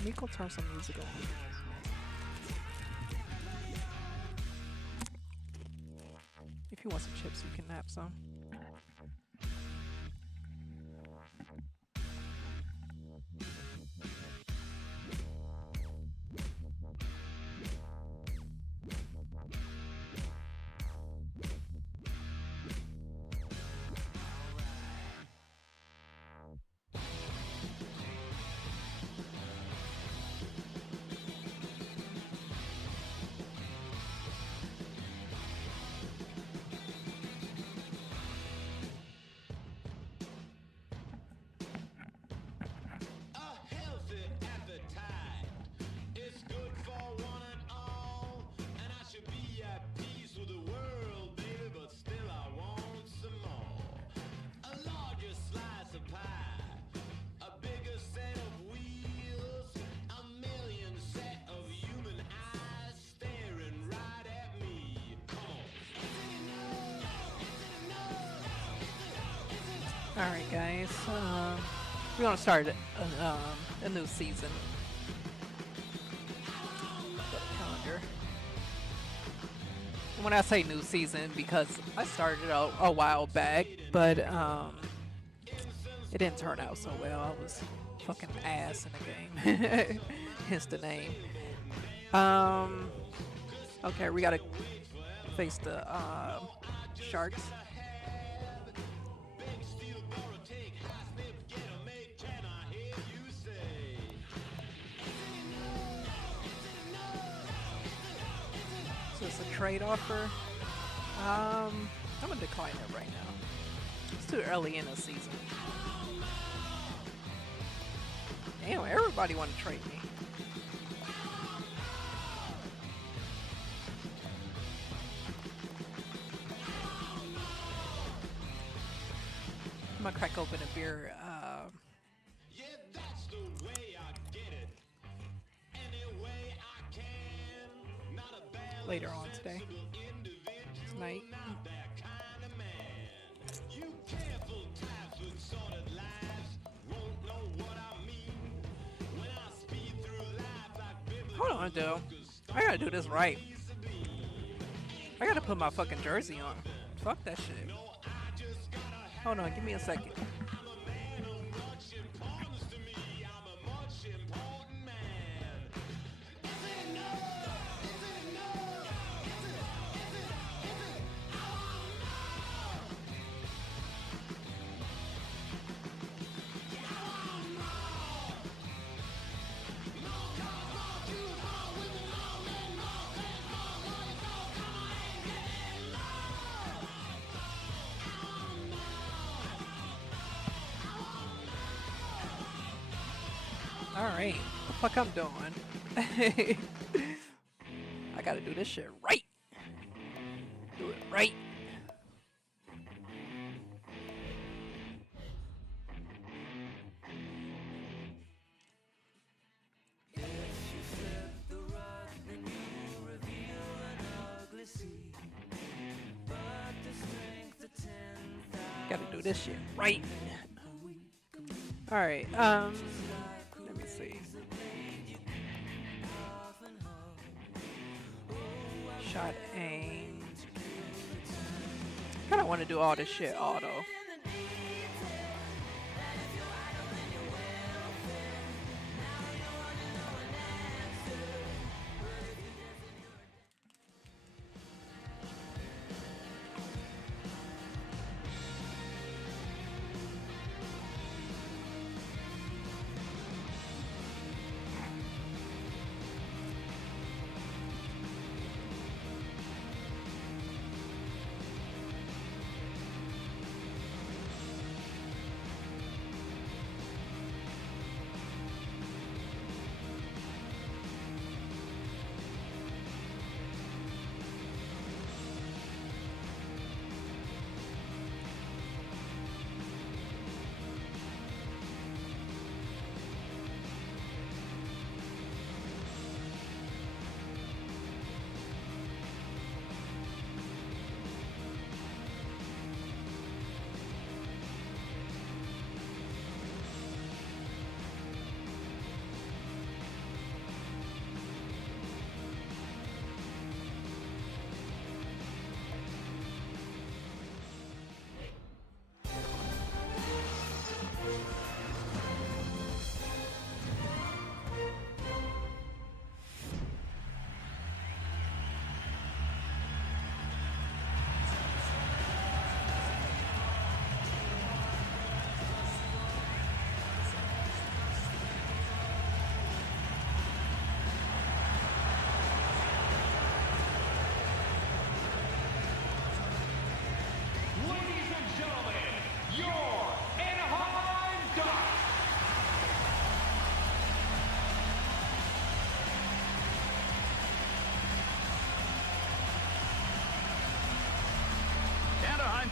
Let me go turn some music on. If you want some chips, you can have some. Alright guys, we're gonna start a new season. Calendar. When I say new season, because I started a while back, but it didn't turn out so well. I was fucking ass in the game. Hence the name. Okay, we gotta face the sharks. So it's a trade offer. I'm gonna decline it right now. It's too early in the season. Damn, everybody want to trade me. I'm gonna crack open a beer later on today. Tonight. Hold on, dude. I gotta do this right. I gotta put my fucking jersey on. Fuck that shit. Hold on, give me a second. Alright, what the fuck I'm doing? I gotta do this shit right. Do it right. Gotta do this shit right. Alright, let me see. Shot aim. I don't want to do all this shit auto.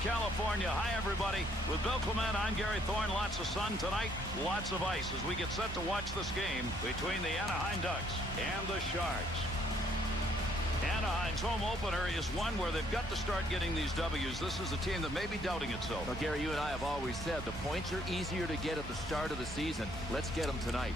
California. Hi, everybody. With Bill Clement, I'm Gary Thorne. Lots of sun tonight, lots of ice as we get set to watch this game between the Anaheim Ducks and the Sharks. Anaheim's home opener is one where they've got to start getting these W's. This is a team that may be doubting itself. Well, Gary, you and I have always said the points are easier to get at the start of the season. Let's get them tonight.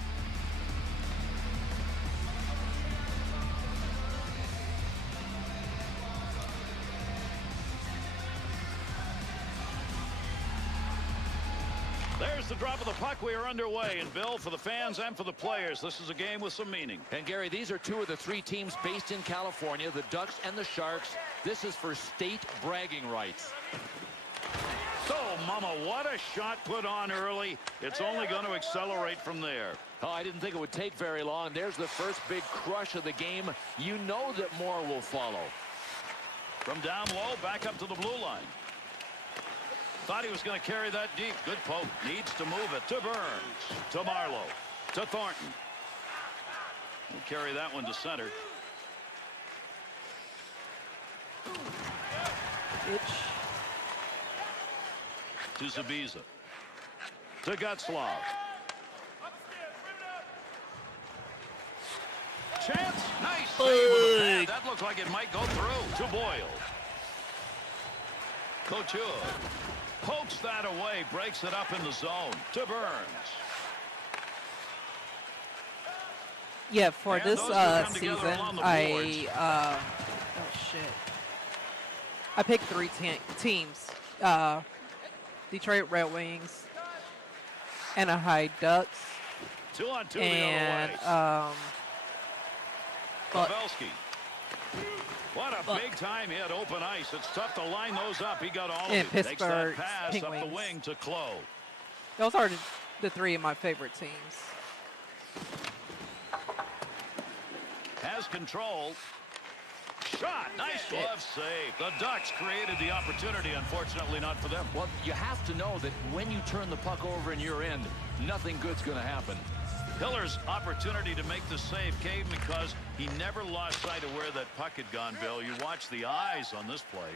There's the drop of the puck. We are underway. And, Bill, for the fans and for the players, this is a game with some meaning. And, Gary, these are two of the three teams based in California, the Ducks and the Sharks. This is for state bragging rights. So, Mama, what a shot put on early. It's only going to accelerate from there. Oh, I didn't think it would take very long. There's the first big crush of the game. You know that more will follow. From down low, back up to the blue line. Thought he was going to carry that deep. Good poke. Needs to move it to Burns. To Marlowe. To Thornton. He'll carry that one to center. To Zabiza. To Getzlaf. Chance. Nice save with the pad. That looked like it might go through. To Boyle. Couture. Pokes that away, breaks it up in the zone to Burns. Yeah, for And this season, I picked three teams: Detroit Red Wings, Anaheim Ducks, 2-on-2 and the other way. Pavelski. What a big time he had open ice. It's tough to line those up. He got all of it. Takes that pass Penguins. up the wing to Clowe. Those are the three of my favorite teams. Has control. Shot. Nice glove save. The Ducks created the opportunity. Unfortunately, not for them. Well, you have to know that when you turn the puck over in your end, nothing good's going to happen. Hiller's opportunity to make the save came because he never lost sight of where that puck had gone, Bill. You watch the eyes on this play.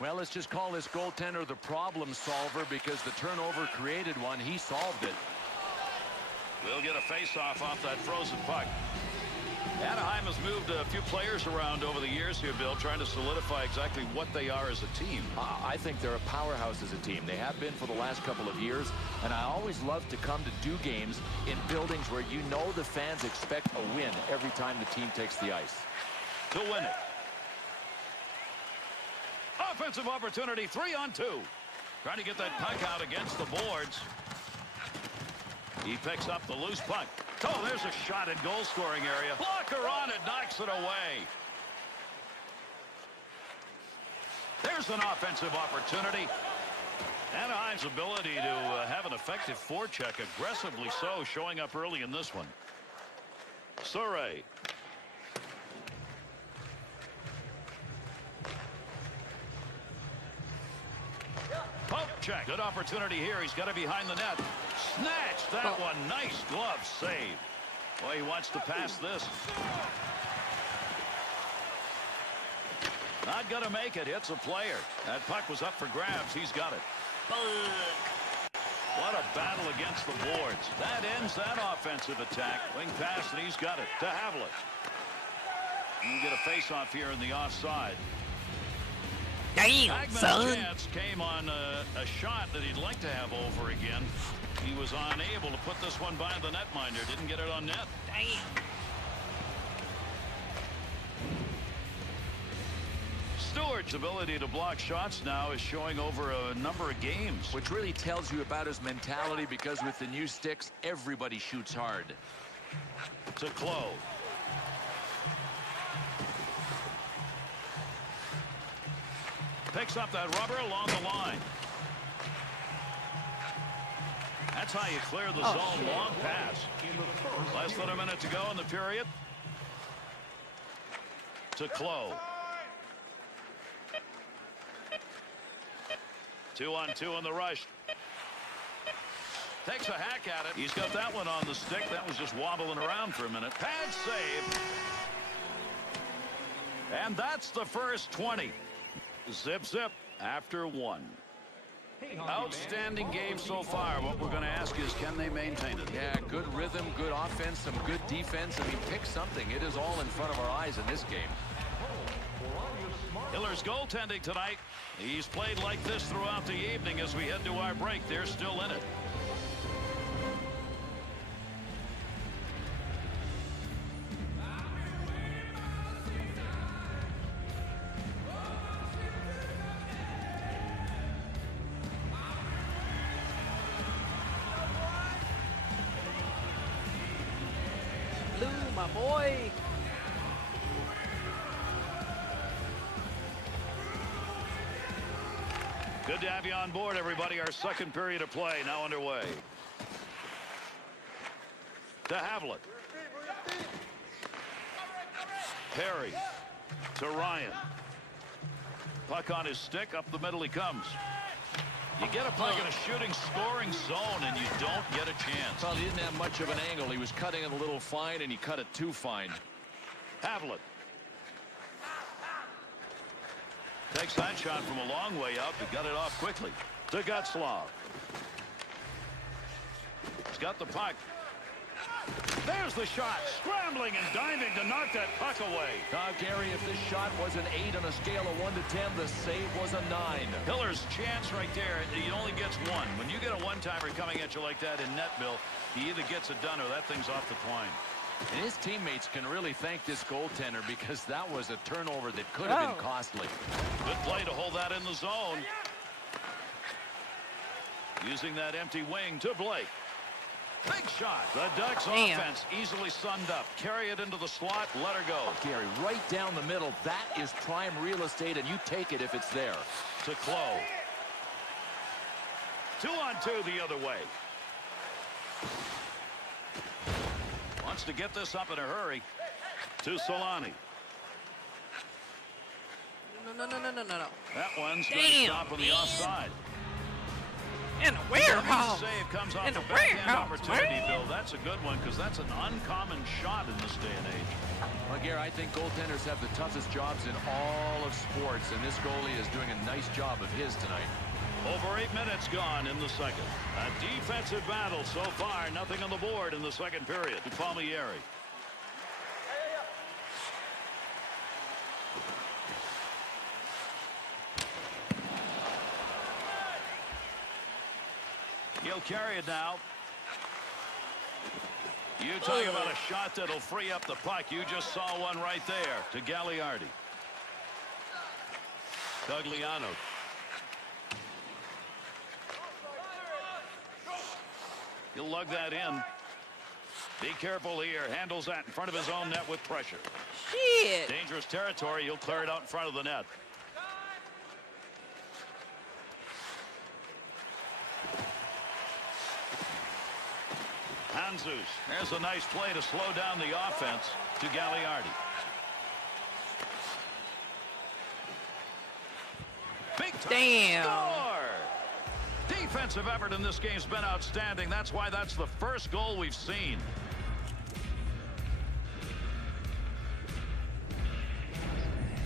Well, let's just call this goaltender the problem solver because the turnover created one. He solved it. We'll get a face-off off that frozen puck. Anaheim has moved a few players around over the years here, Bill, trying to solidify exactly what they are as a team. I think they're a powerhouse as a team. They have been for the last couple of years, and I always love to come to do games in buildings where you know the fans expect a win every time the team takes the ice. To win it. Offensive opportunity, 3-on-2. Trying to get that puck out against the boards. He picks up the loose puck. Oh, there's a shot at goal-scoring area. Blocker on it, knocks it away. There's an offensive opportunity. Anaheim's ability to have an effective forecheck, aggressively so, showing up early in this one. Surrey. Poke check. Good opportunity here. He's got it behind the net. Snatched that one. Nice glove save. Boy, he wants to pass this. Not going to make it. Hits a player. That puck was up for grabs. He's got it. What a battle against the boards. That ends that offensive attack. Wing pass, and he's got it to Havlat. You get a face-off here in the offside. Damn, son. Chance came on a shot that he'd like to have over again. He was unable to put this one by the netminder. Didn't get it on net. Damn. Stewart's ability to block shots now is showing over a number of games. Which really tells you about his mentality because with the new sticks, everybody shoots hard. To Clowe. Picks up that rubber along the line. That's how you clear the zone. Shit. Long pass. Less than a minute to go in the period. To Clowe. 2-on-2 in the rush. Takes a hack at it. He's got that one on the stick. That was just wobbling around for a minute. Pad save. And that's the first 20. Zip, zip after one. Outstanding game so far. What we're going to ask is, can they maintain it? Yeah, good rhythm, good offense, some good defense. I mean, pick something. It is all in front of our eyes in this game. Hiller's goaltending tonight. He's played like this throughout the evening as we head to our break. They're still in it. Blue, my boy. Good to have you on board, everybody. Our second period of play now underway. To Havlat. Perry to Ryan. Puck on his stick. Up the middle he comes. You get a puck in a shooting, scoring zone, and you don't get a chance. Well, he didn't have much of an angle. He was cutting it a little fine, and he cut it too fine. Havlat. Takes that shot from a long way out, but got it off quickly. To Getzlaf. He's got the puck. There's the shot. Scrambling and diving to knock that puck away. Gary, if this shot was an 8 on a scale of 1 to 10, the save was a 9. Hiller's chance right there. He only gets one. When you get a one-timer coming at you like that in net, Bill, he either gets it done or that thing's off the twine. And his teammates can really thank this goaltender because that was a turnover that could have been costly. Good play to hold that in the zone. Using that empty wing to Blake. Big shot. The Ducks offense easily summed up. Carry it into the slot. Let her go. Gary, right down the middle. That is prime real estate, and you take it if it's there. To Clowe. 2-on-2 the other way. Wants to get this up in a hurry. To Solani. No. That one's going to stop on the offside. In a warehouse. Save comes off In the a backhand warehouse, opportunity, man. Bill. That's a good one because that's an uncommon shot in this day and age. Well, Gary, I think goaltenders have the toughest jobs in all of sports, and this goalie is doing a nice job of his tonight. Over 8 minutes gone in the second. A defensive battle so far. Nothing on the board in the second period. To Palmieri. He'll carry it now. You talk about a shot that'll free up the puck. You just saw one right there to Gagliardi. Gagliano. He'll lug that in. Be careful here. Handles that in front of his own net with pressure. Shit. Dangerous territory. He'll clear it out in front of the net. Handzus. There's a nice play to slow down the offense to Gagliardi. Big time. Damn. Score! Defensive effort in this game's been outstanding. That's why that's the first goal we've seen.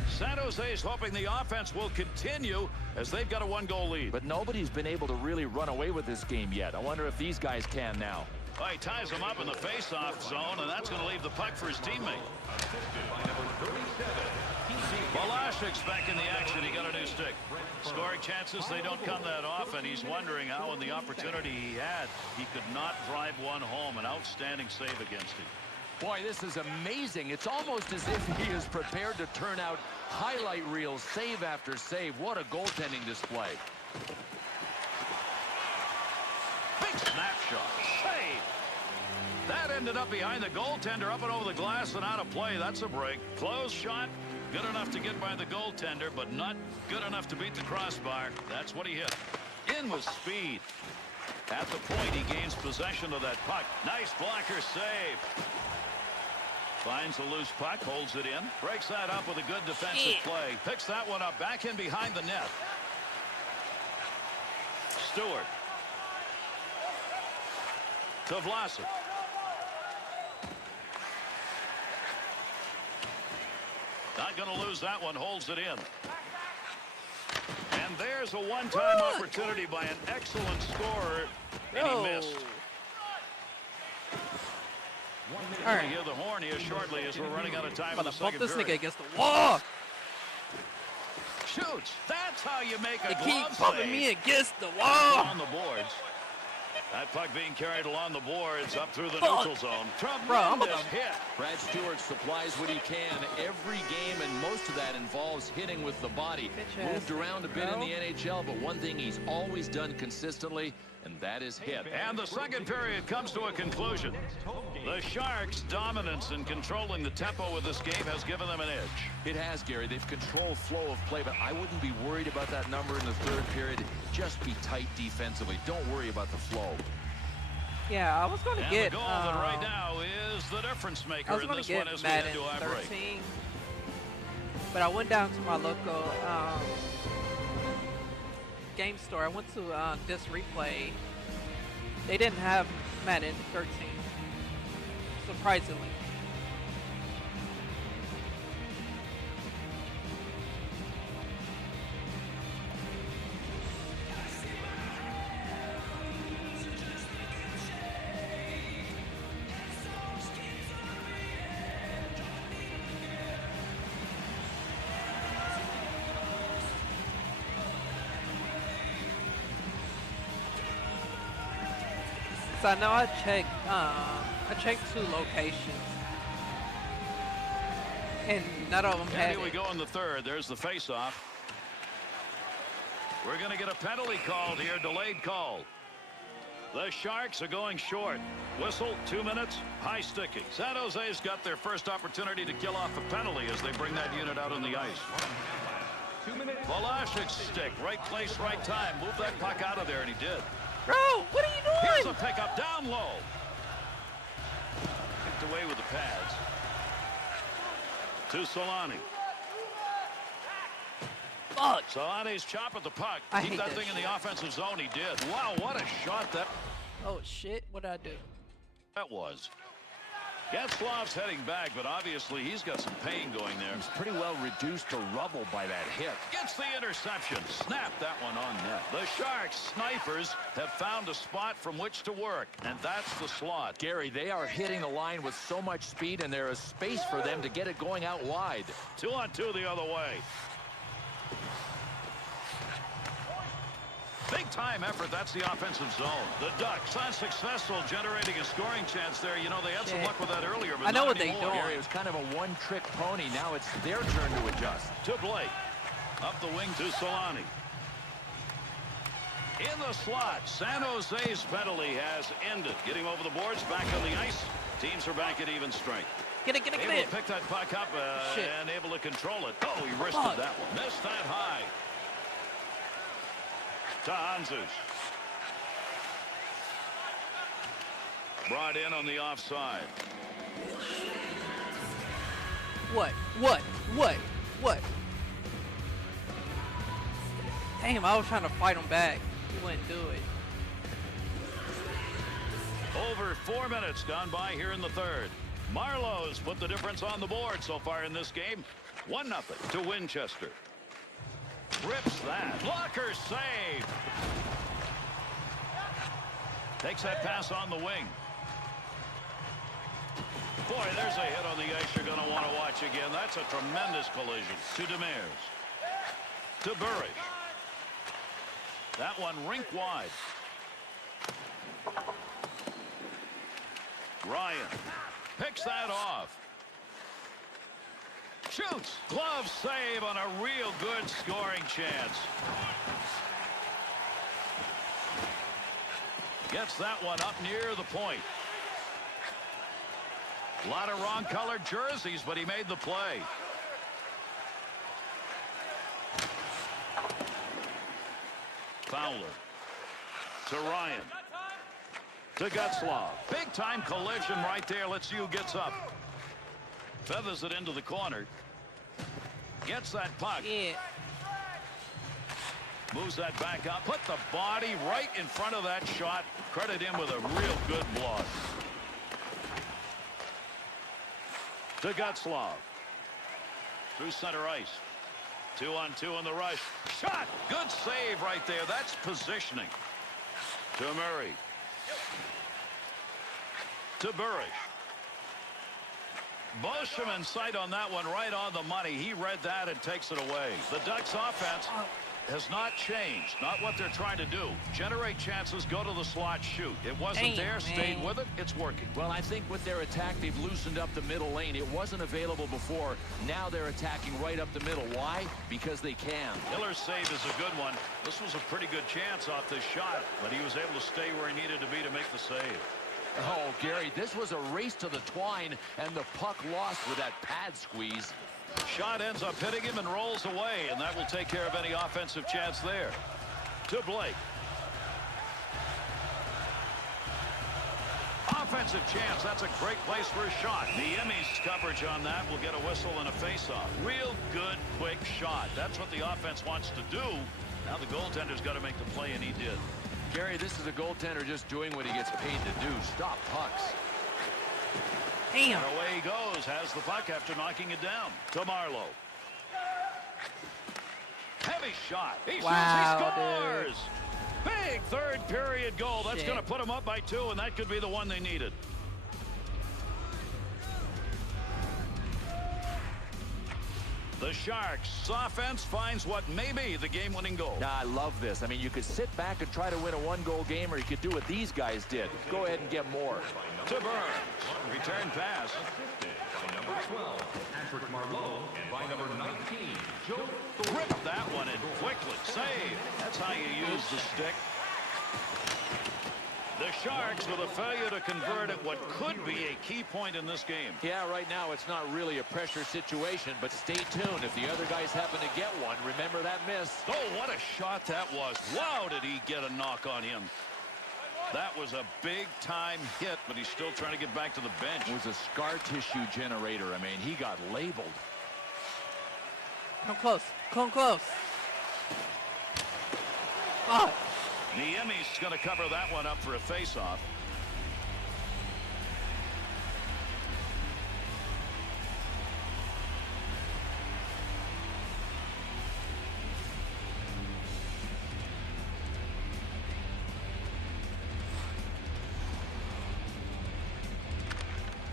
San Jose's hoping the offense will continue as they've got a one-goal lead. But nobody's been able to really run away with this game yet. I wonder if these guys can now. Well, he ties him up in the face-off zone, and that's going to leave the puck for his teammate. Balasic's back in the action. He got a new stick. Scoring chances, they don't come that often. He's wondering how in the opportunity he had, he could not drive one home. An outstanding save against him. Boy, this is amazing. It's almost as if he is prepared to turn out highlight reels, save after save. What a goaltending display. Big snapshot. Save. That ended up behind the goaltender, up and over the glass and out of play. That's a break. Close shot. Good enough to get by the goaltender, but not good enough to beat the crossbar. That's what he hit. In with speed. At the point, he gains possession of that puck. Nice blocker save. Finds a loose puck, holds it in. Breaks that up with a good defensive play. Picks that one up, back in behind the net. Stewart. To Vlasic. Not going to lose that one, holds it in. And there's a one-time opportunity by an excellent scorer, and he missed. All right. Hear the horn here shortly as we're running out of time I'm in gonna the bump second this period. nigga against the wall. Shoots. That's how you make a They glove keep bumping save. me against the wall. On the boards. That puck being carried along the boards up through the Fuck. neutral zone. Bro, I'm Tremendous about hit. Brad Stewart supplies what he can every game, and most of that involves hitting with the body. Bitch ass Moved around a bit in bro. the NHL, but one thing he's always done consistently, and that is hit. And the second period comes to a conclusion. The Sharks' dominance in controlling the tempo of this game has given them an edge. It has, Gary. They've controlled flow of play, but I wouldn't be worried about that number in the third period. Just be tight defensively. Don't worry about the flow. Yeah, I was gonna And get. the goal that right now is the difference I maker was in gonna this one get as we head Madden to our break. 13, but I went down to my local game store. I went to this replay. They didn't have Madden 13, surprisingly. So I know I checked 2 locations, and none of them And had here we it. go in the third. There's the face-off. We're going to get a penalty called here, delayed call. The Sharks are going short. Whistle, 2 minutes, high sticking. San Jose's got their first opportunity to kill off a penalty as they bring that unit out on the ice. Volashik's stick, right place, right time. Move that puck out of there, and he did. Bro, what are you Here's doing? a pickup down low. Kicked away with the pads. To Solani. Fuck. Solani's chop at the puck. I Keep hate that that thing in shit. the offensive zone. He did. Wow, what a shot that Oh shit, what did I do? was. Getzlaf's heading back, but obviously he's got some pain going there. He's pretty well reduced to rubble by that hit. Gets the interception. Snap that one on net. The Sharks snipers have found a spot from which to work, and that's the slot. Gary, they are hitting the line with so much speed, and there is space for them to get it going out wide. 2-on-2 the other way. Big time effort. That's the offensive zone. The Ducks unsuccessful generating a scoring chance there. You know, they had some Shit. luck with that earlier, but I know not what they anymore. doing. Gary, it was kind of a one-trick pony. Now it's their turn to adjust. To Blake. Up the wing to Solani. In the slot, San Jose's penalty has ended. Getting over the boards, back on the ice. Teams are back at even strength. Get it, Able to pick that puck up Shit. and able to control it. Oh, he wristed Fuck. that one. Missed that high. To Hanzus. Brought in on the offside. What? Damn, I was trying to fight him back. He wouldn't do it. Over 4 minutes gone by here in the third. Marlowe's put the difference on the board so far in this game. 1-0 to Winchester. Rips that. Blocker save. Takes that pass on the wing. Boy, there's a hit on the ice you're going to want to watch again. That's a tremendous collision. To Demers. To Burridge. That one rink wide. Ryan picks that off. Shoots. Glove save on a real good scoring chance. Gets that one up near the point. A lot of wrong colored jerseys, but he made the play. Fowler. To Ryan. To Getzlaf. Big time collision right there. Let's see who gets up. Feathers it into the corner. Gets that puck. Yeah. Moves that back up. Put the body right in front of that shot. Credit him with a real good block. To Getzlaf. Through center ice. 2-on-2 in the rush. Shot. Good save right there. That's positioning. To Murray. To Burish. Boschem in sight on that one, right on the money. He read that and takes it away. The Ducks offense has not changed. Not what they're trying to do. Generate chances, go to the slot, shoot. It wasn't there, stayed with it. It's working. Well, I think with their attack, they've loosened up the middle lane. It wasn't available before. Now they're attacking right up the middle. Why? Because they can. Hiller's save is a good one. This was a pretty good chance off this shot, but he was able to stay where he needed to be to make the save. Oh, Gary, this was a race to the twine, and the puck lost with that pad squeeze. Shot ends up hitting him and rolls away, and that will take care of any offensive chance there. To Blake. Offensive chance. That's a great place for a shot. Niemi's coverage on that will get a whistle and a face-off. Real good, quick shot. That's what the offense wants to do. Now the goaltender's got to make the play, and he did. Gary, this is a goaltender just doing what he gets paid to do. Stop pucks. Damn. And away he goes. Has the puck after knocking it down. To Marlowe. Heavy shot. He shoots. He scores. Dude. Big third period goal. That's going to put him up by 2, and that could be the one they needed. The Sharks' offense finds what may be the game-winning goal. I love this. I mean, you could sit back and try to win a one-goal game, or you could do what these guys did. Go ahead and get more. To Burns. Return pass. By number 12, Patrick Marleau, and by number 19, Joe Thornton. Rip that one in quickly. Save. That's how you use the stick. The Sharks with a failure to convert at what could be a key point in this game. Yeah, right now it's not really a pressure situation, but stay tuned. If the other guys happen to get one, remember that miss. Oh, what a shot that was. Wow, did he get a knock on him. That was a big-time hit, but he's still trying to get back to the bench. It was a scar tissue generator. I mean, he got labeled. Come close. Come close. Oh. Niemi's going to cover that one up for a face-off.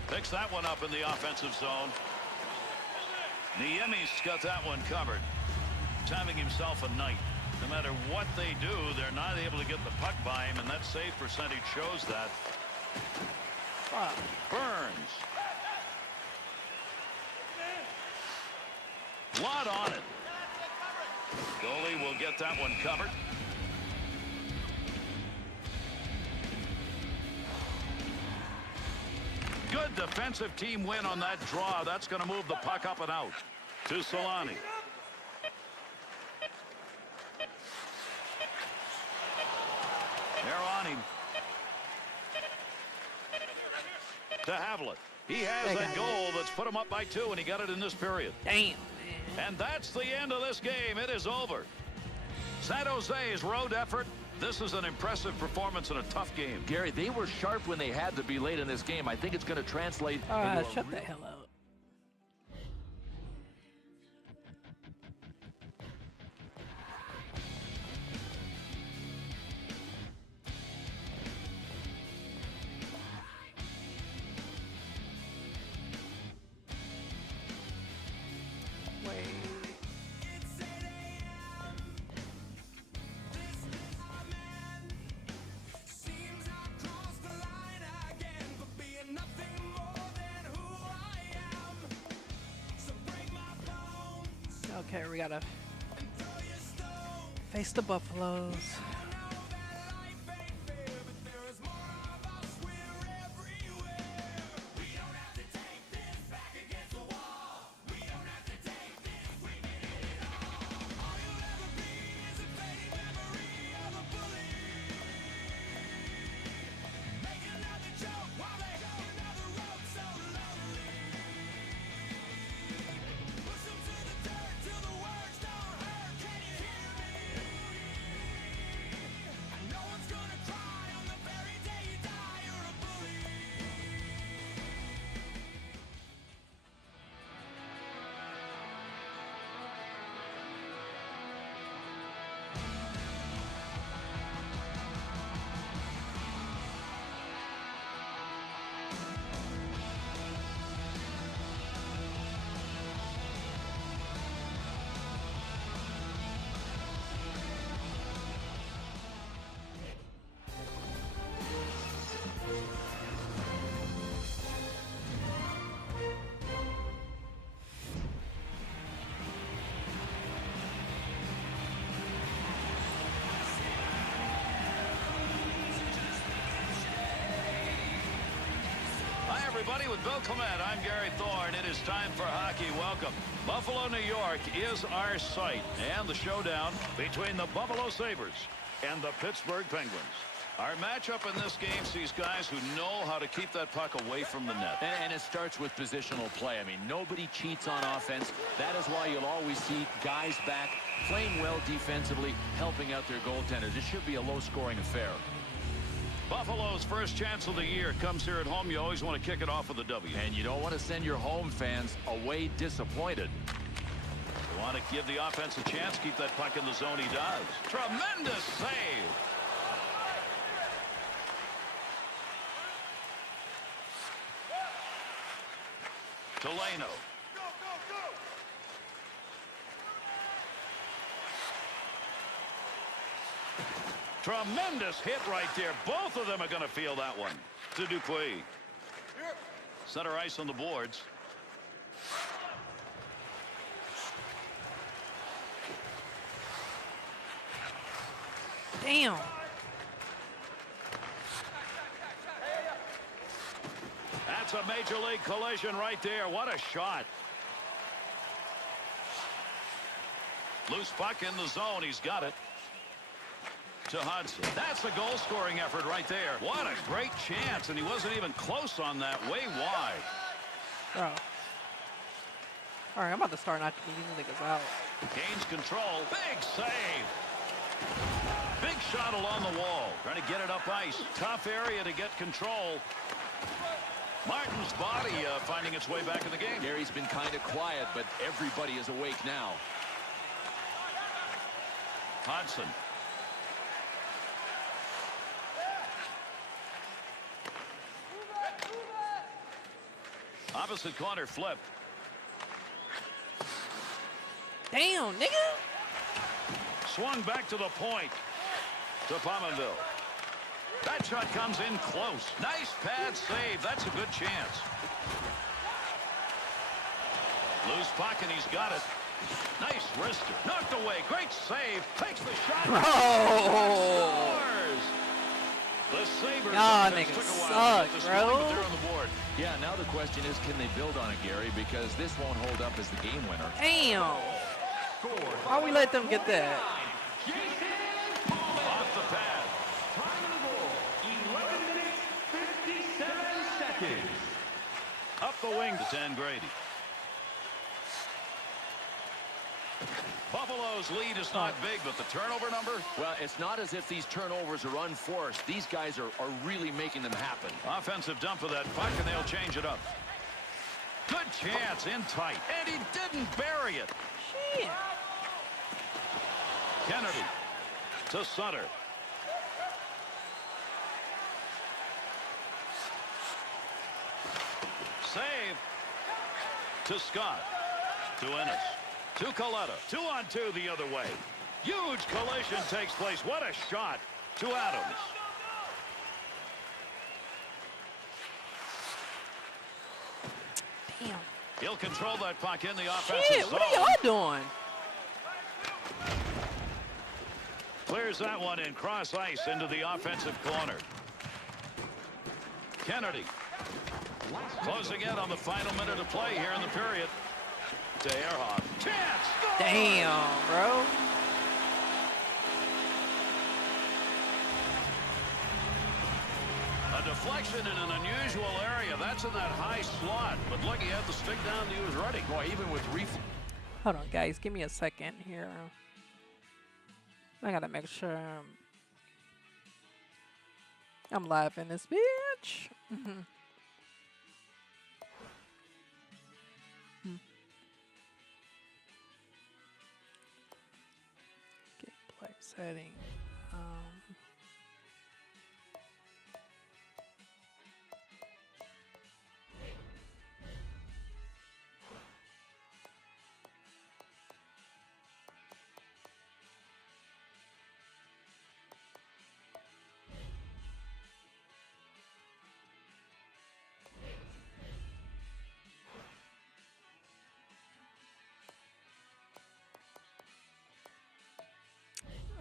Picks that one up in the offensive zone. Niemi's got that one covered. He's having himself a night. No matter what they do, they're not able to get the puck by him, and that save percentage shows that. Burns. Lot on it. Goalie will get that one covered. Good defensive team win on that draw. That's going to move the puck up and out. To Solani. They're on him. To Havlat. He has a goal that's put him up by 2, and he got it in this period. Damn, man. And that's the end of this game. It is over. San Jose's road effort. This is an impressive performance in a tough game. Gary, they were sharp when they had to be late in this game. I think it's going to translate. Shut the hell up. Okay, we gotta face the Buffaloes. everybody. With Bill Clement, I'm Gary Thorne. It is time for hockey. Welcome. Buffalo, New York is our site. And the showdown between the Buffalo Sabres and the Pittsburgh Penguins. Our matchup in this game sees guys who know how to keep that puck away from the net. And it starts with positional play. I mean, nobody cheats on offense. That is why you'll always see guys back playing well defensively, helping out their goaltenders. It should be a low-scoring affair. Buffalo's first chance of the year comes here at home. You always want to kick it off with a W. And you don't want to send your home fans away disappointed. You want to give the offense a chance, keep that puck in the zone. He does. Tremendous save. Delano. Tremendous hit right there. Both of them are going to feel that one. To Dupuis. Center ice on the boards. Damn. That's a major league collision right there. What a shot. Loose puck in the zone. He's got it. To Hudson. That's a goal-scoring effort right there. What a great chance, and he wasn't even close on that. Way wide. Bro. All right, I'm about to start knocking these niggas out. Gains control. Big save. Big shot along the wall. Trying to get it up ice. Tough area to get control. Martin's body finding its way back in the game. Gary's been kind of quiet, but everybody is awake now. Hudson. Opposite corner flip. Damn, nigga. Swung back to the point. To Pominville. That shot comes in close. Nice pad save. That's a good chance. Loose puck, and he's got it. Nice wrister. Knocked away. Great save. Takes the shot. Bro. Scores. The Sabres. Y'all offense niggas took a while to get suck, the scoring, bro. but they're on the board. Yeah, now the question is, can they build on it, Gary? Because this won't hold up as the game winner. Damn. Why we let them get that? Off the pad. Time of the goal, 11 minutes, 57 seconds. Up the wing to 10 Grady. Buffalo's lead is not big, but the turnover number. Well, it's not as if these turnovers are unforced. These guys are really making them happen. Offensive dump of that puck, and they'll change it up. Good chance in tight, and he didn't bury it. Shit. Kennedy to Sutter. Save to Scott. To Ennis. To Coletta. 2-on-2 the other way. Huge collision takes place. What a shot to Adams. Damn. He'll control that puck in the offensive Shit, zone. what are y'all doing? Clears that one in cross ice into the offensive corner. Kennedy. Closing in on the final minute of play here in the period. To Ehrhoff. Chance! Score! Damn, bro. A deflection in an unusual area. That's in that high slot. But look, he had the stick down. He was ready. Boy, even with reflex. Hold on, guys. Give me a second here. I gotta make sure I'm live in this bitch. Gameplay setting.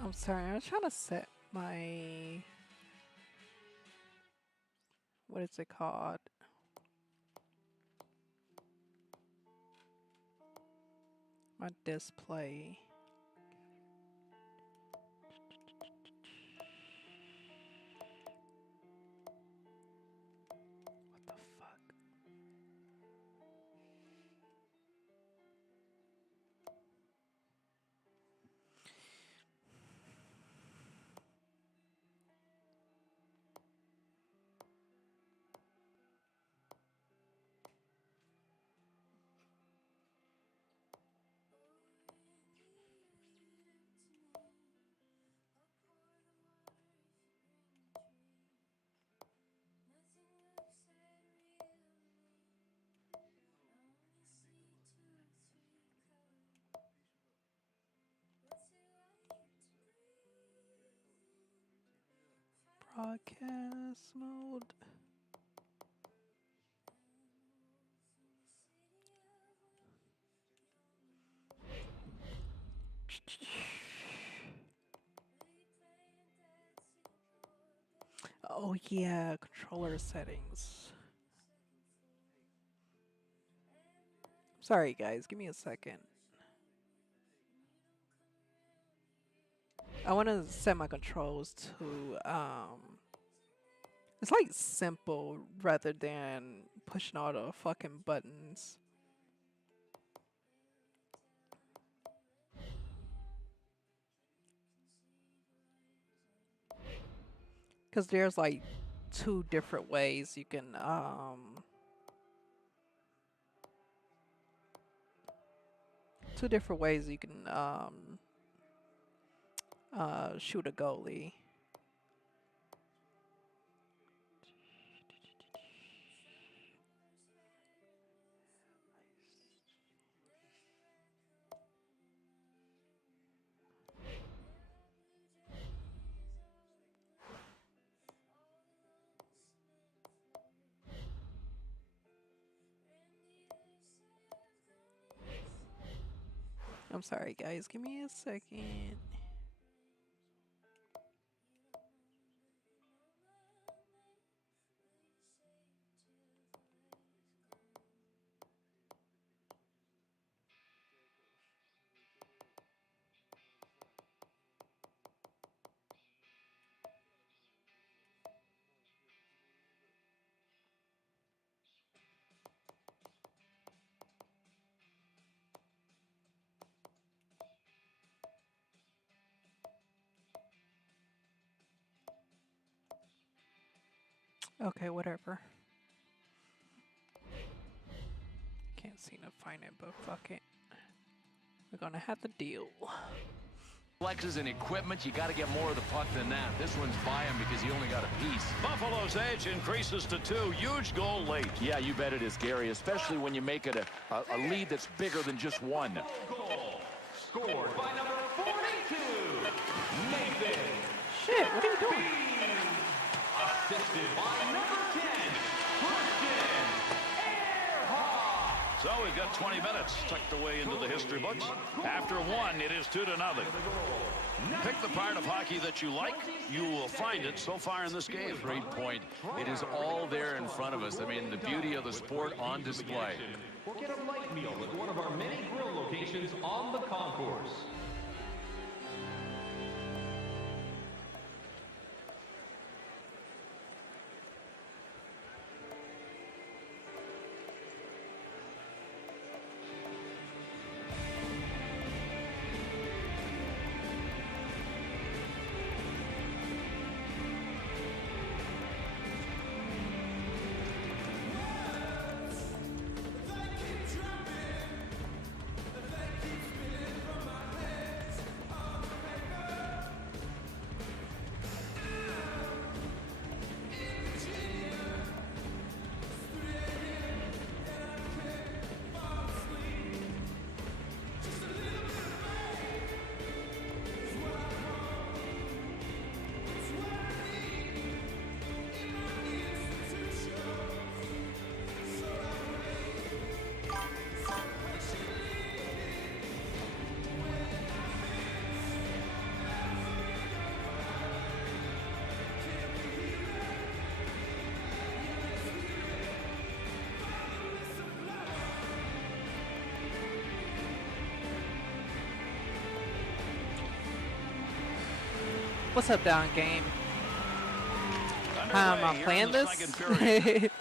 I'm sorry, I was trying to set my, what is it called? My display. What the fuck? Broadcast mode. Oh yeah, controller settings. Sorry guys, give me a second. I want to set my controls to it's like simple rather than pushing all the fucking buttons. Cause there's like two different ways you can shoot a goalie. I'm sorry guys, give me a second. Okay, whatever. Can't seem to find it, but fuck it. We're gonna have to deal. Flexes and equipment, you got to get more of the puck than that. This one's by him because he only got a piece. Buffalo's edge increases to 2. Huge goal late. Yeah, you bet it is, Gary, especially when you make it a lead that's bigger than just one. Goal scored by number 42, Nathan. Shit, what are you doing? Assisted by number 10, Christian Ehrhoff. So we've got 20 minutes tucked away into the history books. After 1, it is 2-0. Pick the part of hockey that you like. You will find it so far in this game. Great point. It is all there in front of us. I mean, the beauty of the sport on display. Or get a light meal at one of our many grill locations on the concourse. What's up, down game? How am I Underway here in playing the this? second period.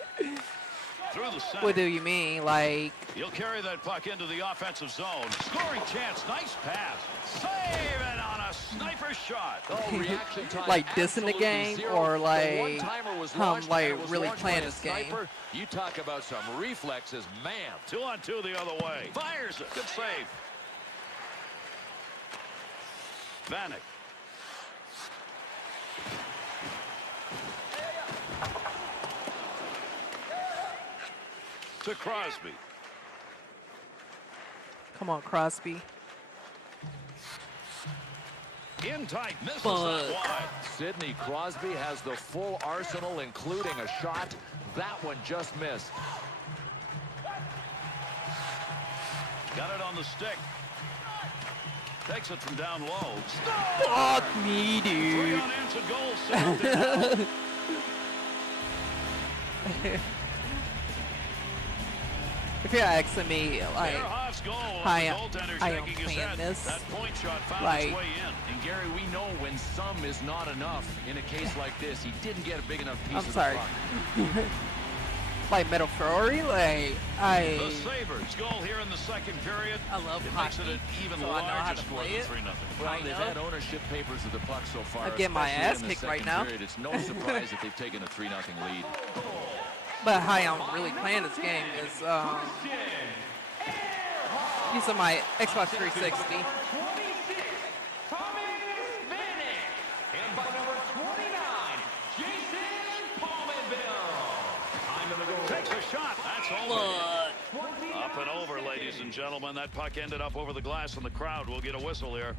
Through the center. What do you mean? Like, He'll carry that puck into the offensive zone. Scoring chance. Nice pass. Saving on a sniper shot. Oh, reaction time like dissing the absolutely game, zero. or The like, one-timer was I'm launched, like and it was really launched playing by a this game. sniper. You talk about some reflexes, man. 2-on-2 the other way. Fires it. Good save. Vanek. To Crosby. Come on, Crosby. In tight. Misses Fuck. that wide. Sidney Crosby has the full arsenal, including a shot. That one just missed. Got it on the stick. Takes it from down low. Fuck me, 3 dude. unanswered goals. Southampton. If you're asking me, like, Ehrhoff's goal. I The am- goaltender I am shaking his playing head. this, That point shot found like- its way in. And Gary, we know when some is not enough in a case like this. He didn't get a big enough piece I'm of sorry. the puck. like metaphorically, like, The Sabres goal here in the second period. I love It makes it hockey, an even so I know how larger to score play than it. 3-0. Well, I they've know. had ownership papers of the puck so far. I get my especially ass in the kicked right second now. period. It's no surprise that they've taken a 3-0 lead. But how I'm really playing this game is using my Xbox 360. And by number 29, Jason Pominville. Takes a shot. That's over. Up and over, ladies and gentlemen. That puck ended up over the glass, and the crowd will get a whistle here.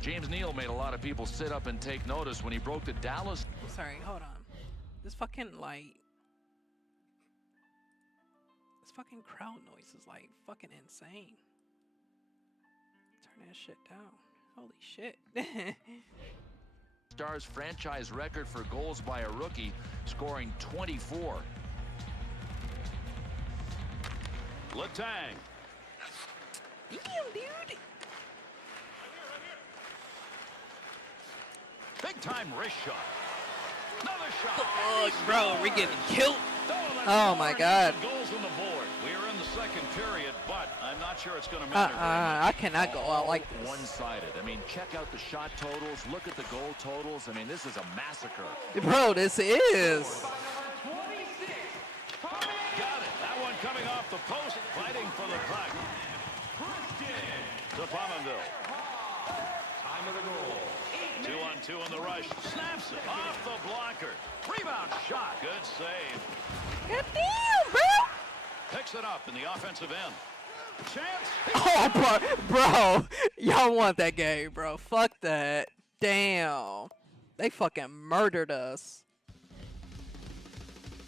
James Neal made a lot of people sit up and take notice when he broke the Dallas. Sorry, hold on. This fucking this fucking crowd noise is like fucking insane. Turn that shit down. Holy shit. Stars franchise record for goals by a rookie, scoring 24. Letang. Damn, dude. Big time wrist shot. Another shot. Fuck, bro, we're getting killed. That's Oh my God. Goals on the board. We are in the second period, but I'm not sure it's going to matter. very much. I cannot go out like this. One-sided. I mean, check out the shot totals. Look at the goal totals. I mean, this is a massacre. Bro, this is. Got it. That one coming off the post, fighting for the puck. To Pominville. Time of the goal. 2-on-2 in the rush. Snaps it off the blocker. Rebound shot. Good save. God damn, bro. Picks it up in the offensive end. Chance. Oh, bro, y'all want that game, bro. Fuck that. Damn. They fucking murdered us.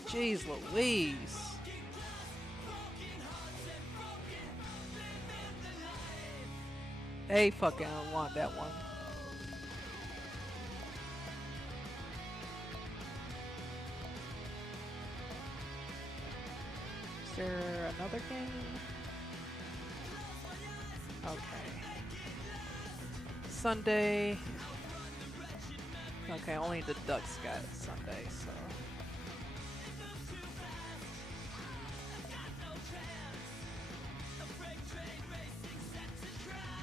Jeez Louise. They fucking want that one. Is there another game? Okay. Sunday. Okay, only the Ducks got Sunday, so.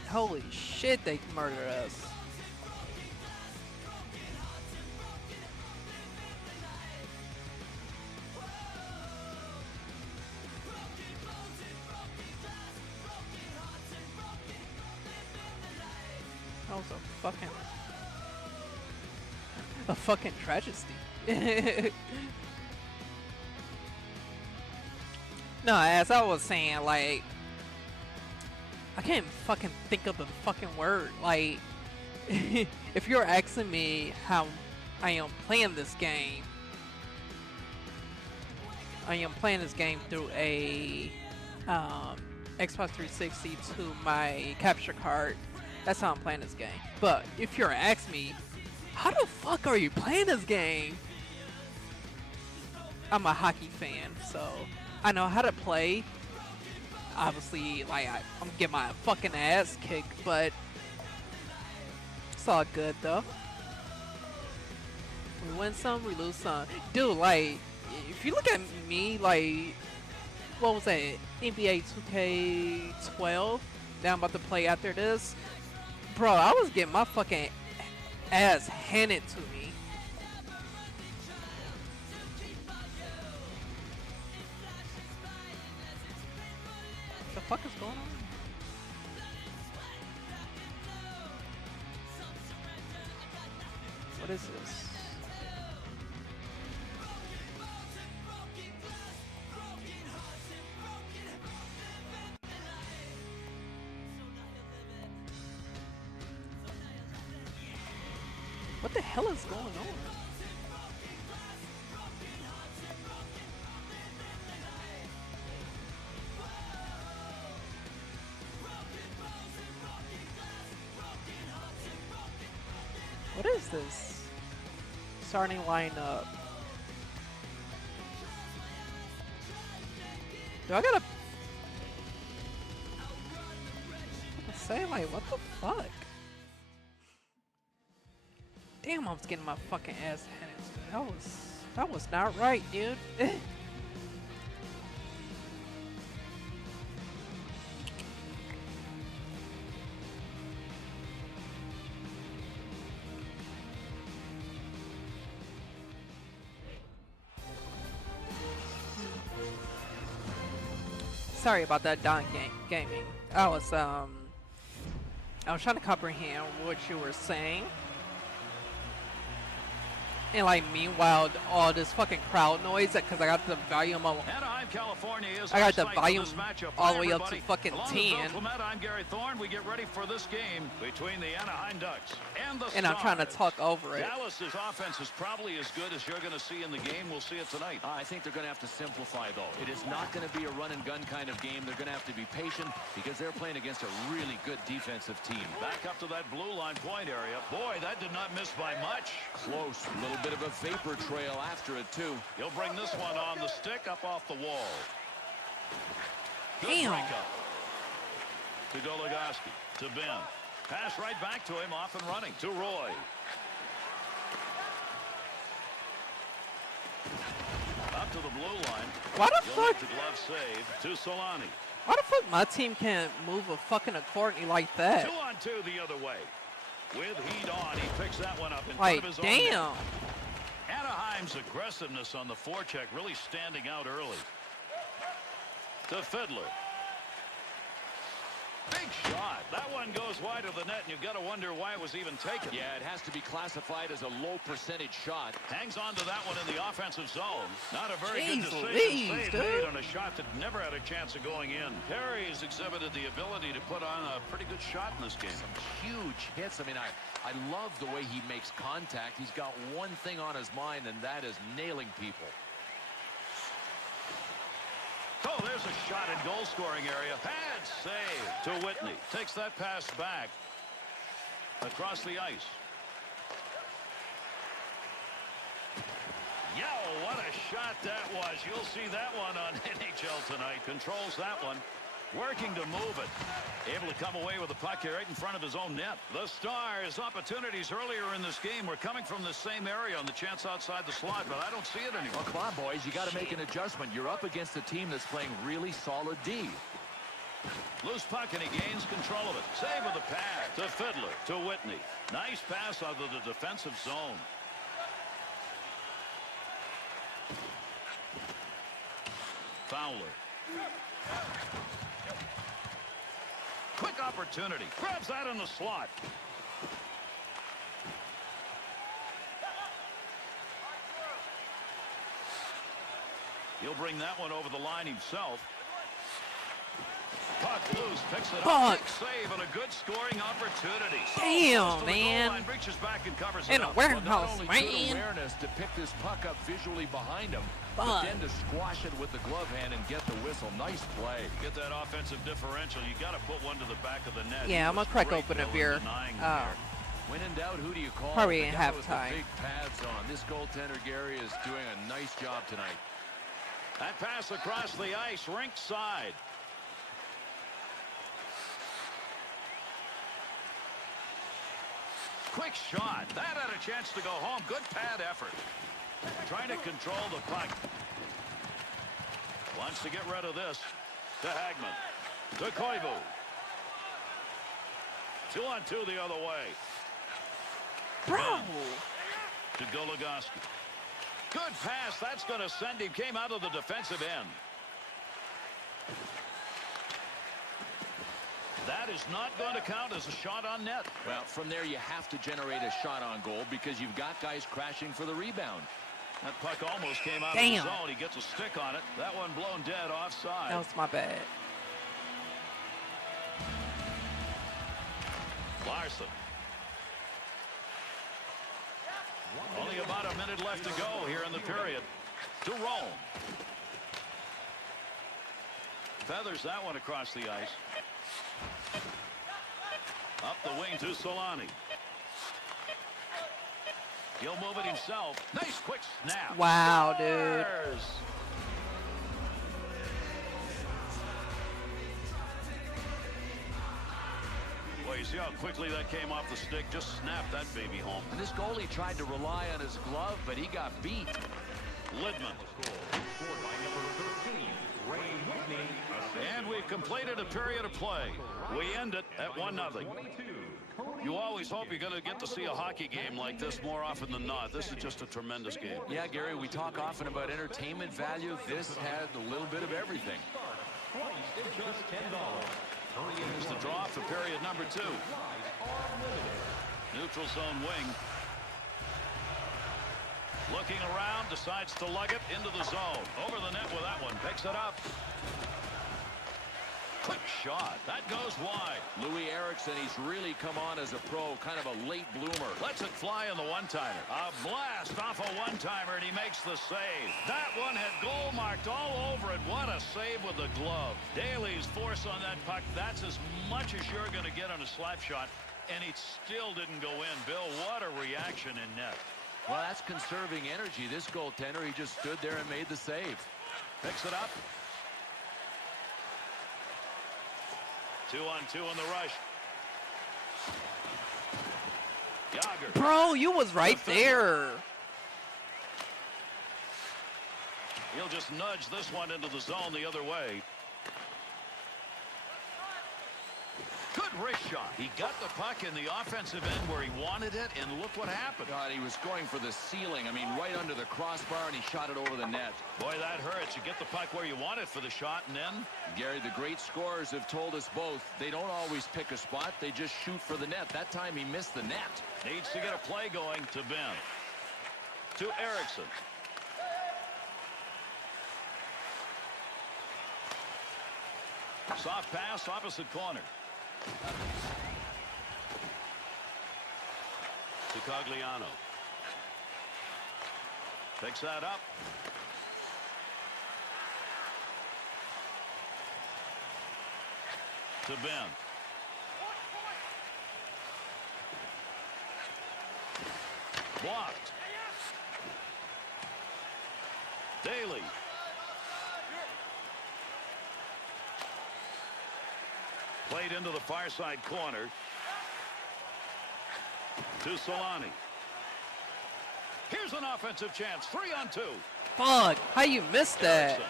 Holy shit, they murdered us. That was a fucking tragedy. No, as I was saying, like, I can't fucking think of the fucking word. Like, if you're asking me how I am playing this game, I am playing this game through a Xbox 360 to my capture card. That's how I'm playing this game. But if you're asking me, how the fuck are you playing this game? I'm a hockey fan, so I know how to play. Obviously, like, I'm getting my fucking ass kicked, but it's all good though. We win some, we lose some. Dude, like, if you look at me, like, what was that? NBA 2K12 that I'm about to play after this. Bro, I was getting my fucking ass handed to me. What the fuck is going on? What is this? What the hell is going on? What is this? Starting lineup. Do I gotta say, like, what the fuck? Damn, I was getting my fucking ass handed to me. That was not right, dude. Sorry about that, Don Gaming. I was trying to comprehend what you were saying. And like, meanwhile, all this fucking crowd noise, because I got the volume of, Anaheim, California is I got the our site for volume this matchup. all Hi, the way up to everybody. fucking Along with Bill 10. Clement, I'm Gary Thorne. We get ready for this game between the Anaheim Ducks and the and I'm trying to Stars. talk over it. Dallas's offense is probably as good as you're going to see in the game. We'll see it tonight. I think they're going to have to simplify, though. It is not going to be a run-and-gun kind of game. They're going to have to be patient because they're playing against a really good defensive team. Back up to that blue line point area. Boy, that did not miss by much. Close. A little bit of a vapor trail after it, too. He'll bring this one on the stick up off the wall. Good Damn. breakup. To Goligoski. To Ben. Pass right back to him, off and running. To Roy. Up to the blue line. Why the He'll fuck? make the glove save. To Solani. Why the fuck my team can't move a fucking accordingly like that? 2-on-2 the other way. With heat on, he picks that one up in Like, front of his own net. damn. Anaheim's aggressiveness on the forecheck really standing out early. To Fiddler. Big shot. That one goes wide of the net, and you've got to wonder why it was even taken. Yeah, it has to be classified as a low percentage shot. Hangs on to that one in the offensive zone. Not a very Jeez good decision Louise, save dude. made on a shot that never had a chance of going in. Perry's exhibited the ability to put on a pretty good shot in this game. Some huge hits. I mean, I love the way he makes contact. He's got one thing on his mind, and that is nailing people. Oh, there's a shot in goal-scoring area. Pad save to Whitney. Takes that pass back across the ice. Yo, what a shot that was. You'll see that one on NHL tonight. Controls that one. Working to move it. Able to come away with the puck here right in front of his own net. The Stars' opportunities earlier in this game were coming from the same area on the chance outside the slot, but I don't see it anymore. Well, come on, boys. You got to make an adjustment. You're up against a team that's playing really solid D. Loose puck, and he gains control of it. Save with the pad to Fiddler, to Whitney. Nice pass out of the defensive zone. Fowler. Quick opportunity. Grabs that in the slot. He'll bring that one over the line himself. Puck loose, picks it up. Big save and a good scoring opportunity. Damn, man. Line, reaches back and covers it In a up. warehouse, Good man. awareness to pick this puck up visually behind him, but Fuck. then to squash it with the glove hand and get the whistle. Nice play. Get that offensive differential. You got to put one to the back of the net. Yeah, I'm He gonna was crack great, open a though, in beer. denying Oh. there. When in doubt, who do you call? Probably The in guy with the halftime. big pads on. This goaltender, Gary, is doing a nice job tonight. That pass across the ice, rink side. Quick shot. That had a chance to go home. Good pad effort. Trying to control the puck. Wants to get rid of this. To Hagman. To Koivu. 2-on-2 the other way. Bro. To Goligoski. Good pass. That's going to send him. Came out of the defensive end. That is not going to count as a shot on net. Well, from there you have to generate a shot on goal because you've got guys crashing for the rebound. That puck almost came out Damn. of the zone. He gets a stick on it. That one blown dead offside. That was my bad. Larson. Only about a minute left to go here in the period. To Rome. Feathers that one across the ice. Up the wing to Solani. He'll move it himself. Nice quick snap. Wow, dude. Scores! Boy, you see how quickly that came off the stick? Just snapped that baby home. And this goalie tried to rely on his glove, but he got beat. Lidman. Scored by number 13, Ray Whitney. And we've completed a period of play. We end it at 1-0. You always hope you're going to get to see a hockey game like this more often than not. This is just a tremendous game. Yeah, Gary, we talk often about entertainment value. This had a little bit of everything. Priced at just $10. Here's the draw for period number 2. Neutral zone wing. Looking around, decides to lug it into the zone. Over the net with that one. Picks it up. Quick shot. That goes wide. Louis Eriksson, he's really come on as a pro, kind of a late bloomer. Lets it fly on the one-timer. A blast off a one-timer, and he makes the save. That one had goal marked all over it. What a save with the glove. Daly's force on that puck, that's as much as you're going to get on a slap shot, and it still didn't go in. Bill, what a reaction in net. Well, that's conserving energy. This goaltender, he just stood there and made the save. Picks it up. 2-on-2 in the rush. Yager. Bro, you was right there. He'll just nudge this one into the zone the other way. Good wrist shot. He got the puck in the offensive end where he wanted it, and look what happened. God, he was going for the ceiling. I mean, right under the crossbar, and he shot it over the net. Boy, that hurts. You get the puck where you want it for the shot, and then... Gary, the great scorers have told us both, they don't always pick a spot. They just shoot for the net. That time, he missed the net. Needs to get a play going to Ben. To Eriksson. Soft pass, opposite corner. To Cogliano. Picks that up. To Ben. Blocked. Daly. Played into the far side corner. To Solani. Here's an offensive chance. 3-on-2. Fuck, how you missed that? Eriksson.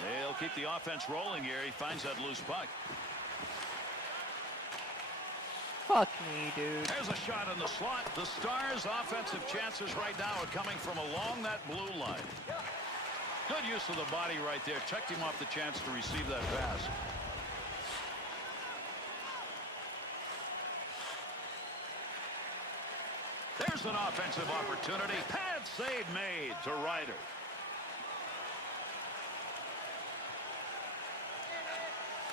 They'll keep the offense rolling here. He finds that loose puck. Fuck me, dude. There's a shot in the slot. The Stars' offensive chances right now are coming from along that blue line. Good use of the body right there. Checked him off the chance to receive that pass. There's an offensive opportunity. Pad save made to Ryder.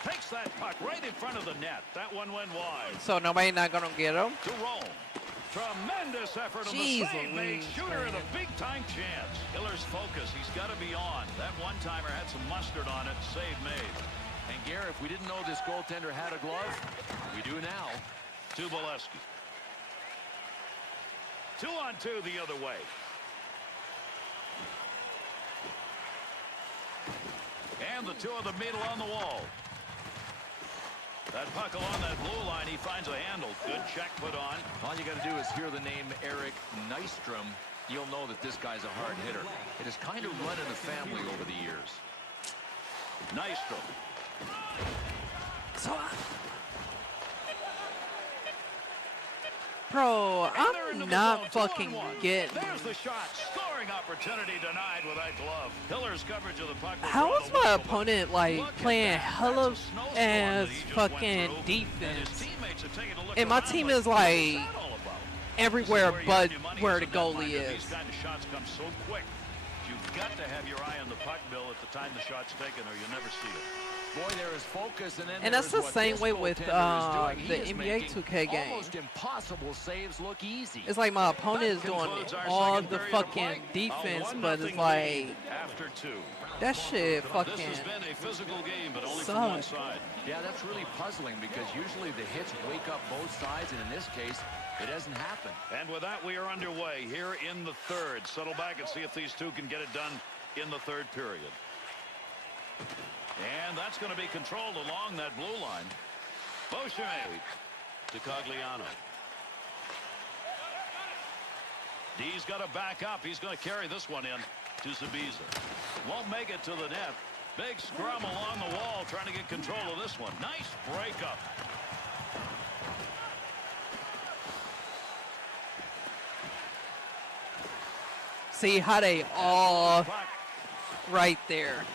Takes that puck right in front of the net. That one went wide. So nobody not gonna get him? To Rome. Tremendous effort on the Jeez save made. Louise, Shooter at man. a big-time chance. Hiller's focus. He's got to be on. That one-timer had some mustard on it. Save made. And Gary, if we didn't know this goaltender had a glove, we do now. To Bolesky. 2-on-2 the other way. And the two of them meet along the wall. That puck along that blue line, he finds a handle. Good check put on. All you got to do is hear the name Eric Nystrom. You'll know that this guy's a hard hitter. It has kind of run in the family over the years. Nystrom. So, bro, And they're into I'm the not zone. fucking 2-on-1. getting. There's the shot. Scoring opportunity denied with that glove. Hiller's coverage of the puck. will How draw is the my whistle. opponent like Look at playing that. hella That's a snowstorm ass that he just fucking went through, and his defense? teammates are taking a look And my around team like, is "What's like that all about?" everywhere This is but you have your money where as the a goalie netminder. is. These kind of shots come so quick. You've got to have your eye on the puck, Bill, at the time the shot's taken, or you'll never see it. Boy, there is focus, and then And that's there's the what same this way with goaltender is doing. He the is NBA making 2K game. almost impossible saves look easy. It's like my opponent is doing Concludes our all second the period of fucking play. defense, A 1-0 but it's lead like after 2. that shit This fucking has been a physical game, but only from one sucks. side. Yeah, that's really puzzling because usually the hits wake up both sides, and in this case, it hasn't happened. And with that, we are underway here in the third. Settle back and see if these two can get it done in the third period. And that's going to be controlled along that blue line. Beauchemin to Cogliano. D's got to back up. He's going to carry this one in to Zabiza. Won't make it to the net. Big scrum along the wall trying to get control of this one. Nice breakup. See how they all Puck. right there.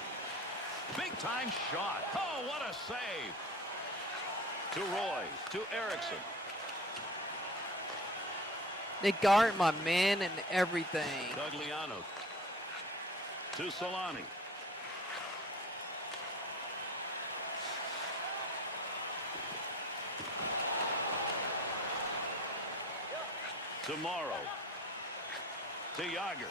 Big time shot. Oh, what a save. To Roy. To Erickson. They guard my man and everything. Cogliano. To Solani. To Morrow. To Yager.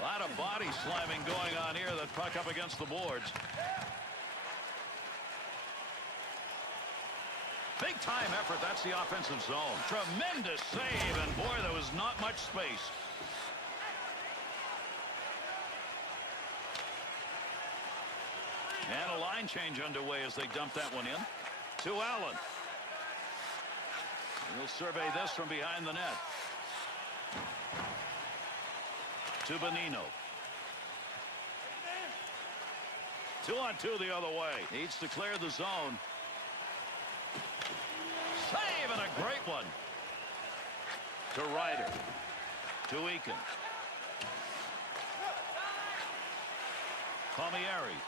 A lot of body slamming going on here. That puck up against the boards. Big time effort. That's the offensive zone. Tremendous save. And boy, there was not much space. And a line change underway as they dump that one in. To Allen. He'll survey this from behind the net. To Bonino. 2-on-2 the other way. Needs to clear the zone. Save, and a great one. To Ryder. To Eakin. Palmieri.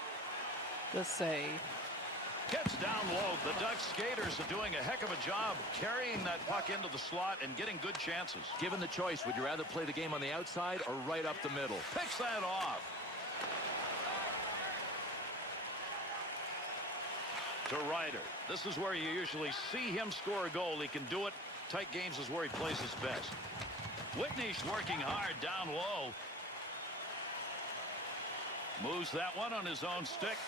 Good save. Gets down low. The Ducks skaters are doing a heck of a job carrying that puck into the slot and getting good chances. Given the choice, would you rather play the game on the outside or right up the middle? Picks that off. To Ryder. This is where you usually see him score a goal. He can do it. Tight games is where he plays his best. Whitney's working hard down low. Moves that one on his own stick.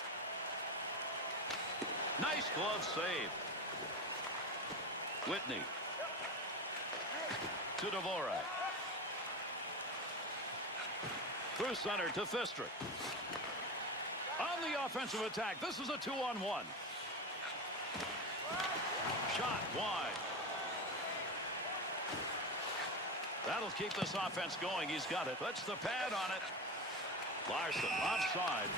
Nice glove save. Whitney. To Dvorak. Through center to Fistrick. On the offensive attack. This is a 2-on-1. Shot wide. That'll keep this offense going. He's got it. Puts the pad on it. Larson offside.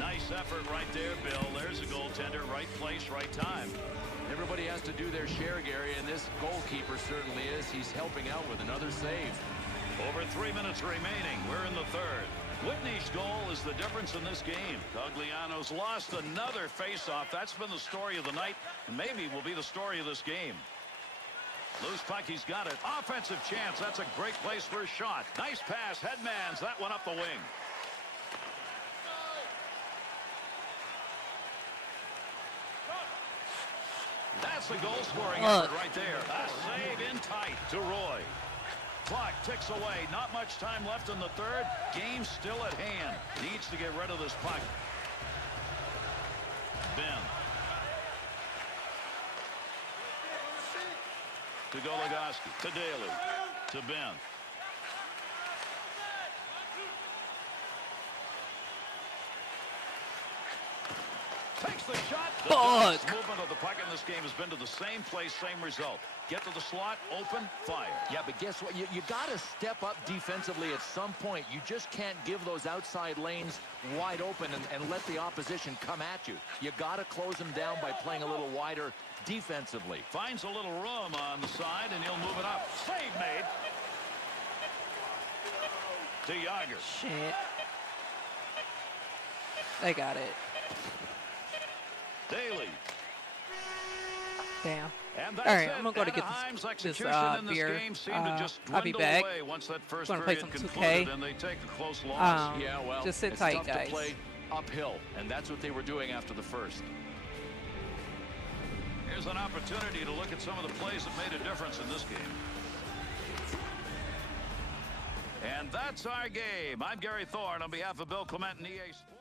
Nice effort right there, Bill. There's a goaltender. Right place, right time. Everybody has to do their share, Gary, and this goalkeeper certainly is. He's helping out with another save. Over 3 minutes remaining. We're in the third. Whitney's goal is the difference in this game. Cogliano's lost another faceoff. That's been the story of the night, and maybe will be the story of this game. Loose puck, he's got it. Offensive chance. That's a great place for a shot. Nice pass. Headmans that one up the wing. That's the goal-scoring effort right there. A save in tight to Roy. Clock ticks away. Not much time left in the third. Game still at hand. Needs to get rid of this puck. Ben. To Goligoski. To Daly. To Ben. Ducks' Fuck. movement of the puck in this game has been to the same place, same result. Get to the slot, open, fire. Yeah, but guess what? You got to step up defensively at some point. You just can't give those outside lanes wide open and let the opposition come at you. You got to close them down by playing a little wider defensively. Finds a little room on the side, and he'll move it up. Save made. To Yager. Shit. They got it. Daly. Damn. And that's All right, it. I'm gonna go to get Anaheim's this execution in this beer. game seemed to just I'll be dwindle back. away once that first Gonna play period some 2K. concluded, and they take a close loss. Yeah, well, just sit it's tight, tough guys. to play uphill, and that's what they were doing after the first. Here's an opportunity to look at some of the plays that made a difference in this game. And that's our game. I'm Gary Thorne on behalf of Bill Clement and EA Sports.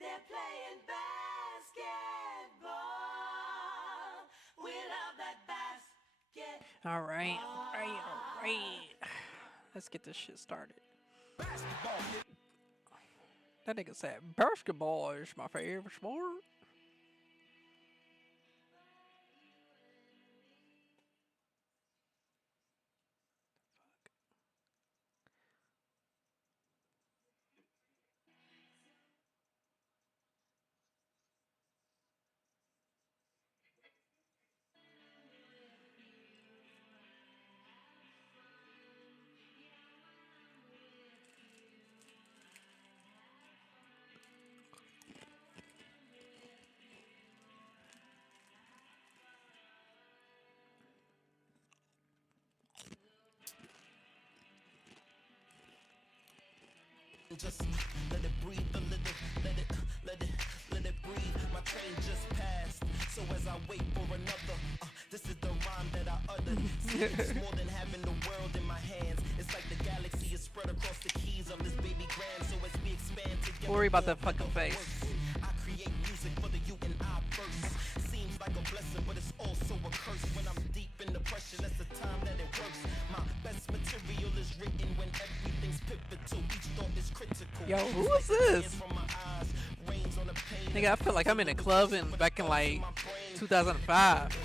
They're playing basketball. We love that basket. All right. All right. Let's get this shit started. That nigga said basketball is my favorite sport. Just let it breathe a little, let it breathe. My train just passed, so as I wait for another, this is the rhyme that I uttered. See, it's more than having the world in my hands. It's like the galaxy is spread across the keys of this baby grand. So as we expand together, Worry about that fucking face. I create music for the you and I verse. Seems like a blessing, but it's also a curse. When I'm deep in depression, that's the time that it works. My best material is written when everything's pivotal. Each thought is critical. Yo, who is this? Nigga, I feel like I'm in a club back in like 2005.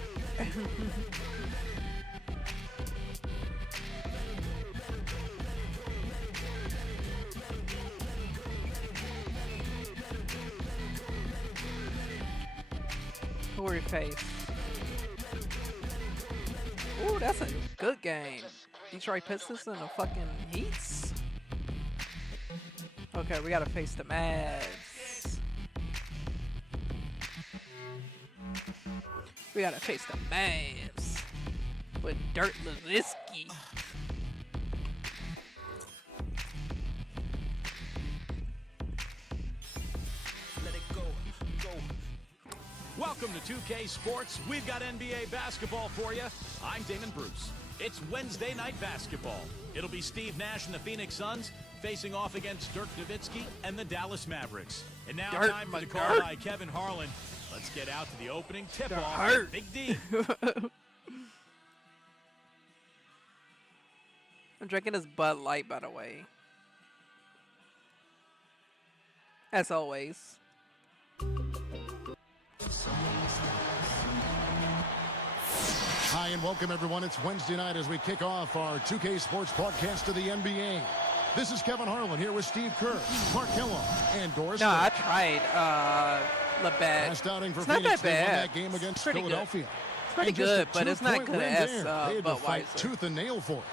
who we face. Ooh, that's a good game. Detroit Pistons in the fucking Heats. Okay, we gotta face the Mavs. We gotta face the Mavs with Dirk Nowitzki. Let it go, go. Welcome to 2K Sports. We've got NBA basketball for you. I'm Damon Bruce. It's Wednesday night basketball. It'll be Steve Nash and the Phoenix Suns facing off against Dirk Nowitzki and the Dallas Mavericks. And now Dirk, time for the my call Dirk. by Kevin Harlan. Let's get out to the opening tip-off. Dirk. Big D. I'm drinking this Bud Light, by the way. As always. Hi and welcome everyone. It's Wednesday night as we kick off our 2K Sports broadcast of the NBA. This is Kevin Harlan here with Steve Kerr, Mark Kellogg, and Doris. No, I Burke. tried LeBed. Last outing for It's not Phoenix, that they won bad. that game against It's pretty good. Philadelphia. It's pretty And just a good, but it's not 2-point good win as there. They had to fight Budweiser. tooth and nail for it.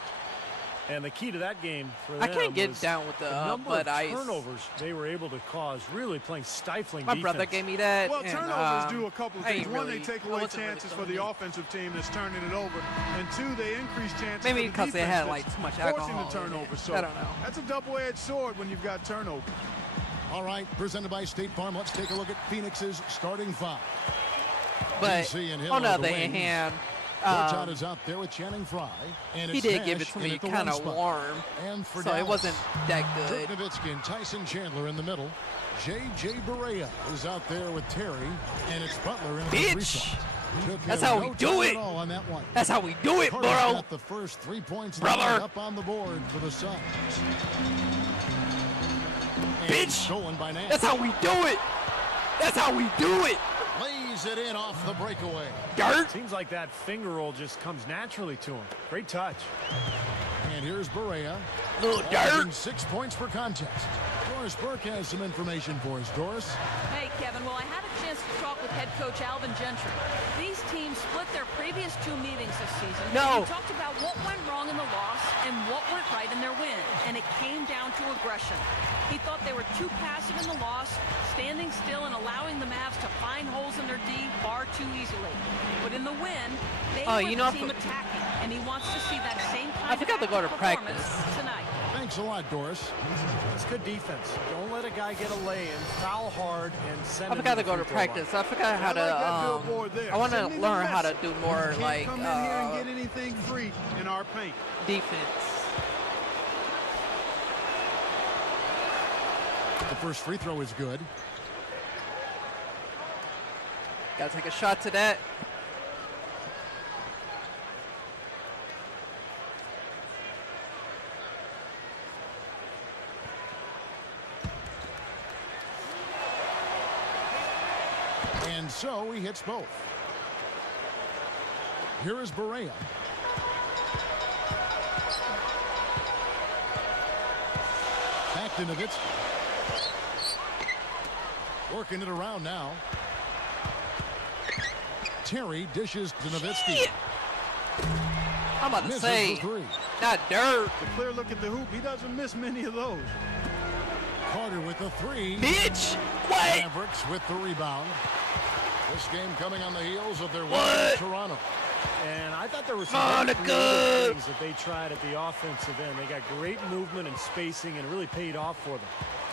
And the key to that game for them I can't get was down with the number Bud of Ice. turnovers they were able to cause, really playing stifling My defense. brother gave me that. Well, and, turnovers do a couple of I things. ain't One, really- they take I away wasn't really chances for feeling the it. offensive team that's turning it over. And two, they increase chances Maybe for the because they defense had, that's like, too much forcing alcohol the in it. turnovers. So I don't know. that's a double-edged sword when you've got turnovers. All right, presented by State Farm. Let's take a look at Phoenix's starting five. But DC and Hill on the are other the wings. hand, Gortat is out there with Channing Frye. And he it's did give Nash it to in me at the kind one of spot. warm, And for so it Dallas, wasn't that Dirk good. Nowitzki and Tyson Chandler in the middle. J.J. Barea is out there with Terry, and it's Butler in the Bitch! three spot. Took That's him how no we do time it. at all on that one. That's how we do it, Carter's bro. got the first 3 points Brother. up on the board for the Suns. And Bitch! stolen by Nash. That's how we do it. That's how we do it. Lays it in off the breakaway. Dirt. Seems like that finger roll just comes naturally to him. Great touch. And here's Barea. Little averaging dirt. 6 points per contest. Doris Burke has some information for us. Doris? Hey, Kevin. Well, I had a chance to talk with head coach Alvin Gentry. These teams split their previous 2 meetings this season. No. He talked about what went wrong in the loss and what went right in their win, and it came down to aggression. He thought they were too passive in the loss, standing still and allowing the Mavs to find holes in their D far too easily. But in the win, they Oh, were you the know, team attacking, and he wants to see that same I kind forgot to of go to active performance practice. tonight. Thanks a lot, Doris. It's good defense. Don't let a guy get a lay-in, foul hard, and send I him forgot to the go to free throw line. practice. I forgot how I like that to. billboard there. I want to Send me the learn how to message. do more You like can't come in here and get anything free in our paint. defense. The first free throw is good. Gotta take a shot to that. And so he hits both. Here is Barea. Back to Nowitzki. Working it around now. Terry dishes to Nowitzki. Shit. I'm about to Misses say, the three. not dirt, A clear look at the hoop. He doesn't miss many of those. Carter with the three. bitch. What? Mavericks with the rebound. This game coming on the heels of their win What? in Toronto. And I thought there were some Monica! great creative things that they tried at the offensive end. They got great movement and spacing, and it really paid off for them.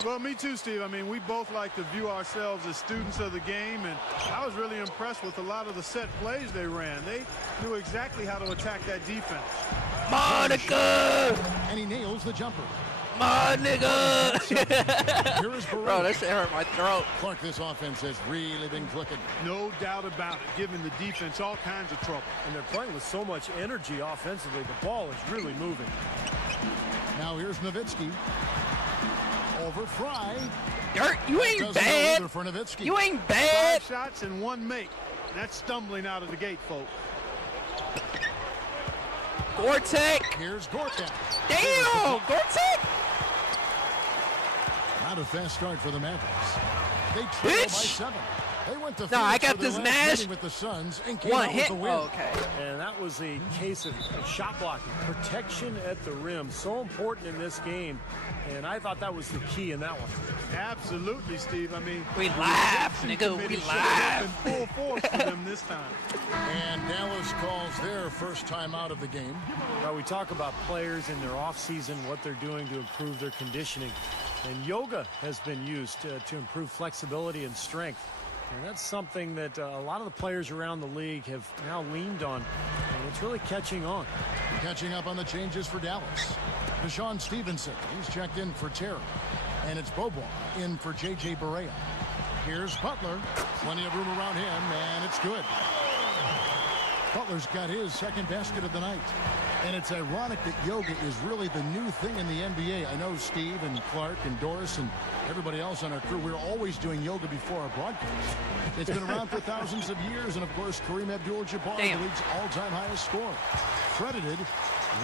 Well, me too, Steve. I mean, we both like to view ourselves as students of the game, and I was really impressed with a lot of the set plays they ran. They knew exactly how to attack that defense. Monica, And he nails the jumper. my nigga. Here is Bro, Barea. that shit hurt my throat. Clark, this offense has really been clicking. No doubt about it, giving the defense all kinds of trouble. And they're playing with so much energy offensively. The ball is really moving. Now here's Nowitzki. Over Fry. Dirt, you ain't Doesn't go bad. either for Nowitzki. You ain't bad. 5 shots and 1 make. That's stumbling out of the gate, folks. Gore-Tex. Here's Gortat. Damn, Gore-Tex. Not a fast start for the Mavericks. They trail by Bitch. 7. They went to No, I Phoenix got for their this last Nash. meeting with the Suns and came One out hit. with the win. Oh, okay. And that was a case of shot blocking. Protection at the rim. So important in this game. And I thought that was the key in that one. Absolutely, Steve. I mean, We the live, Egyptian nigga. committee We showed up live. in full force for them this time. And Dallas calls their first time out of the game. Now we talk about players in their offseason, what they're doing to improve their conditioning. And yoga has been used to improve flexibility and strength. And that's something that a lot of the players around the league have now leaned on. And it's really catching on. Catching up on the changes for Dallas. Deshaun Stevenson, he's checked in for Terry. And it's Bobo in for J.J. Barea. Here's Butler. Plenty of room around him, and it's good. Butler's got his second basket of the night. And it's ironic that yoga is really the new thing in the NBA. I know Steve and Clark and Doris and everybody else on our crew, we're always doing yoga before our broadcast. It's been around for thousands of years, and of course, Kareem Abdul-Jabbar, the league's all-time highest scorer, credited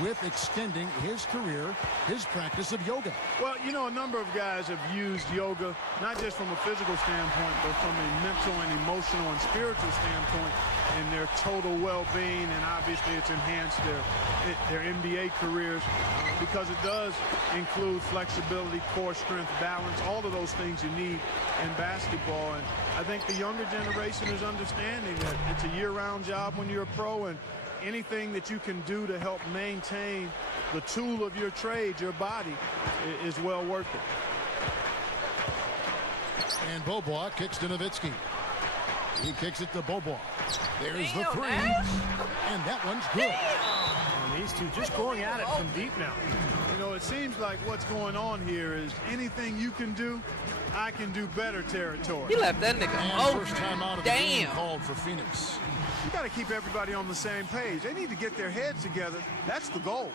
with extending his career, his practice of yoga. Well, you know, a number of guys have used yoga, not just from a physical standpoint, but from a mental and emotional and spiritual standpoint in their total well-being, and obviously it's enhanced their NBA careers because it does include flexibility, core strength, balance, all of those things you need in basketball. And I think the younger generation is understanding that it's a year-round job when you're a pro, and anything that you can do to help maintain the tool of your trade, your body, is well worth it. And Bobo kicks to Nowitzki. He kicks it to Bobo. There's the three. And that one's good. And these two just going at it from deep now. You know, it seems like what's going on here is anything you can do, I can do better territory. He left that nigga. And first time out of the game damn. called for Phoenix. You got to keep everybody on the same page. They need to get their heads together. That's the goal.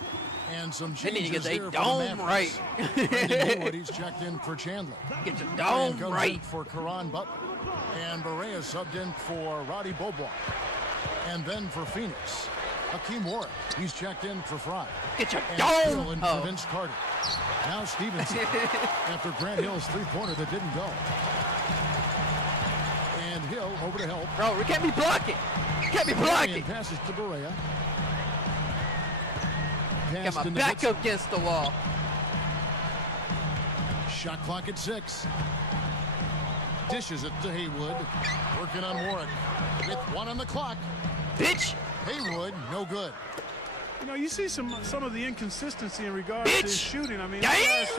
And some They need to changes get here their for the dome Mavericks. right. Brandon Haywood, he's checked in for Chandler. Get your Ryan dome comes in right. for Caron Butler. And Barea subbed in for Roddy Bobo. And then for Phoenix, Hakeem Warwick. He's checked in for Fry. Get your And dome. Hill in for Vince Carter. Now Stevenson after Grant Hill's three-pointer that didn't go. And Hill over to help. Bro, we can't be blocking. Can't be blocking. And passes to Barea. Got Pass my to back Nowitzki. against the wall. Shot clock at 6. Dishes it to Haywood. Working on Warwick. With 1 on the clock. Bitch. Haywood, no good. You know, you see some of the inconsistency in regards to his shooting. I mean, Danger!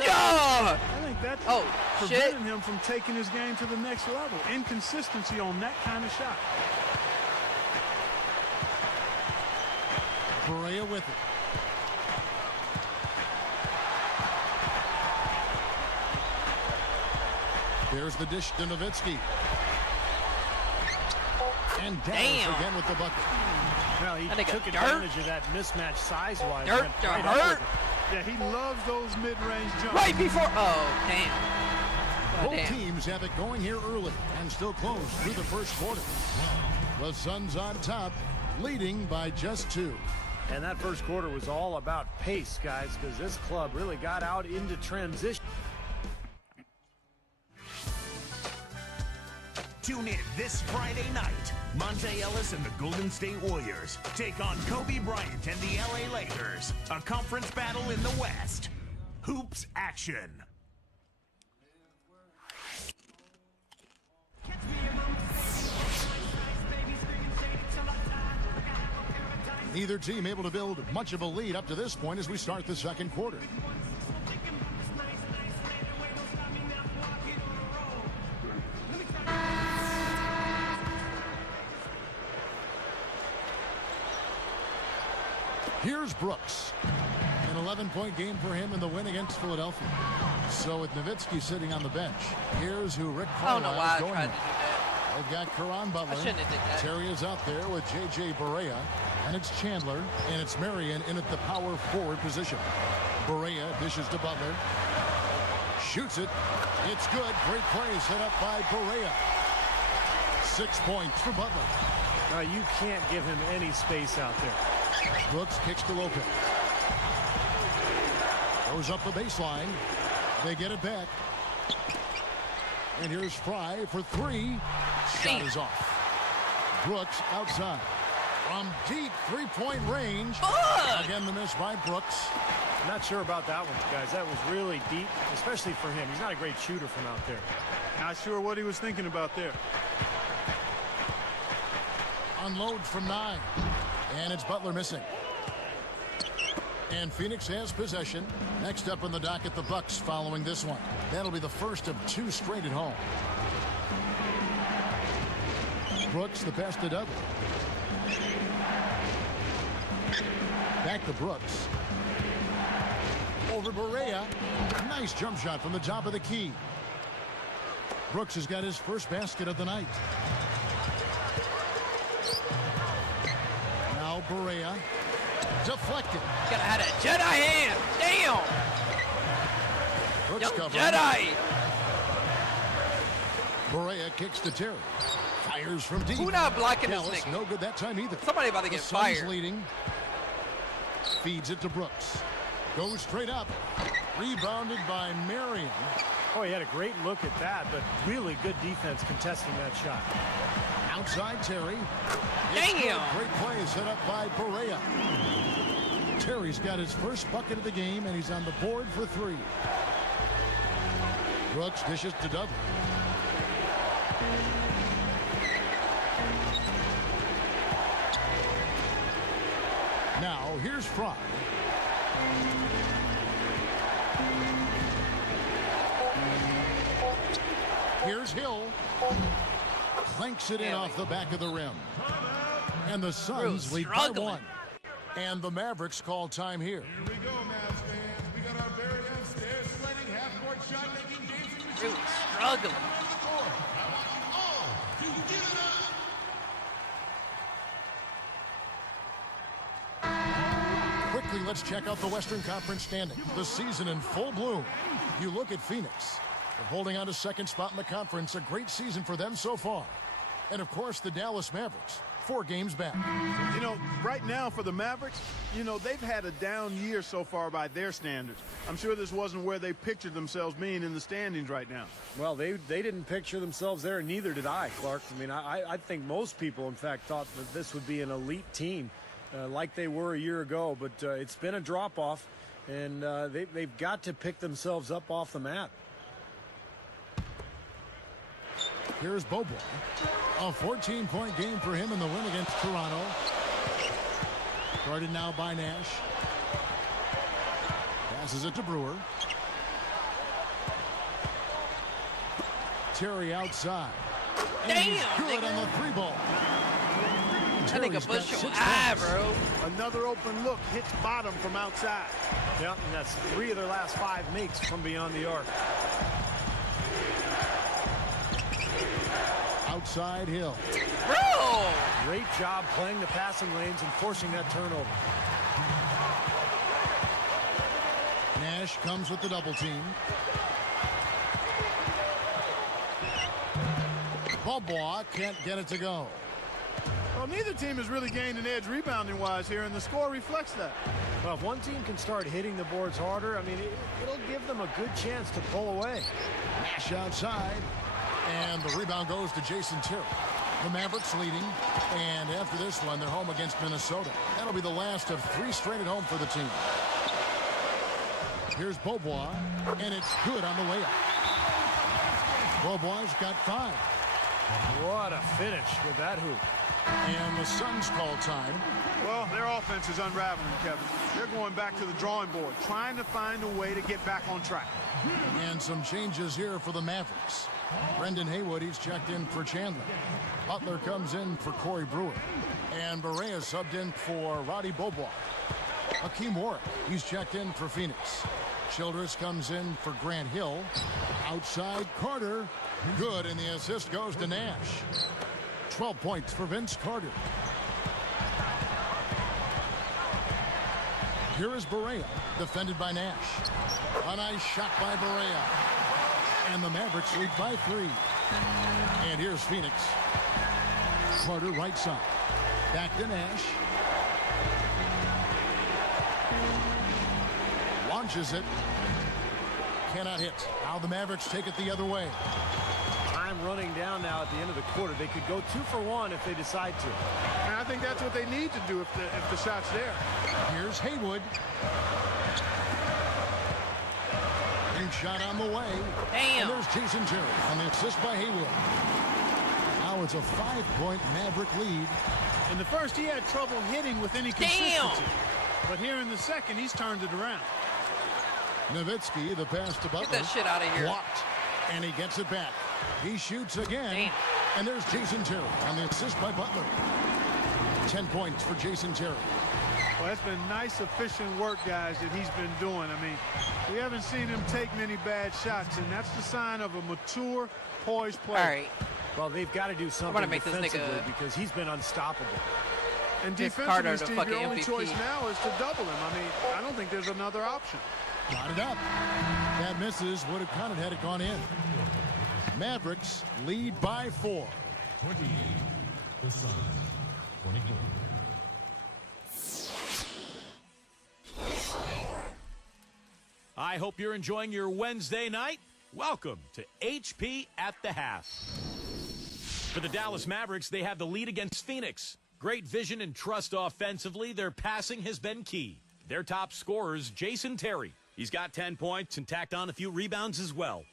I think that's shit. preventing him from taking his game to the next level. Inconsistency on that kind of shot. Barea with it. There's the dish to Nowitzki. And Dallas again with the bucket. Well, he That nigga took dirt. advantage of that mismatch size-wise. Dirt went to right up hurt. with it. Yeah, he loves those mid-range jumps. Right before. Oh, damn. Oh, Both damn. teams have it going here early and still close through the first quarter. The Suns on top, leading by just 2. And that first quarter was all about pace, guys, because this club really got out into transition. Tune in this Friday night. Monte Ellis and the Golden State Warriors take on Kobe Bryant and the LA Lakers. A conference battle in the West. Hoops action. Neither team able to build much of a lead up to this point as we start the second quarter. Here's Brooks. An 11-point game for him in the win against Philadelphia. So with Nowitzki sitting on the bench, here's who Rick I don't know why I Carlisle is going tried to with. do that. They've got Caron Butler. I shouldn't have did that. Terry is out there with J.J. Barea. And it's Chandler. And it's Marion in at the power forward position. Barea dishes to Butler. Shoots it. It's good. Great play set up by Barea. 6 points for Butler. Now, you can't give him any space out there. Brooks kicks to Lopez. Goes up the baseline. They get it back. And here's Fry for 3. Shot is off. Brooks outside. From deep three-point range. Again, the miss by Brooks. Not sure about that one, guys. That was really deep, especially for him. He's not a great shooter from out there. Not sure what he was thinking about there. Unload from 9. And it's Butler missing. And Phoenix has possession. Next up on the docket, the Bucks following this one. That'll be the first of 2 straight at home. Brooks, the pass to Dudley. Back to Brooks. Over Barea. Nice jump shot from the top of the key. Brooks has got his first basket of the night. Now Barea. Deflected. Gotta have a Jedi hand. Damn. Brooks Yo, covering. Jedi. Barea kicks to Terry. Fires from deep. Who not blocking this Dallas, nigga? no good that time either. Somebody about to The get Suns fired. leading. Feeds it to Brooks. Goes straight up. Rebounded by Marion. Oh, he had a great look at that, but really good defense contesting that shot. Outside Terry. Damn. Great play set up by Barea. Terry's got his first bucket of the game, and he's on the board for 3. Brooks dishes to Dudley. Now, here's Fry. Here's Hill. Clanks it in off the back of the rim. And the Suns lead by 1. And the Mavericks call time here. Here we go, Mavs fans. We got our very own stair-sliding half-court shot-making dancing machine. Really struggling. I want you all to give it up. Quickly, let's check out the Western Conference standing. The season in full bloom. You look at Phoenix. They're holding on to second spot in the conference. A great season for them so far. And, of course, the Dallas Mavericks. 4 games back. You know, right now for the Mavericks, you know, they've had a down year so far by their standards. I'm sure this wasn't where they pictured themselves being in the standings right now. Well, they didn't picture themselves there, and neither did I, Clark. I mean, I think most people, in fact, thought that this would be an elite team like they were a year ago. But it's been a drop-off, and they've got to pick themselves up off the mat. Here's Bobo. A 14-point game for him in the win against Toronto. Guarded now by Nash. Passes it to Brewer. Terry outside. And he's good on the 3-ball. That nigga bust your eye, bro. Another open look hits bottom from outside. Yep, and that's 3 of their last 5 makes from beyond the arc. Outside Hill. Bro! Great job playing the passing lanes and forcing that turnover. Nash comes with the double team. Bobois can't get it to go. Well, neither team has really gained an edge rebounding-wise here, and the score reflects that. Well, if one team can start hitting the boards harder, I mean, it'll give them a good chance to pull away. Nash outside. And the rebound goes to Jason Terry. The Mavericks leading. And after this one, they're home against Minnesota. That'll be the last of 3 straight at home for the team. Here's Bobois. And it's good on the layup. Bobois got 5. What a finish with that hoop. And the Suns call time. Well, their offense is unraveling, Kevin. They're going back to the drawing board, trying to find a way to get back on track. And some changes here for the Mavericks. Brendan Haywood, he's checked in for Chandler. Butler comes in for Corey Brewer. And Barea subbed in for Roddy Bobois. Hakeem Warwick, he's checked in for Phoenix. Childress comes in for Grant Hill. Outside Carter. Good, and the assist goes to Nash. 12 points for Vince Carter. Here is Barea, defended by Nash. A nice shot by Barea. And the Mavericks lead by 3. And here's Phoenix. Carter right side. Back to Nash. Launches it. Cannot hit. Now the Mavericks take it the other way. time running down now at the end of the quarter. They could go 2 for 1 if they decide to. And I think that's what they need to do if the shot's there. Here's Haywood. Big shot on the way. Damn. And there's Jason Terry on the assist by Haywood. Now it's a 5-point Maverick lead. In the first, he had trouble hitting with any consistency. But here in the second, he's turned it around. Nowitzki, the pass to Butler. Get that shit out of here. Blocked. And he gets it back. He shoots again. Damn. And there's Jason Terry on the assist by Butler. 10 points for Jason Terry. Well, that's been nice, efficient work, guys, that he's been doing. I mean, we haven't seen him take many bad shots, and that's the sign of a mature, poised player. All right. Well, they've got to do something make this defensively nigga because he's been unstoppable. And Vince defensively, Carter, the Steve, fucking your only MVP. choice now is to double him. I mean, I don't think there's another option. Got it up. That misses. Would have counted had it gone in. Mavericks lead by 4. 28. The Suns. 24. I hope you're enjoying your Wednesday night. Welcome to HP at the half. For the Dallas Mavericks, they have the lead against Phoenix. Great vision and trust offensively. Their passing has been key. Their top scorer is Jason Terry. He's got 10 points and tacked on a few rebounds as well.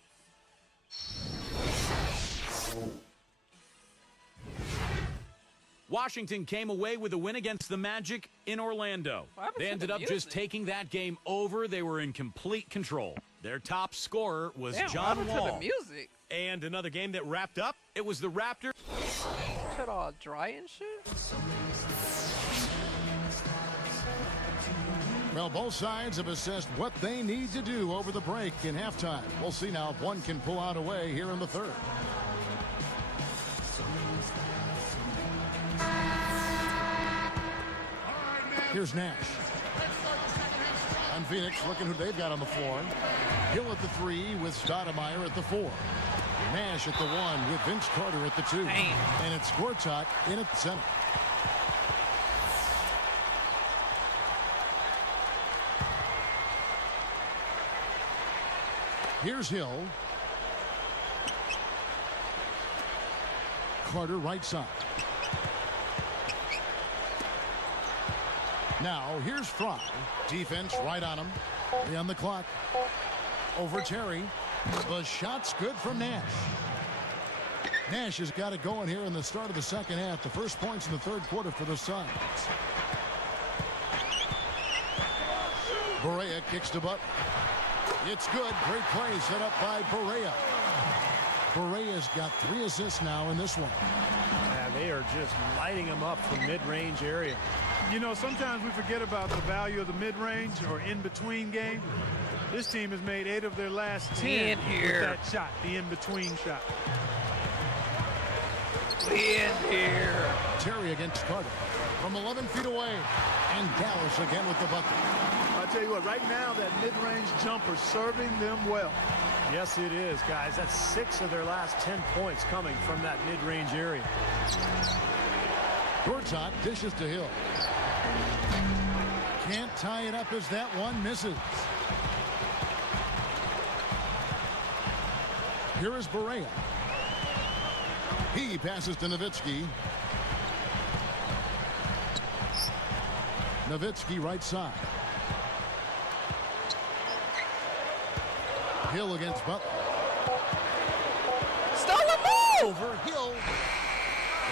Washington came away with a win against the Magic in Orlando. They ended up just taking that game over. They were in complete control. Their top scorer was John Wall. The music. And another game that wrapped up, it was the Raptors. Shit all dry and shit. Well, both sides have assessed what they need to do over the break in halftime. We'll see now if one can pull out a way here in the third. Here's Nash. And Phoenix looking who they've got on the floor. Hill at the 3 with Stoudemire at the 4. Nash at the 1 with Vince Carter at the 2. Damn. And it's Gortat in at the center. Here's Hill. Carter right side. Now here's Fry. Defense right on him. 3 on the clock. Over Terry. The shot's good from Nash. Nash has got it going here in the start of the second half. The first points in the third quarter for the Suns. Barea kicks to Butler. It's good. Great play set up by Barea. Barea's got 3 assists now in this one. Yeah, they are just lighting him up from mid-range area. You know, sometimes we forget about the value of the mid-range or in-between game. This team has made 8 of their last 10 with that shot, the in-between shot. In here. Terry against Carter from 11 feet away. And Dallas again with the bucket. I'll tell you what, right now that mid-range jumper serving them well. Yes, it is, guys. That's 6 of their last 10 points coming from that mid-range area. Gortat dishes to Hill. Can't tie it up as that one misses. Here is Barea. He passes to Nowitzki. Nowitzki right side. Hill against Butler. Stolen move! Over Hill.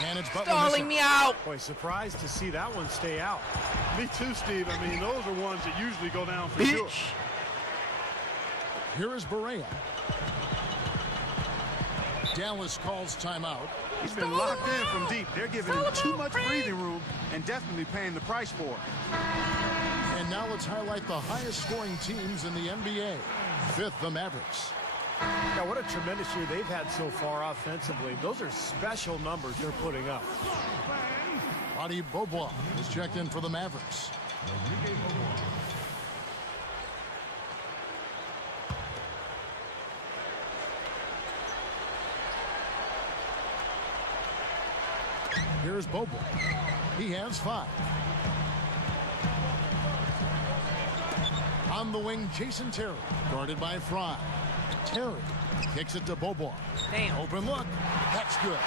And it's Butler Stalling missing. me out. Boy, surprised to see that one stay out. Me too, Steve. I mean, those are ones that usually go down for sure. Here is Barea. Dallas calls timeout. He's been locked in from deep. They're giving him too much breathing room and definitely paying the price for it. And now let's highlight the highest scoring teams in the NBA. 5th, the Mavericks. Yeah, what a tremendous year they've had so far offensively. Those are special numbers they're putting up. Adi Bobois is checked in for the Mavericks. Here's Bobois. He has 5. On the wing, Jason Terry, guarded by Fry. Terry kicks it to Beaubois. Damn. Open look. That's good.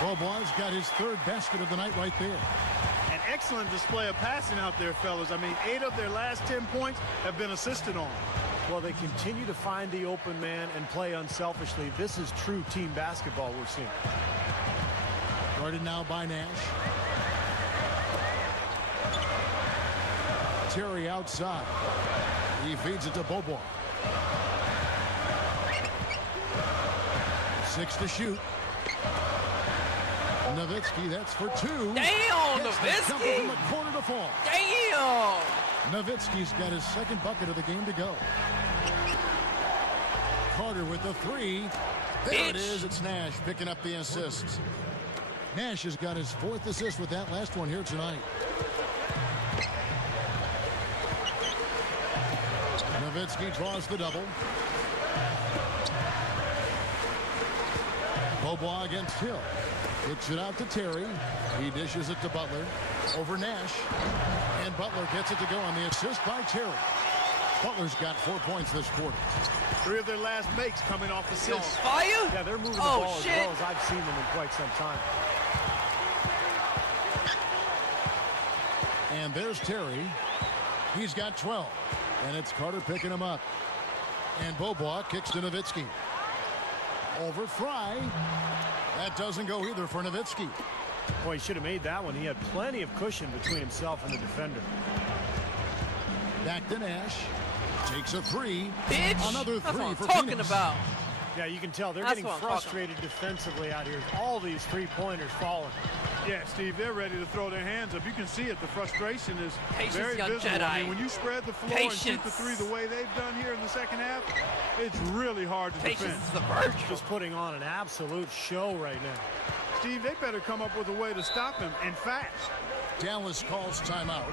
Beaubois got his third basket of the night right there. An excellent display of passing out there, fellas. I mean, 8 of their last 10 points have been assisted on. Well, they continue to find the open man and play unselfishly. This is true team basketball we're seeing. Guarded now by Nash. Terry outside. He feeds it to Beaubois. 6 to shoot. Nowitzki, that's for 2. Damn, Gets the jumper Nowitzki. from the corner to fall. Damn. Nowitzki's got his second bucket of the game to go. Carter with the 3. There it is. It's Nash picking up the assists. Nash has got his 4th assist with that last one here tonight. Nowitzki draws the double. Beaubois against Hill. Kicks it out to Terry. He dishes it to Butler. Over Nash. And Butler gets it to go on the assist by Terry. Butler's got 4 points this quarter. 3 of their last makes coming off assists. Fire? Yeah, they're moving the Oh, ball shit. as well as I've seen them in quite some time. And there's Terry. He's got 12. And it's Carter picking him up. And Beaubois kicks to Nowitzki. Over Fry. That doesn't go either for Nowitzki. Boy, he should have made that one. He had plenty of cushion between himself and the defender. Back to Nash. Takes a 3. Bitch. Another 3 That's what I'm for talking Phoenix. about. Yeah, you can tell they're That's getting what I'm talking frustrated defensively out here. All these three-pointers falling. Yeah, Steve, they're ready to throw their hands up. You can see it. The frustration is Patience, very young visible. Jedi. I mean, when you spread the floor and shoot the Patience. 3 the way they've done here in the second half, it's really hard to Patience defend. is the virtue. Just putting on an absolute show right now. Steve, they better come up with a way to stop him, and fast. Dallas calls timeout.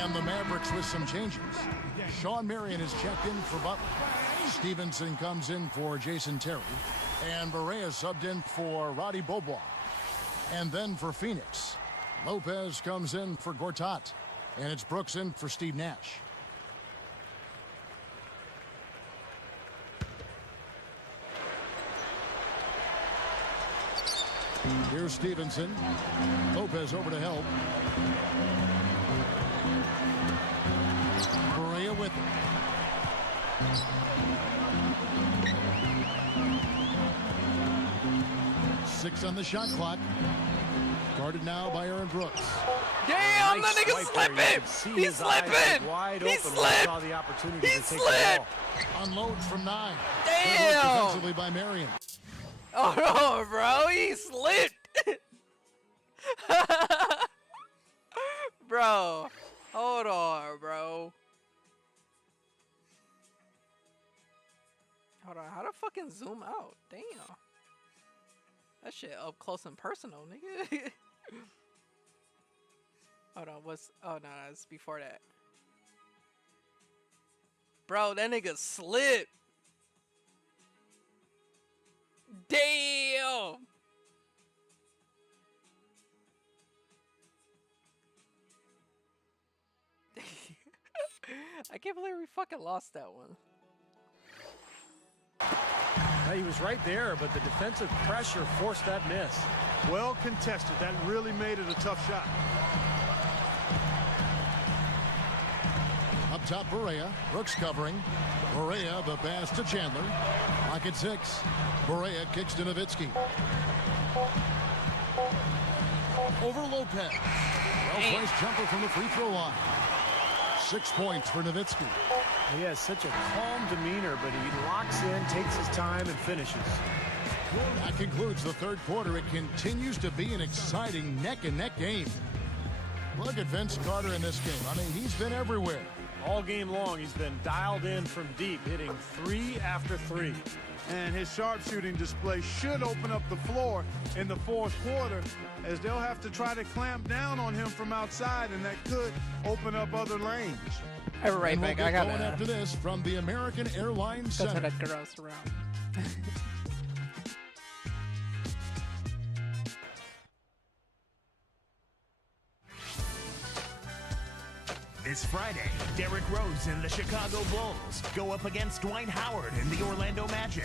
And the Mavericks with some changes. Sean Marion is checked in for Butler. Stevenson comes in for Jason Terry. And Barea subbed in for Roddy Beaubois. And then for Phoenix, Lopez comes in for Gortat. And it's Brooks in for Steve Nash. Here's Stevenson. Lopez over to help. Barea with it. Six on the shot clock. Guarded now by Aaron Brooks. Damn, Nice that nigga's swipe there. You slipping. could see He's his eyes slipping. wide He open when he slipped. saw the opportunity He to take the slipped. ball. Unloads from 9. Damn. Good work defensively by Marion. Oh no, bro, he slipped. Bro, hold on, bro. Hold on, how to fucking zoom out? Damn. That shit up close and personal, nigga. Hold on, what's... Oh, no, it's before that. Bro, that nigga slipped. Damn. I can't believe we fucking lost that one. He was right there, but the defensive pressure forced that miss. Well contested. That really made it a tough shot. Up top, Barea. Brooks covering. Barea, the pass to Chandler. Lock at 6. Barea kicks to Nowitzki. Over Lopez. Well-placed jumper from the free throw line. 6 points for Nowitzki. He has such a calm demeanor, but he locks in, takes his time, and finishes. That concludes the third quarter. It continues to be an exciting neck-and-neck game. Look at Vince Carter in this game. I mean, he's been everywhere. All game long, he's been dialed in from deep, hitting 3 after 3. And his sharpshooting display should open up the floor in the fourth quarter, as they'll have to try to clamp down on him from outside, and that could open up other lanes. All right, And we'll back. get I gotta going after this from the American Airlines go to Center. the girls' room. This Friday, Derrick Rose and the Chicago Bulls go up against Dwight Howard and the Orlando Magic.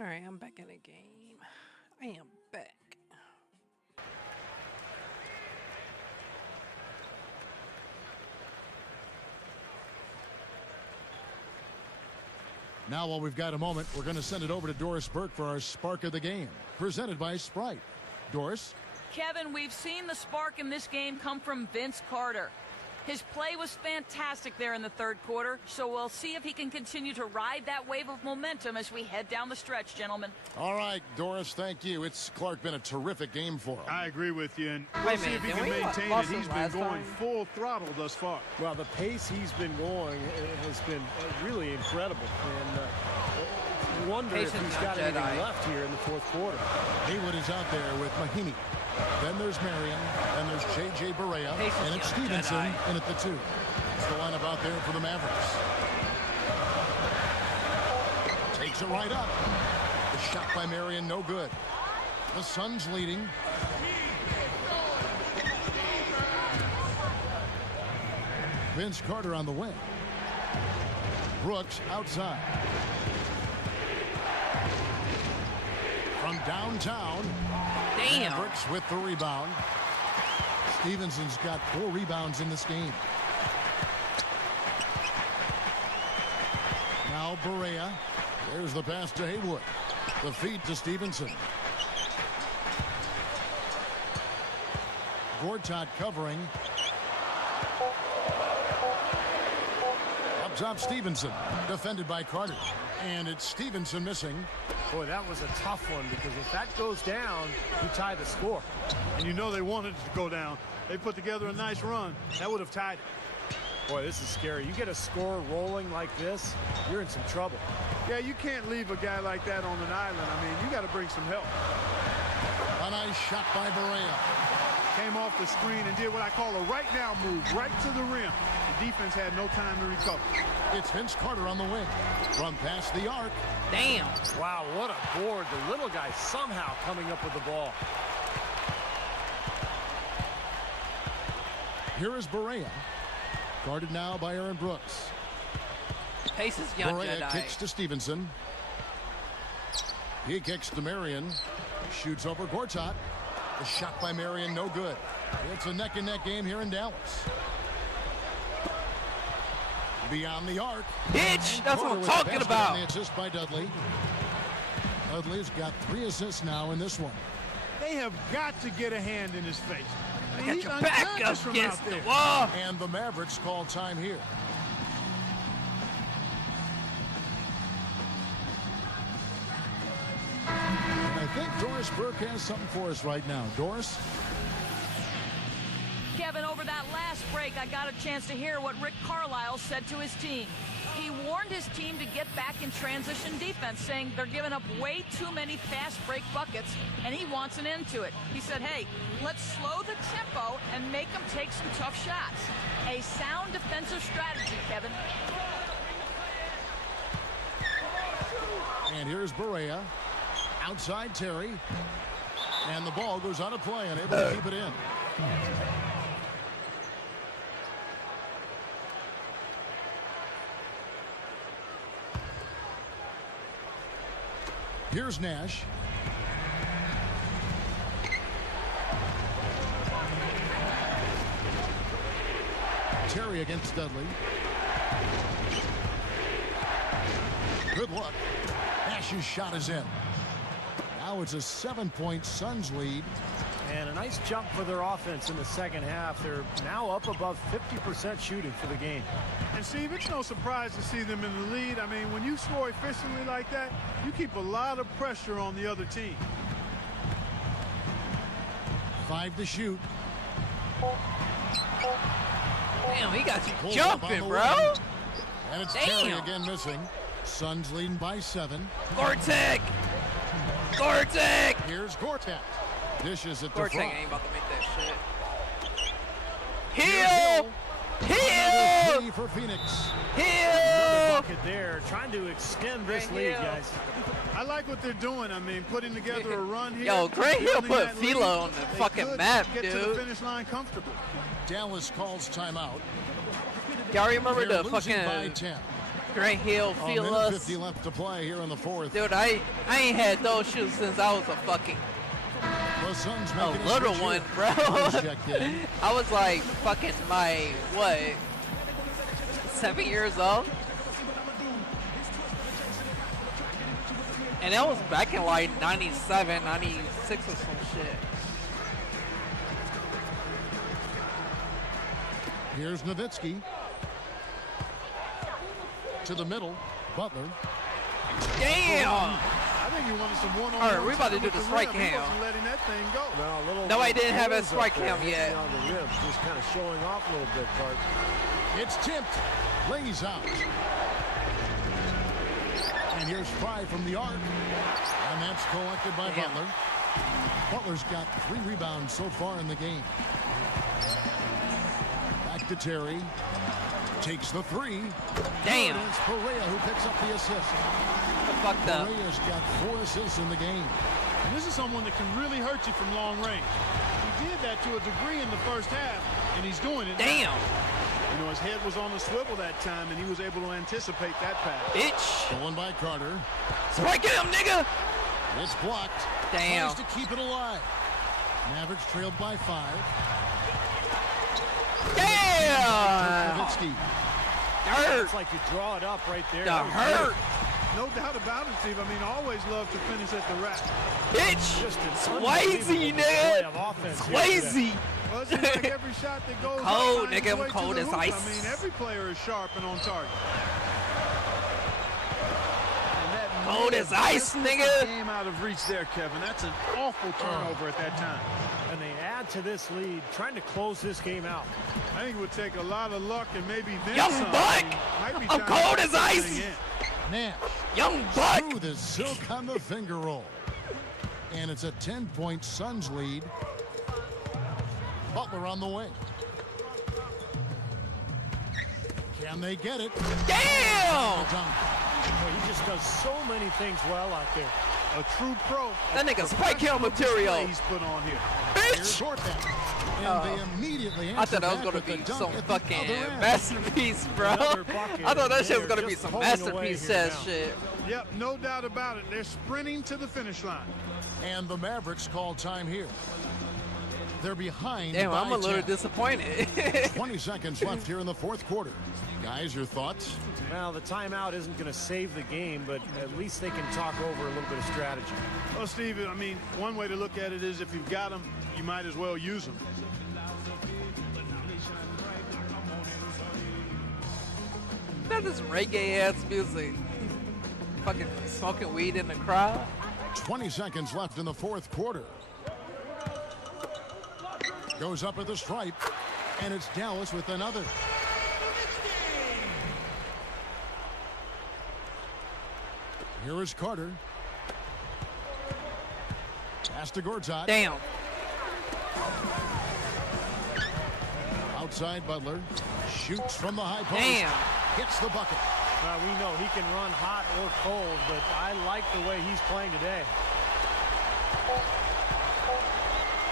All right, I'm back in the game. I am back. Now, while we've got a moment, we're going to send it over to Doris Burke for our Spark of the Game, presented by Sprite. Doris? Kevin, we've seen the spark in this game come from Vince Carter. His play was fantastic there in the third quarter, so we'll see if he can continue to ride that wave of momentum as we head down the stretch, gentlemen. All right, Doris, thank you. It's, Clark, been a terrific game for him. I agree with you, and Wait we'll a see if he minute, can didn't we maintain lost it. him He's been last going time? full throttle thus far. Well, the pace he's been going has been really incredible. And wonder if Patience he's not got anything Jedi. left here in the fourth quarter. Haywood is out there with Mahinmi. Then there's Marion. Then there's J.J. Barea. Patience, And it's young Stevenson Jedi. in at the 2. It's the lineup out there for the Mavericks. Takes it right up. The shot by Marion, no good. The Suns leading. Vince Carter on the wing. Brooks outside. From downtown. Damn. Mavericks with the rebound. Stevenson's got 4 rebounds in this game. Now Barea. There's the pass to Haywood. The feed to Stevenson. Gortat covering. Up top Stevenson. Defended by Carter. And it's Stevenson missing. Boy, that was a tough one because if that goes down, you tie the score. And you know they wanted it to go down. They put together a nice run. That would have tied it. Boy, this is scary. You get a score rolling like this, you're in some trouble. Yeah, you can't leave a guy like that on an island. I mean, you got to bring some help. A nice shot by Barea. Came off the screen and did what I call a right now move, right to the rim. The defense had no time to recover. It's Vince Carter on the wing. From past the arc. Damn. Wow, what a board. The little guy somehow coming up with the ball. Here is Barea. Guarded now by Aaron Brooks. Pace is young Barea Jedi. kicks to Stevenson. He kicks to Marion. Shoots over Gortat. The shot by Marion, no good. It's a neck-and-neck game here in Dallas. Beyond the arc. Bitch, that's what I'm Carter with the talking basket about. on the assist by Dudley. Dudley's got 3 assists now in this one. They have got to get a hand in his face. I mean, Got he's your back unconscious up from against out the there. wall. And the Mavericks call time here. And I think Doris Burke has something for us right now. Doris? Kevin, over that last break, I got a chance to hear what Rick Carlisle said to his team. He warned his team to get back in transition defense, saying they're giving up way too many fast break buckets, and he wants an end to it. He said, hey, let's slow the tempo and make them take some tough shots. A sound defensive strategy, Kevin. And here's Barea. Outside Terry. And the ball goes out of play, unable to keep it in. Here's Nash. Terry against Dudley. Good look. Nash's shot is in. Now it's a 7-point Suns lead. And a nice jump for their offense in the second half. They're now up above 50% shooting for the game. And Steve, it's no surprise to see them in the lead. I mean, when you score efficiently like that, you keep a lot of pressure on the other team. 5 to shoot. Damn, he got you Pulls up on jumping, the bro. wing. And it's Terry Damn. again missing. Suns leading by 7. Gortek. Gortek. Here's Gortat. Dishes it to Gortek front. ain't about to make that shit. Here's Heel. Another Heel. three for Phoenix. Another Heel. bucket there, trying to extend this Right lead, here. guys. I like what they're doing. I mean, putting together a run here. Yo, Grant Hill building put that lead. Philo on the They fucking could map, get to the dude. finish line comfortably. Dallas calls timeout. Y'all remember They're the losing by fucking 10. Grant Hill A minute Philos? 50 left to play here in the fourth. Dude, I ain't had those shoes since I was a fucking The Suns a making a little switch one, here. bro. Suns checked in. I was like fucking my, what, 7 years old? And that was back in like 97, 96 or some shit. Here's Nowitzki. To the middle. Butler. Damn! I think he wanted some one-on-one. All right, we about to time do with the rim. strike He cam. wasn't letting that thing go. Well, a little No, I didn't have a holes up strike there, cam hitting yet. on the ribs, just kind of showing off a little bit, Bart. It's tipped. Lays out. And here's Fry from the arc. And that's collected by Damn. Butler. Butler's got 3 rebounds so far in the game. Back to Terry. Takes the 3. Damn. And it's Barea who picks up the assist. Fucked up. Barea's got 4 assists in the game. And this is someone that can really hurt you from long range. He did that to a degree in the first half, and he's doing it now. Damn. You know, his head was on the swivel that time, and he was able to anticipate that pass. Bitch. Stolen by Carter. Strike him, nigga. It's blocked. Damn. Tries to keep it alive. Mavericks trailed by 5. Damn. Nowitzki. Hurt. It's like you draw it up right there. The That was hurt. No doubt about it, Steve. I mean, always love to finish at the rack. Bitch. just an Swayze, unbelievable display of nigga. offense here today. Swayze. Well, it seems like every shot that goes Cold, up finds nigga, its way I'm cold to the as hoop. ice. I mean, every player is sharp and on target. And that cold as ice, nigga. Game out of reach there, Kevin. That's an awful turnover at that time. And they add to this lead, trying to close this game out. I think it would take a lot of luck and maybe then Young some. Buck! Might be I'm time to cold put as this ice! thing in. Nash. Young Buck! Through the silk on the finger roll. And it's a 10-point Suns lead. Butler on the way. Can they get it? Damn! Well, he just does so many things well out there. A true pro. That nigga spike hill material. He's put on here. Bitch! And they immediately I thought that was back gonna with the be dunk some at the fucking other end. masterpiece, bro. Another bucket. I thought that shit was They're gonna be just some pulling away masterpiece here ass now. shit. Yep, no doubt about it. They're sprinting to the finish line. And the Mavericks call time here. They're behind Damn, by I'm a little 10. disappointed. 20 seconds left here in the fourth quarter. Guys, your thoughts? Well, the timeout isn't going to save the game, but at least they can talk over a little bit of strategy. Well, Steve, I mean, one way to look at it is if you've got them, you might as well use them. That is reggae ass music. Fucking smoking weed in the crowd. 20 seconds left in the fourth quarter. Goes up at the stripe, and it's Dallas with another. Here is Carter. Pass to Gortat. Damn. Outside Butler. Shoots from the high post. Damn. Hits the bucket. We know he can run hot or cold, but I like the way he's playing today.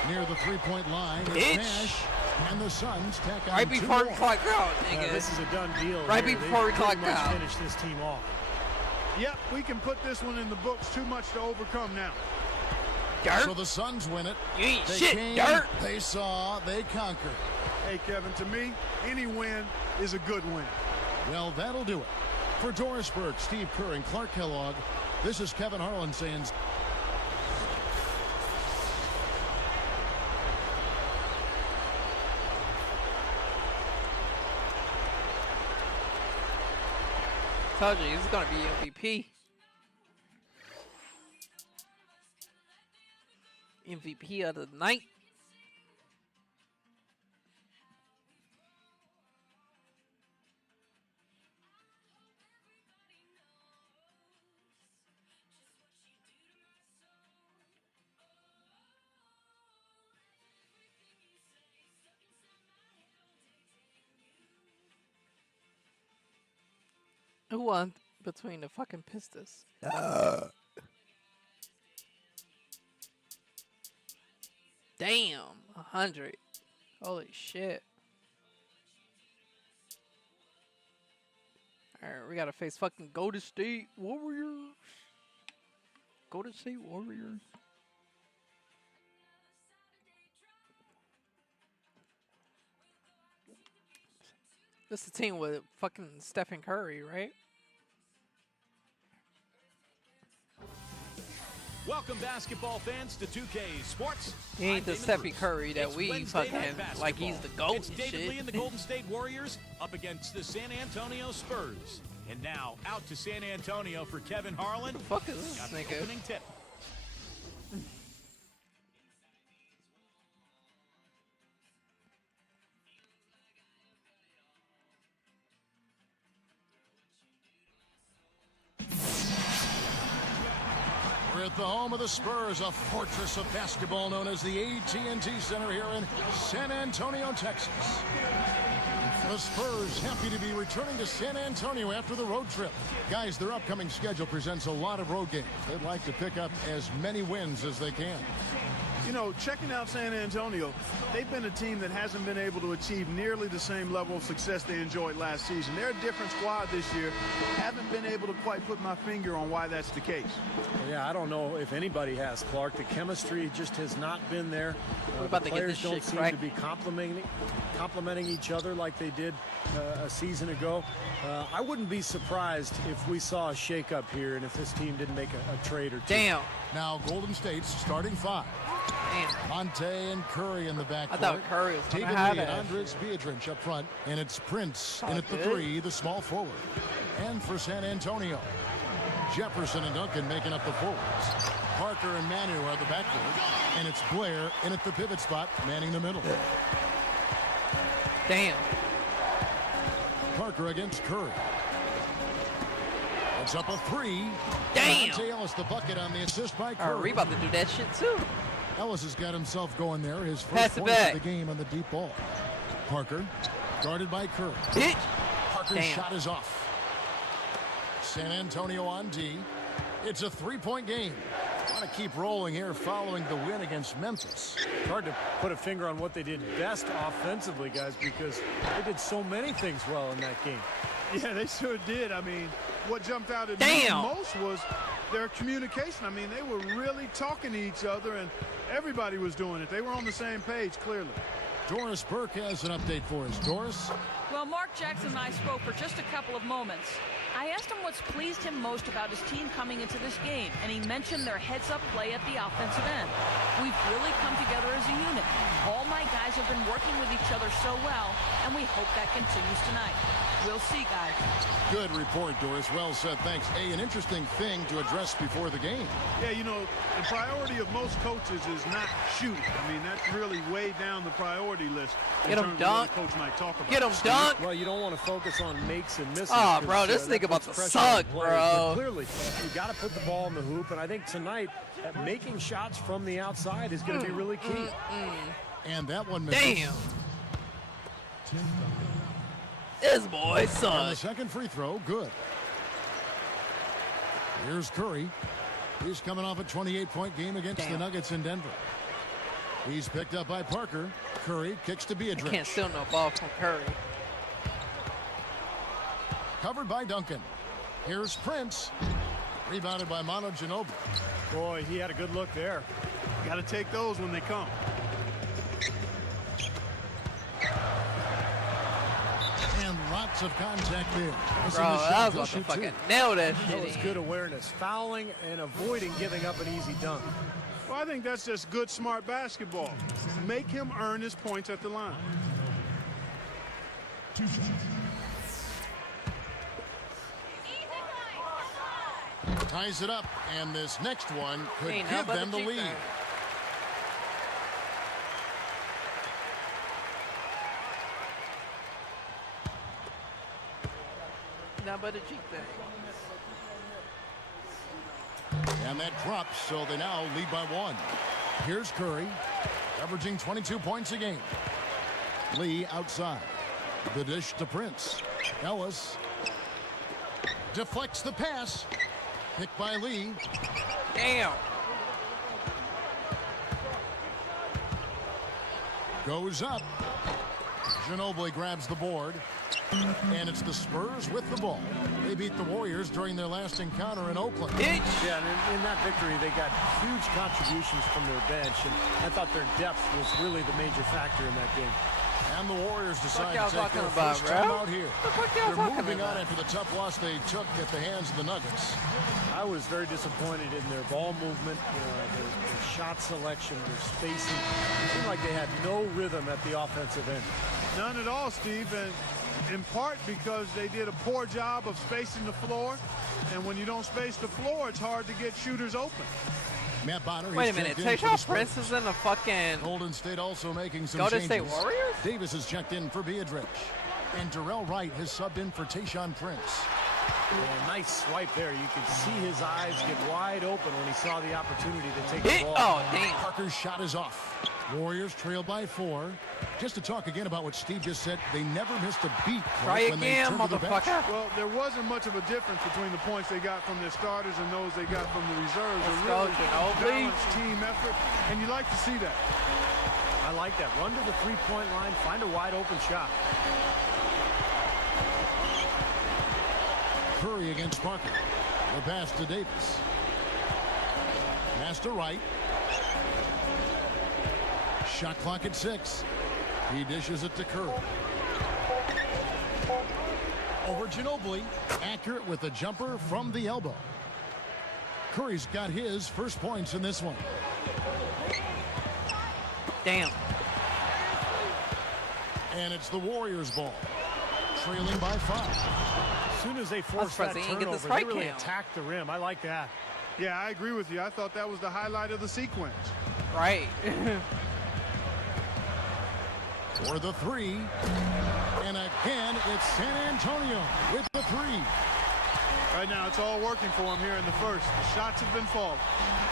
Near the three-point line, it's Bitch. Nash, and the Suns tack on Right two before we more. clock out, nigga. This is a done deal. Right here. before we They clock pretty much out. finish this team off. Yep, we can put this one in the books. Too much to overcome now. Dirt. So the Suns win it. You ain't They shit, came, dirt. They saw, they conquered. Hey, Kevin, to me, any win is a good win. Well, that'll do it. For Doris Burke, Steve Kerr, and Clark Kellogg, this is Kevin Harlan saying... Told you, he's gonna be MVP. MVP of the night. Who won between the fucking Pistons? Damn, 100. Holy shit. Alright, we gotta face fucking Golden State Warriors. Golden State Warriors. This is the team with fucking Stephen Curry, right? Welcome, basketball fans, to 2K Sports. He ain't I'm the Damon Stephen Bruce. Curry that It's we Wednesday fucking night like he's the basketball. GOAT It's and David shit. Lee and the Golden State Warriors up against the San Antonio Spurs. And now out to San Antonio for Kevin Harlan. The fuck is this Got the nigga? opening tip. We're at the home of the Spurs, a fortress of basketball known as the AT&T Center here in San Antonio, Texas. The Spurs happy to be returning to San Antonio after the road trip. Guys, their upcoming schedule presents a lot of road games. They'd like to pick up as many wins as they can. You know, checking out San Antonio, they've been a team that hasn't been able to achieve nearly the same level of success they enjoyed last season. They're a different squad this year. Haven't been able to quite put my finger on why that's the case. Yeah, I don't know if anybody has, Clark. The chemistry just has not been there. We're about the to get players this don't shit seem cracked. to be complimenting each other like they did a season ago. I wouldn't be surprised if we saw a shakeup here and if this team didn't make a trade or two. Damn. Now Golden State's starting five. Damn. Monte and Curry in the backcourt. I thought Curry was gonna Tegan have Lee and it. Andres Biedrins up front, and it's Prince in Oh, at the good. three, the small forward. And for San Antonio, Jefferson and Duncan making up the forwards. Parker and Manu are the backcourt. And it's Blair in at the pivot spot, manning the middle. Damn. Parker against Curry. It's up a 3. Damn. Monte Ellis the bucket on the assist by Curry. We about to do that shit too. Ellis has got himself going there. His Pass first it point back. of the game on the deep ball. Parker guarded by Curry. Bitch. Parker's Damn. shot is off. San Antonio on D. It's a 3-point game. Want to keep rolling here following the win against Memphis. It's hard to put a finger on what they did best offensively, guys, because they did so many things well in that game. Yeah, they sure did. I mean, what jumped out at me Damn. most was their communication. I mean, they were really talking to each other, and everybody was doing it. They were on the same page, clearly. Doris Burke has an update for us. Doris? Well, Mark Jackson and I spoke for just a couple of moments. I asked him what's pleased him most about his team coming into this game, and he mentioned their heads-up play at the offensive end. We've really come together as a unit. All my guys have been working with each other so well, and we hope that continues tonight. We'll see, guys. Good report, Doris. Well said. Thanks. Hey, an interesting thing to address before the game. Yeah, you know, the priority of most coaches is not shooting. I mean, that's really way down the priority list in Get him terms of what dunk. a coach might talk about. Get him dunk. Well, you don't want to focus on makes and misses. Oh, 'cause, bro, this that nigga about puts to pressure on suck, players. bro. But clearly, you got to put the ball in the hoop, and I think tonight making shots from the outside is going to be really key. And that one misses. Damn. This boy On the sucks. second free throw, good. Here's Curry. He's coming off a 28-point game against the Nuggets in Denver. He's picked up by Parker. Curry kicks to Beatrice. Can't steal no ball from Curry. Covered by Duncan. Here's Prince. Rebounded by Manu Ginobili. Boy, he had a good look there. Got to take those when they come. And lots of contact there. Bro, I was about to fucking nail that That shit. was good awareness. Fouling and avoiding giving up an easy dunk. Well, I think that's just good, smart basketball. Make him earn his points at the line. Ties it up, and this next one could Ain't give nothing but them the a cheat lead. thing. Not but a cheap thing. And that drops, so they now lead by 1. Here's Curry, averaging 22 points a game. Lee outside. The dish to Prince. Ellis deflects the pass. Picked by Lee. Damn. Goes up. Ginobili grabs the board. And it's the Spurs with the ball. They beat the Warriors during their last encounter in Oakland. Bitch. Yeah, and in that victory, they got huge contributions from their bench, and I thought their depth was really the major factor in that game. And the Warriors decide y'all to take their talking about, first bro? time out here. The fuck y'all They're talking moving on about? after the tough loss they took at the hands of the Nuggets. I was very disappointed in their ball movement, their shot selection, their spacing. It seemed like they had no rhythm at the offensive end. None at all, Steve, and in part because they did a poor job of spacing the floor. And when you don't space the floor, it's hard to get shooters open. Matt Bonner. Wait a he's minute. checked in for the Tayshaun Spurs. Prince is in the fucking Golden State also making some Golden changes. State Warriors? Davis has checked in for Beatrice. And Darrell Wright has subbed in for Tayshaun Prince. A nice swipe there. You could see his eyes get wide open when he saw the opportunity to take the ball. Oh, damn. Parker's shot is off. Warriors trail by 4. Just to talk again about what Steve just said, they never missed a beat. Try when they again, turned to the bench. motherfucker. Well, there wasn't much of a difference between the points they got from their starters and those they got from the reserves. Let's A go, really Ginobili. balanced team effort, and you like to see that. I like that. Run to the three-point line, find a wide open shot. Curry against Parker. The pass to Davis. Pass to Wright. Shot clock at 6. He dishes it to Curry. Over Ginobili. Accurate with a jumper from the elbow. Curry's got his first points in this one. Damn. And it's the Warriors' ball. trailing by 5. As soon as they forced that surprised they didn't get the turnover, they strike really count. attacked the rim. I like that. Yeah, I agree with you. I thought that was the highlight of the sequence. Right. For the 3. And again, it's San Antonio with the 3. Right now, it's all working for them here in the first. The shots have been falling.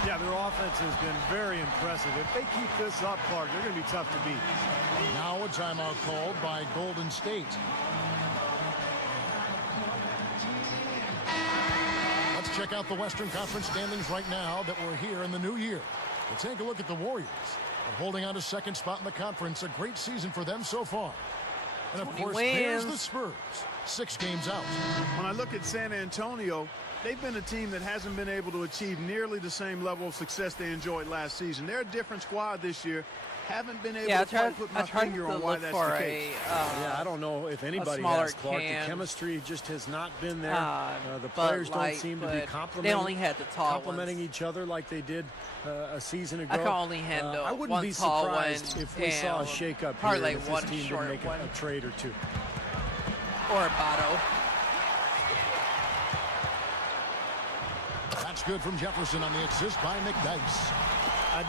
Yeah, their offense has been very impressive. If they keep this up, Clark, they're going to be tough to beat. Now a timeout called by Golden State. Let's check out the Western Conference standings right now that we're here in the new year. We'll take a look at the Warriors. They're holding on to second spot in the conference. A great season for them so far. And of course, there's the Spurs. 6 games out. When I look at San Antonio, they've been a team that hasn't been able to achieve nearly the same level of success they enjoyed last season. They're a different squad this year. Haven't been able to quite put my finger on why that's the case. Yeah, I don't know if anybody has, Clark. The chemistry just has not been there. The players don't seem to be complimenting each other like they did a season ago. I can only handle I wouldn't one be tall surprised one if we saw a shake-up probably here like if this one team short didn't make one. a trade or two. Or a bottle. That's good from Jefferson on the assist by McDyess.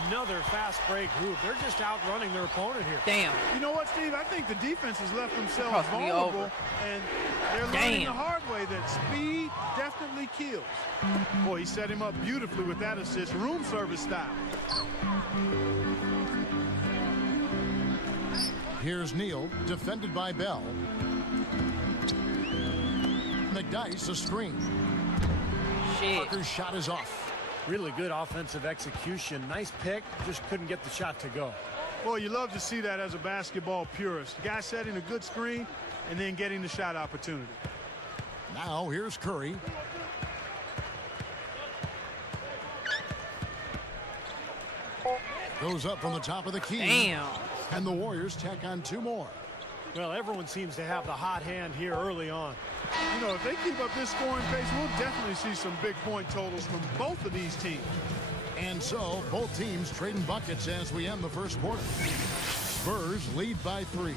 Another fast break move. They're just outrunning their opponent here. Damn. You know what, Steve? I think the defense has left themselves Crossed me vulnerable, over. and they're learning the hard way that speed definitely kills. Boy, he set him up beautifully with that assist, room service style. Here's Neal, defended by Bell. McDyess, a screen. Parker's shot is off. Really good offensive execution. Nice pick, just couldn't get the shot to go. Boy, you love to see that as a basketball purist. Guy setting a good screen and then getting the shot opportunity. Now here's Curry. Goes up from the top of the key. Damn. And the Warriors tack on 2 more. Well, everyone seems to have the hot hand here early on. You know, if they keep up this scoring pace, we'll definitely see some big point totals from both of these teams. And so, both teams trading buckets as we end the first quarter. Spurs lead by 3.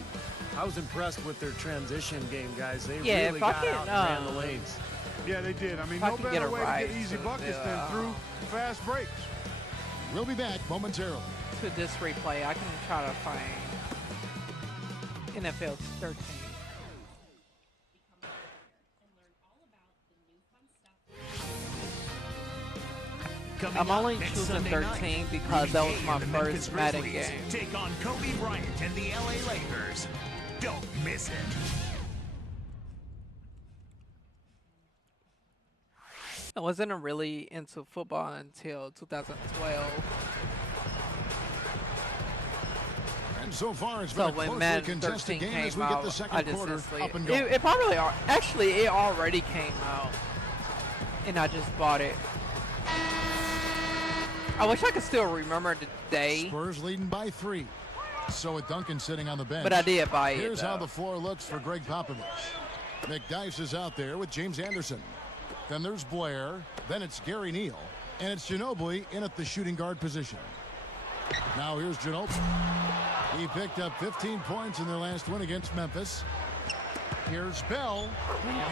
I was impressed with their transition game, guys. They Yeah, really got out and ran the lanes. Yeah, they did. I mean, If I no could get better a way to ride get easy to buckets the, than through fast breaks. We'll be back momentarily. To this replay, I can try to find NFL 13. I'm only choosing 13 because that was my first Madden game. Take on Kobe Bryant and the LA Lakers. Don't miss it. I wasn't really into football until 2012. And so far, it's been So a when closely Madden contested 13 game as came we get out, the I second just quarter instantly, up and going. it probably actually it already came out, and I just bought it. I wish I could still remember the day. Spurs leading by 3. So with Duncan sitting on the bench. But I did buy it, Here's how though. the floor looks for Greg Popovich. McDyess is out there with James Anderson. Then there's Blair. Then it's Gary Neal. And it's Ginobili in at the shooting guard position. Now here's Ginobili. He picked up 15 points in their last win against Memphis. Here's Bell.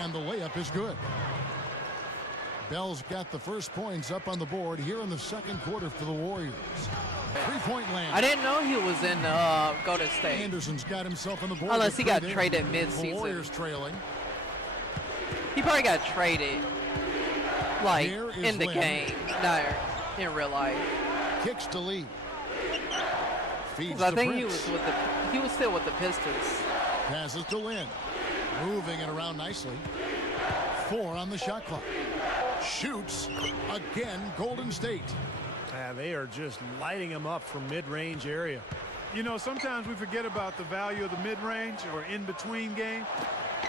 And the layup is good. Bell's got the first points up on the board here in the second quarter for the Warriors. 3-point land. I didn't know he was in Golden State. Anderson's got himself on the board. Unless he got with 3 traded there. mid-season. The Warriors trailing. He probably got traded, like, Here is in the Lin. game, not in real life. Kicks to Lee. Feeds 'Cause I to think Prince. he was still with the Pistons. Passes to Lin. Moving it around nicely. 4 on the shot clock. Shoots again. Golden State. Yeah, they are just lighting them up from mid-range area. You know, sometimes we forget about the value of the mid-range or in-between game.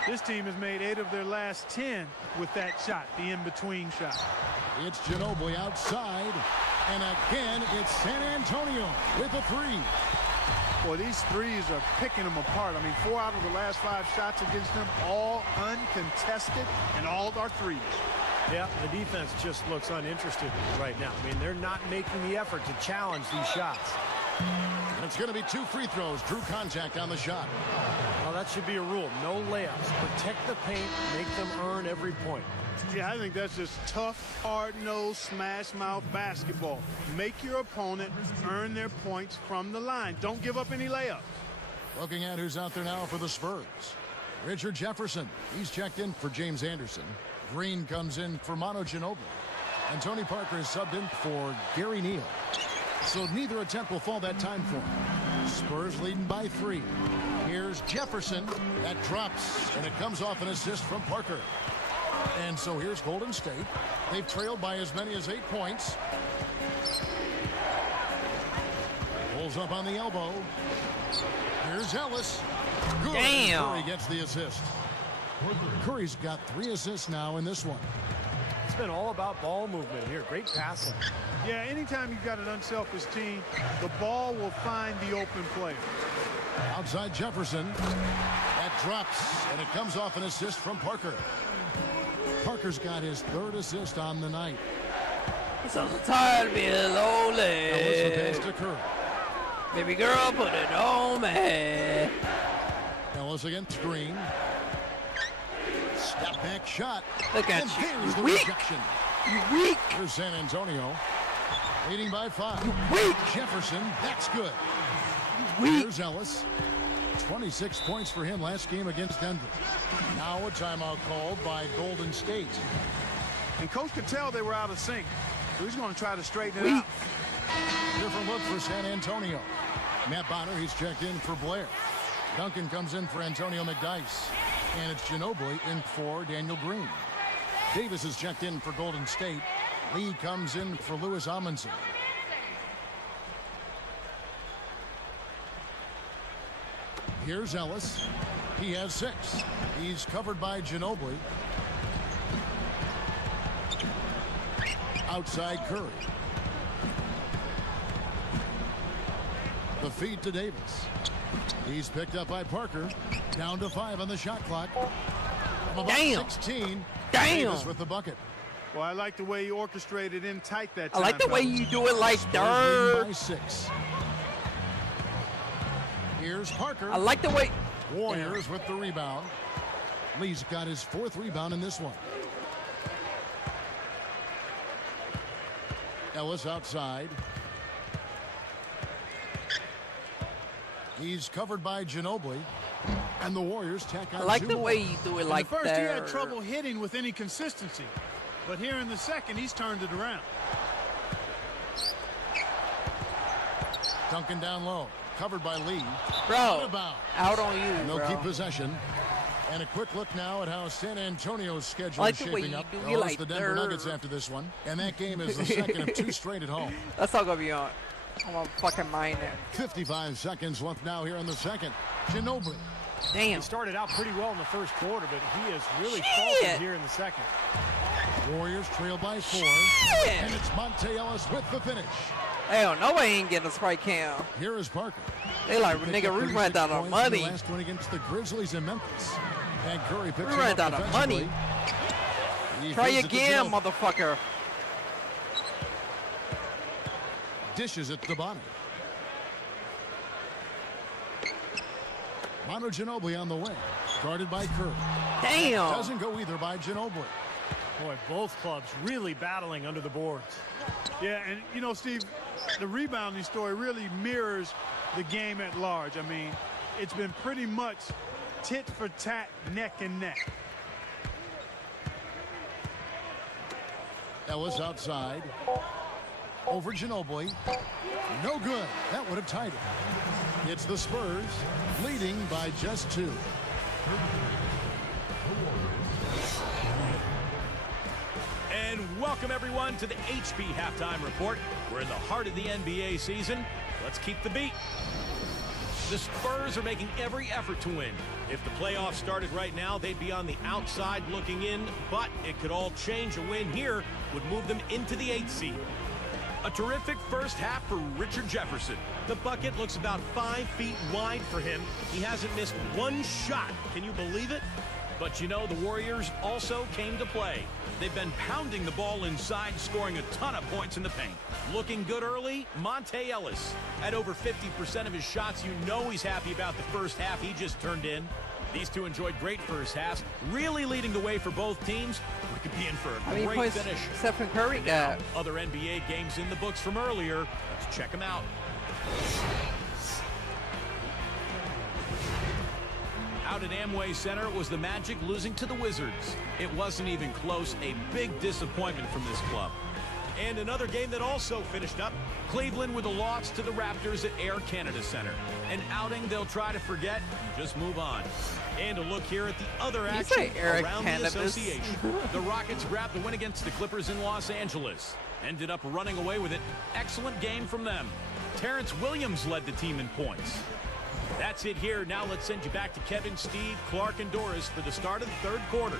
This team has made 8 of their last 10 with that shot, the in-between shot. It's Ginobili outside. And again, it's San Antonio with a 3. Boy, these threes are picking them apart. I mean, 4 out of the last 5 shots against them, all uncontested, and all are threes. Yeah, the defense just looks uninterested right now. I mean, they're not making the effort to challenge these shots. And it's going to be 2 free throws. Drew contact on the shot. Well, that should be a rule. No layups. Protect the paint. Make them earn every point. Yeah, I think that's just tough, hard-nosed, smash-mouth basketball. Make your opponent earn their points from the line. Don't give up any layups. Looking at who's out there now for the Spurs. Richard Jefferson. He's checked in for James Anderson. Green comes in for Manu Ginobili. And Tony Parker is subbed in for Gary Neal. So neither attempt will fall that time for him. Spurs leading by 3. Here's Jefferson. That drops, and it comes off an assist from Parker. And so here's Golden State. They've trailed by as many as 8 points. Pulls up on the elbow. Here's Ellis. Good. Damn. Curry gets the assist. Curry's got 3 assists now in this one. It's been all about ball movement here. Great passing. Yeah, anytime you've got an unselfish team, the ball will find the open player. Outside Jefferson. That drops, and it comes off an assist from Parker. Parker's got his 3rd assist on the night. So tired of being lonely. Ellis with pass to Curry. Baby girl, put it on me. Ellis against Green. Step back shot. Look at and you. there's the Weak. rejection. You weak. Here's San Antonio. Leading by 5. Weak. Jefferson. That's good. Weak. Here's Ellis. 26 points for him last game against Denver. Now a timeout called by Golden State. And Coach could tell they were out of sync. So he's going to try to straighten it out. Different look for San Antonio. Matt Bonner, he's checked in for Blair. Duncan comes in for Antonio McDyess. And it's Ginobili in for Daniel Green. Davis is checked in for Golden State. Lee comes in for Louis Amundsen. Here's Ellis. He has 6. He's covered by Ginobili. Outside Curry. The feed to Davis. He's picked up by Parker. Down to 5 on the shot clock. From about Damn. 16. Damn. Davis with the bucket. Well, I like the way you orchestrated in tight that I time. like the way you do it like Spurs leading dirt. by 6. Here's Parker. I like the way. Warriors with the rebound. Lee's got his 4th rebound in this one. Ellis outside. He's covered by Ginobili. And the Warriors tack on I like 2 the more. way you do it In like the first, that. he had trouble hitting with any consistency. But here in the second, he's turned it around. Duncan down low. Covered by Lee. Bro, out on you, And they'll bro. keep possession. And a quick look now at how San Antonio's schedule I like is the way shaping you up. do They'll it host like the Denver dirt. Nuggets after this one. And that game is the second of 2 straight at home. That's not gonna be on. I'm gonna fucking mind it. 55 seconds left now here in the second. Ginobili. Damn. He started out pretty well in the first quarter, but he has really Shit. faltered here in the second. Warriors trail by 4. Shit. And it's Monte Ellis with the finish. Hell, nobody ain't getting a strike count. Here is Parker. They like, Picked nigga, up we ran 36 out of points in money. the last one against the Grizzlies in Memphis. And Curry picks We him ran up out of money. defensively. He Try feeds it to again, Ginobili. motherfucker. Dishes it to Bonner. Manu Ginobili on the wing. Guarded by Curry. Damn. Doesn't go either by Ginobili. Boy, both clubs really battling under the boards. Yeah, and you know, Steve, the rebounding story really mirrors the game at large. I mean, it's been pretty much tit for tat, neck and neck. Ellis outside. Over Ginobili. No good. That would have tied it. It's the Spurs leading by just 2. And welcome everyone to the HP Halftime Report. We're in the heart of the NBA season. Let's keep the beat. The Spurs are making every effort to win. If the playoffs started right now, they'd be on the outside looking in, but it could all change. A win here would move them into the 8th seed. A terrific first half for Richard Jefferson. The bucket looks about 5 feet wide for him. He hasn't missed one shot. Can you believe it? But you know, the Warriors also came to play. They've been pounding the ball inside, scoring a ton of points in the paint. Looking good early, Monte Ellis. At over 50% of his shots, you know he's happy about the first half he just turned in. These two enjoyed great first halves, really leading the way for both teams. We could be in for a great finish. Stephen Curry got other NBA games in the books from earlier. Let's check them out. Out at Amway Center, it was the Magic losing to the Wizards. It wasn't even close. A big disappointment from this club. And another game that also finished up, Cleveland with a loss to the Raptors at Air Canada Center. An outing they'll try to forget and just move on. And a look here at the other action around the association. The Rockets grabbed the win against the Clippers in Los Angeles. Ended up running away with it. Excellent game from them. Terrence Williams led the team in points. That's it here. Now let's send you back to Kevin, Steve, Clark, and Doris for the start of the third quarter.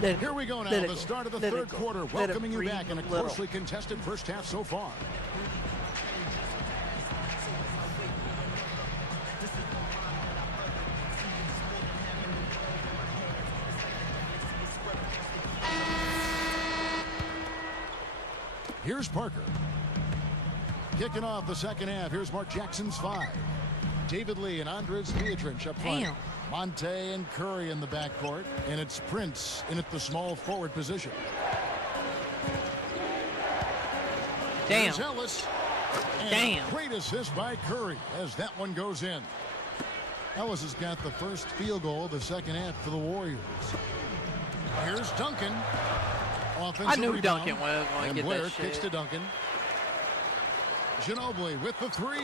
Here we go now, the start of the third quarter, welcoming you back in a closely contested first half so far. Here's Parker. Kicking off the second half, here's Mark Jackson's 5. David Lee and Andres Pietrich up front. Monte and Curry in the backcourt, and it's Prince in at the small forward position. Here's Ellis. And great assist by Curry as that one goes in. Ellis has got the first field goal of the second half for the Warriors. Here's Duncan. Offensive I knew rebound. Duncan was going to get Blair that shit. kicks to Duncan. Ginobili with the 3.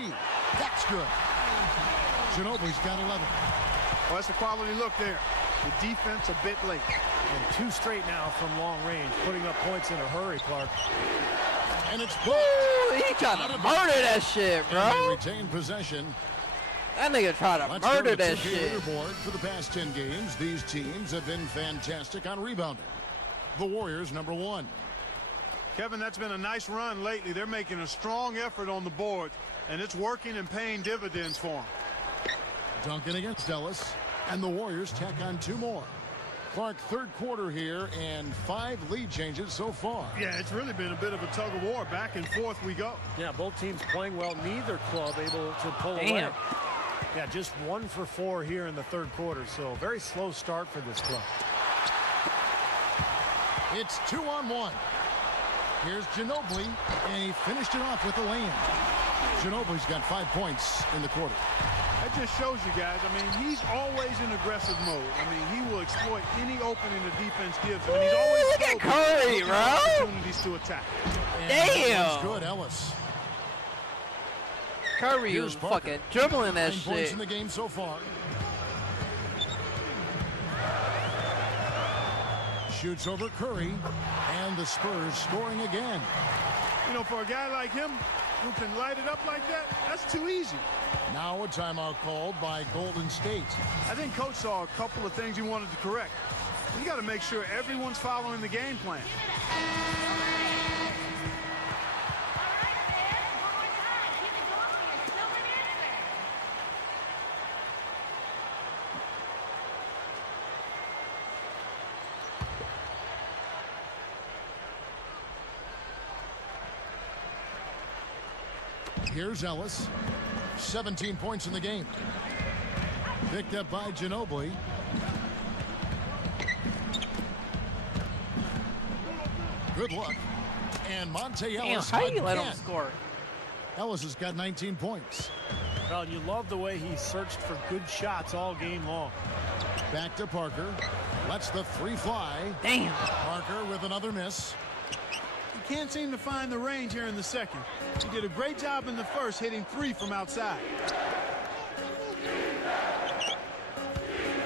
That's good. Ginobili's got 11. Well, that's a quality look there. The defense a bit late. And 2 straight now from long range, putting up points in a hurry, Clark. And it's Ooh, he trying to murder that shit, bro. Retain possession. That nigga tried to murder that shit. Leaderboard for the past 10 games, these teams have been fantastic on rebounding. The Warriors, number 1. Kevin, that's been a nice run lately. They're making a strong effort on the board, and it's working and paying dividends for them. Duncan against Ellis, and the Warriors tack on 2 more. Clark, third quarter here, and 5 lead changes so far. Yeah, it's really been a bit of a tug of war. Back and forth we go. Yeah, both teams playing well. Neither club able to pull away. Yeah, just 1 for 4 here in the third quarter, so very slow start for this club. It's 2-on-1. Here's Ginobili, and he finished it off with a lay-in. Ginobili's got 5 points in the quarter. That just shows you guys, I mean, he's always in aggressive mode. I mean, he will exploit any opening the defense gives him. And he's always look at Curry, bro. Opportunities to attack. Damn. Good, Ellis. Curry was fucking dribbling that 9 points shit. in the game so far. Shoots over Curry, and the Spurs scoring again. You know, for a guy like him who can light it up like that, that's too easy. Now a timeout called by Golden State. I think Coach saw a couple of things he wanted to correct. You got to make sure everyone's following the game plan. Here's Ellis. 17 points in the game. Picked up by Ginobili. Good luck. And Monte Ellis. Damn, how do you let again. him score? Ellis has got 19 points. Well, you love the way he searched for good shots all game long. Back to Parker. Lets the 3 fly. Damn. Parker with another miss. He can't seem to find the range here in the second. He did a great job in the first, hitting 3 from outside.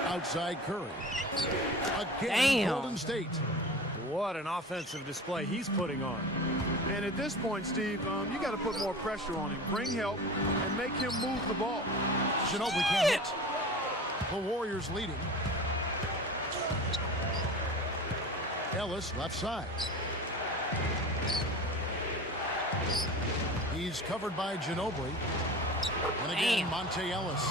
Outside Curry. Again, Damn. Golden State. What an offensive display he's putting on. And at this point, Steve, you got to put more pressure on him. Bring help and make him move the ball. Ginobili can't hit. The Warriors leading. Ellis left side. He's covered by Ginobili. And again, Monte Ellis.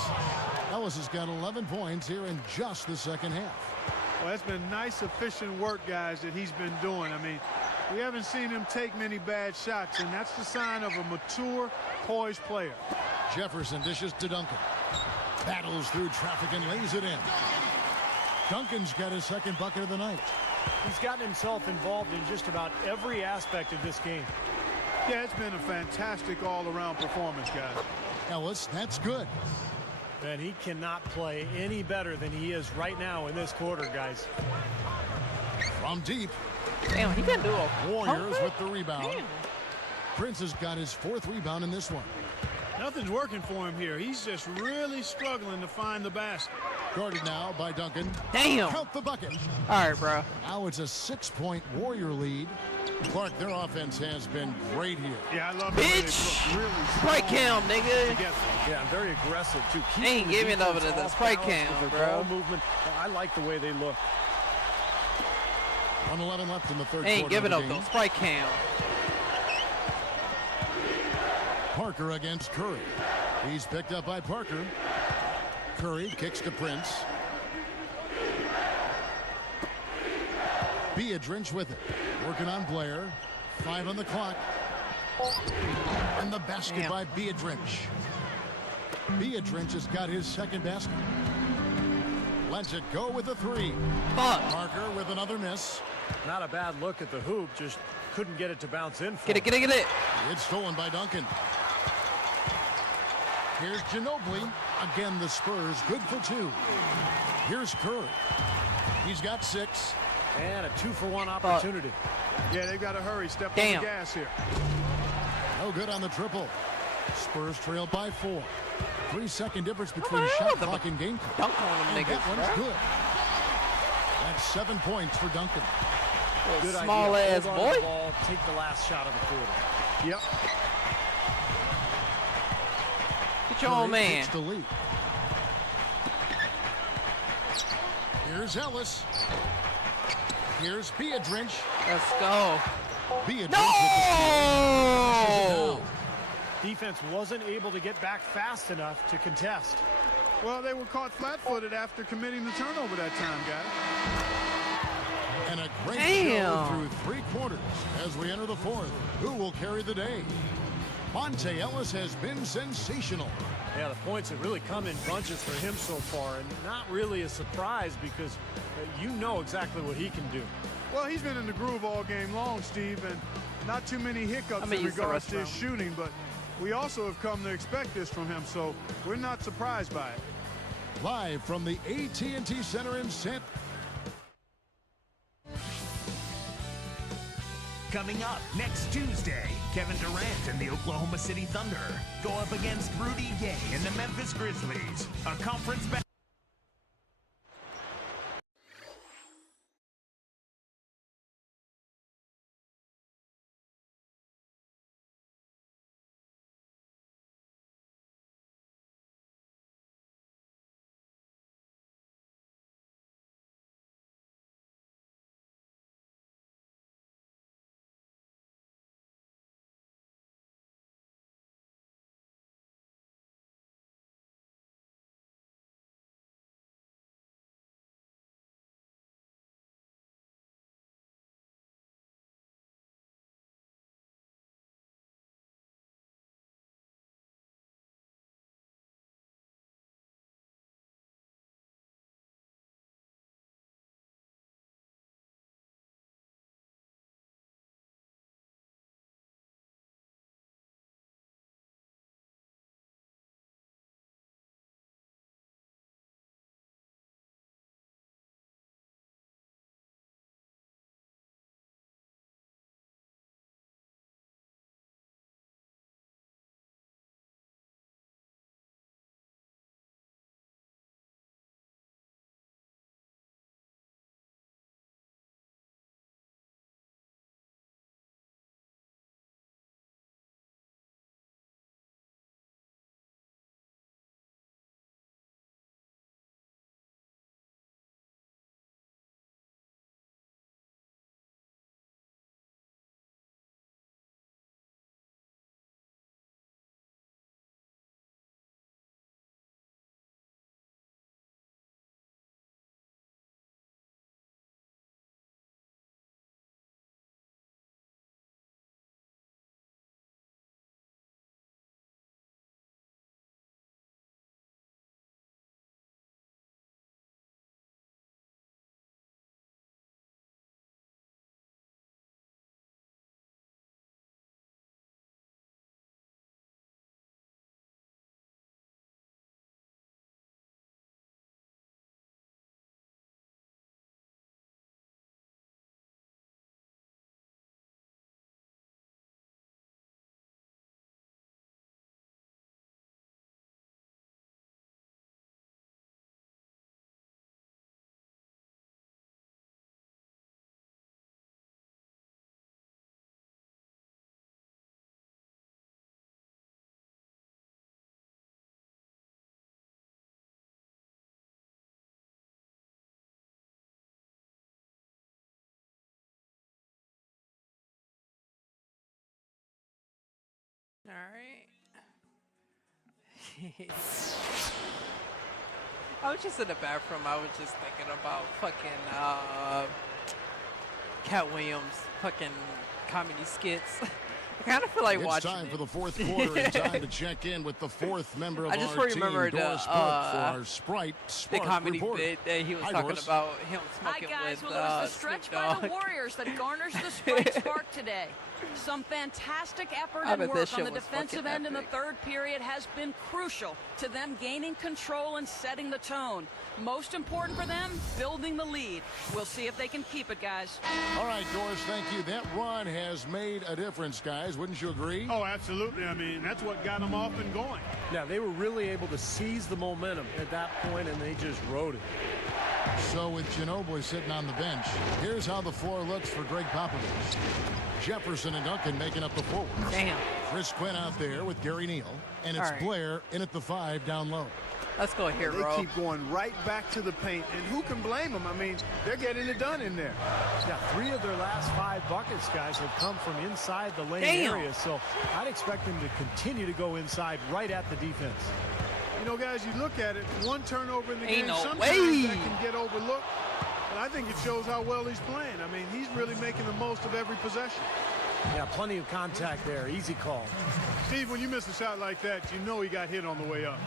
Ellis has got 11 points here in just the second half. Well, that's been nice, efficient work, guys, that he's been doing. I mean, we haven't seen him take many bad shots, and that's the sign of a mature, poised player. Jefferson dishes to Duncan. Battles through traffic and lays it in. Duncan's got his second bucket of the night. He's gotten himself involved in just about every aspect of this game. Yeah, it's been a fantastic all-around performance, guys. Ellis, that's good. And he cannot play any better than he is right now in this quarter, guys. From deep. Damn, he can do a Warriors with the rebound. Damn. Prince has got his 4th rebound in this one. Nothing's working for him here. He's just really struggling to find the basket. Guarded now by Duncan. Damn. Count the bucket. All right, bro. Now it's a 6-point Warrior lead. Clark, their offense has been great here. Yeah, I love Bitch! Really Strike him, nigga. Together. Yeah, very aggressive, too. Ain't giving over to the strike cam, bro. Movement. I like the way they look. 1:11 left in the third quarter. Ain't giving up the strike cam. Parker against Curry. He's picked up by Parker. Curry kicks to Prince. Biedrins with it. Working on Blair. 5 on the clock. And the basket by Biedrins. Biedrins has got his second basket. Lets it go with a 3. Fuck. Parker with another miss. Not a bad look at the hoop. Just couldn't get it to bounce in for Get it, get it, get it. It's stolen by Duncan. Here's Ginobili. Again, the Spurs good for 2. Here's Curry. He's got 6. And a 2-for-1 opportunity. Yeah, they've got to hurry. Step on the gas here. No good on the triple. Spurs trail by 4. 3-second difference between shot clock and game clock. Dunk on them And niggas, that one's bro. good. That's 7 points for Duncan. Good Small idea. ass Hold on boy. to the ball, take the last shot of the quarter. Yep. Get your old man. Takes the lead. Here's Ellis. Here's Biedrins. Let's go. Biedrins No! Defense wasn't able to get back fast enough to contest. Well, they were caught flat-footed after committing the turnover that time, guys. And a great Damn. show through 3 quarters as we enter the 4th. Who will carry the day? Monte Ellis has been sensational. Yeah, the points have really come in bunches for him so far, and not really a surprise because you know exactly what he can do. Well, he's been in the groove all game long, Steve, and not too many hiccups in regards to his shooting, but we also have come to expect this from him, so we're not surprised by it. Live from the AT&T Center in San... Coming up next Tuesday, Kevin Durant and the Oklahoma City Thunder go up against Rudy Gay and the Memphis Grizzlies. A conference battle. All right. I was just in the bathroom. I was just thinking about fucking Cat Williams fucking comedy skits. I kind of feel like It's watching time it. for the fourth quarter and time to check in with the fourth member of I just our team, remembered Doris Burke, for our Sprite the Spark comedy report. bit that he was Hi, talking Doris. about him Hi smoking guys, with well, it was the Snoop stretch by the Dogg. Warriors that garners the Sprite Spark today. Some fantastic effort I and bet work this on shit the was defensive fucking end in the epic. third period has been crucial to them gaining control and setting the tone. Most important for them, building the lead. We'll see if they can keep it, guys. All right, Doris, thank you. That run has made a difference, guys. Wouldn't you agree? Oh, absolutely. I mean, that's what got them off and going. Yeah, they were really able to seize the momentum at that point, and they just rode it. So with Ginobili sitting on the bench, here's how the floor looks for Greg Popovich. Jefferson and Duncan making up the forwards. Damn. Chris Quinn out there with Gary Neal, and it's All right. Blair in at the 5 down low. Let's go, They hero. keep going right back to the paint, and who can blame them? I mean, they're getting it done in there. Yeah, 3 of their last 5 buckets, guys, have come from inside the lane Damn. area, so I'd expect them to continue to go inside right at the defense. You know, guys, you look at it, one turnover in the Ain't game, no sometimes way. that can get overlooked. And I think it shows how well he's playing. I mean, he's really making the most of every possession. Yeah, plenty of contact there. Easy call. Steve, when you miss a shot like that, you know he got hit on the way up.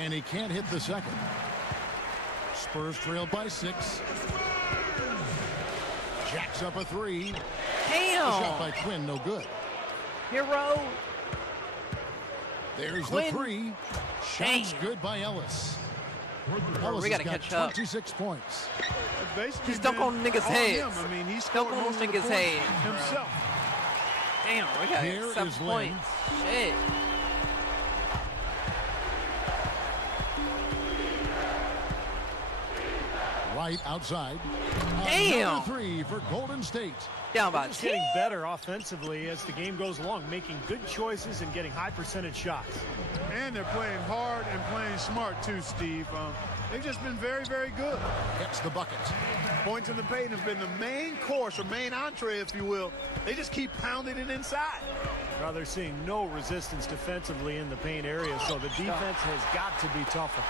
And he can't hit the second. Spurs trail by 6. Jacks up a 3. A shot by Damn. Quinn, no good. Hero. There's Quinn. the 3. Shots Damn. good by Ellis. Bro, Ellis we has gotta got catch up. 26 points. It's basically He's dunk been on niggas' all heads. him. I mean, he's Dunk scored on most of the niggas' points heads, bro. himself. Damn, we got Here 7 is Lynn. points. Shit. Right outside. Damn. Another 3 for Golden State. Down by Just 10. getting better offensively as the game goes along, making good choices and getting high percentage shots. And they're playing hard and playing smart, too, Steve. They've just been very, very good. Gets the bucket. Points in the paint have been the main course, or main entree, if you will. They just keep pounding it inside. Now they're seeing no resistance defensively in the paint area, so the defense has got to be tougher.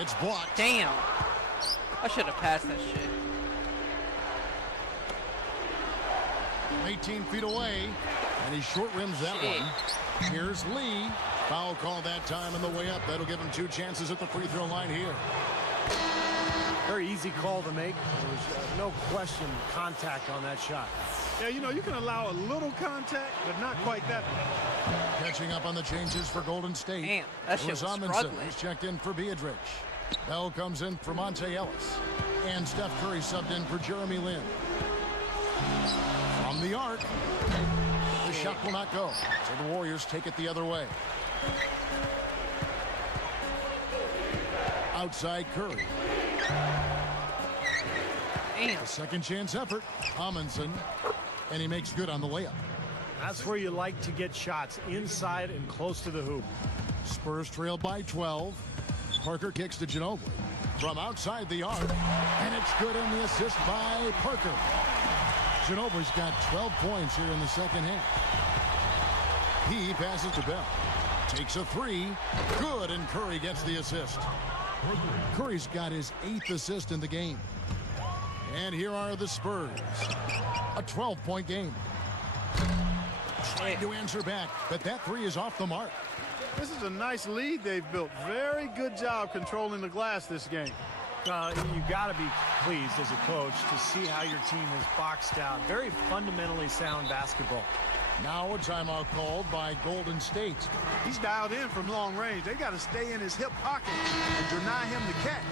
It's blocked. Damn. I should have passed that shit. 18 feet away, and he short rims that Shit. one. Here's Lee. Foul call that time on the way up. That'll give him 2 chances at the free throw line here. Very easy call to make. There was no question contact on that shot. Yeah, you know, you can allow a little contact, but not quite that much. Catching up on the changes for Golden State. Damn, that shit was Amundsen struggling. is checked in for Beatrice. Bell comes in for Monte Ellis. And Steph Curry subbed in for Jeremy Lin. From the arc. The shot will not go. So the Warriors take it the other way. Outside Curry. Damn. A second chance effort. Amundsen. And he makes good on the layup. That's where you like to get shots, inside and close to the hoop. Spurs trail by 12. Parker kicks to Ginobili. From outside the arc. And it's good in the assist by Parker. Ginobili's got 12 points here in the second half. He passes to Bell. Takes a 3. Good, and Curry gets the assist. Curry's got his 8th assist in the game. And here are the Spurs. A 12-point game. Trying to answer back, but that 3 is off the mark. This is a nice lead they've built. Very good job controlling the glass this game. You got to be pleased as a coach to see how your team has boxed out. Very fundamentally sound basketball. Now a timeout called by Golden State. He's dialed in from long range. They got to stay in his hip pocket and deny him the catch.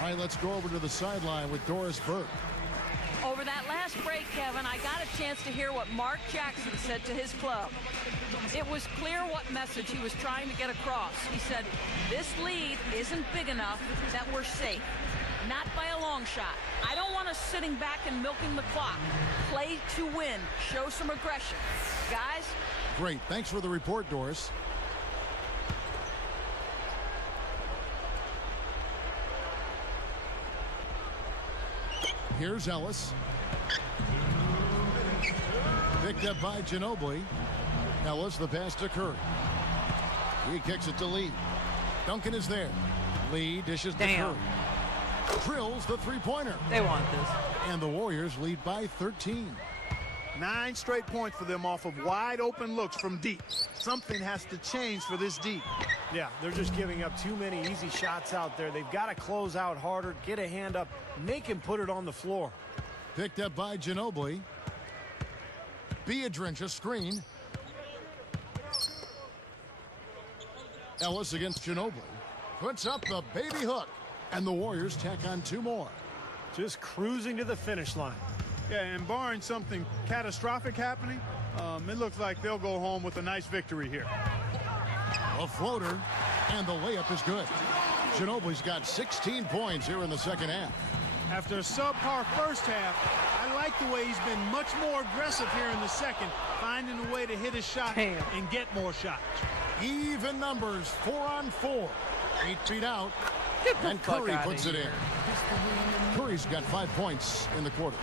All right, let's go over to the sideline with Doris Burke. Over that last break, Kevin, I got a chance to hear what Mark Jackson said to his club. It was clear what message he was trying to get across. He said, this lead isn't big enough that we're safe. Not by a long shot. I don't want us sitting back and milking the clock. Play to win. Show some aggression. Guys? Great. Thanks for the report, Doris. Here's Ellis. Picked up by Ginobili. Ellis, the pass to Curry. He kicks it to Lee. Duncan is there. Lee dishes to Curry. Drills the three-pointer. They want this. And the Warriors lead by 13. 9 straight points for them off of wide open looks from deep. Something has to change for this deep. Yeah, they're just giving up too many easy shots out there. They've got to close out harder, get a hand up, make him put it on the floor. Picked up by Ginobili. Biedrins a screen. Ellis against Ginobili. Puts up the baby hook. And the Warriors tack on 2 more. Just cruising to the finish line. Yeah, and barring something catastrophic happening, it looks like they'll go home with a nice victory here. A floater, and the layup is good. Ginobili's got 16 points here in the second half. After a subpar first half, I like the way he's been much more aggressive here in the second, finding a way to hit his shot and get more shots. Even numbers, 4 on 4. 8 feet out, and fuck Curry outta puts it in. Curry's got 5 points in the quarter.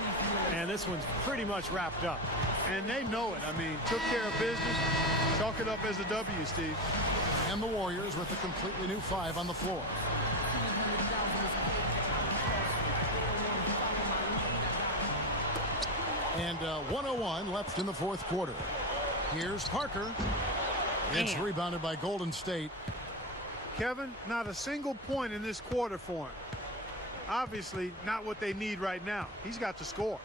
And this one's pretty much wrapped up. And they know it. I mean, took care of business. Chalk it up as a W, Steve. And the Warriors with a completely new 5 on the floor. And 1:01 left in the fourth quarter. Here's Parker. It's rebounded by Golden State. Kevin, not a single point in this quarter for him. Obviously, not what they need right now. He's got to score.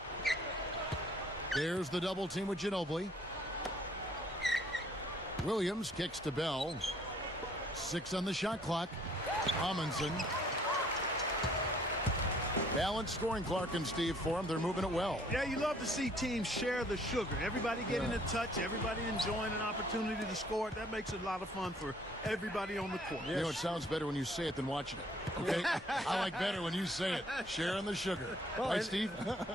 There's the double team with Ginobili. Williams kicks to Bell. 6 on the shot clock. Amundsen. Balanced scoring, Clark and Steve, for them. They're moving it well. Yeah, you love to see teams share the sugar. Everybody getting a touch, everybody enjoying an opportunity to score it. That makes it a lot of fun for everybody on the court. You know, it sounds better when you say it than watching it. Okay? I like better when you say it. Sharing the sugar. Well, right, Steve?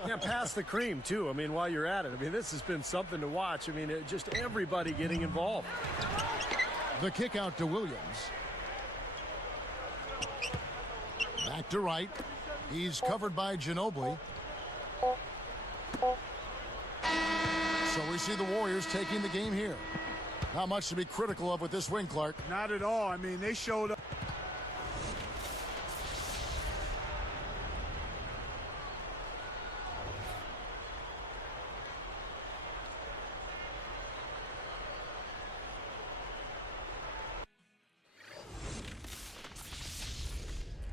Yeah, pass the cream, too. I mean, while you're at it. I mean, this has been something to watch. I mean, just everybody getting involved. The kick out to Williams. Back to Wright. He's covered by Ginobili. So we see the Warriors taking the game here. Not much to be critical of with this win, Clark. Not at all. I mean, they showed up.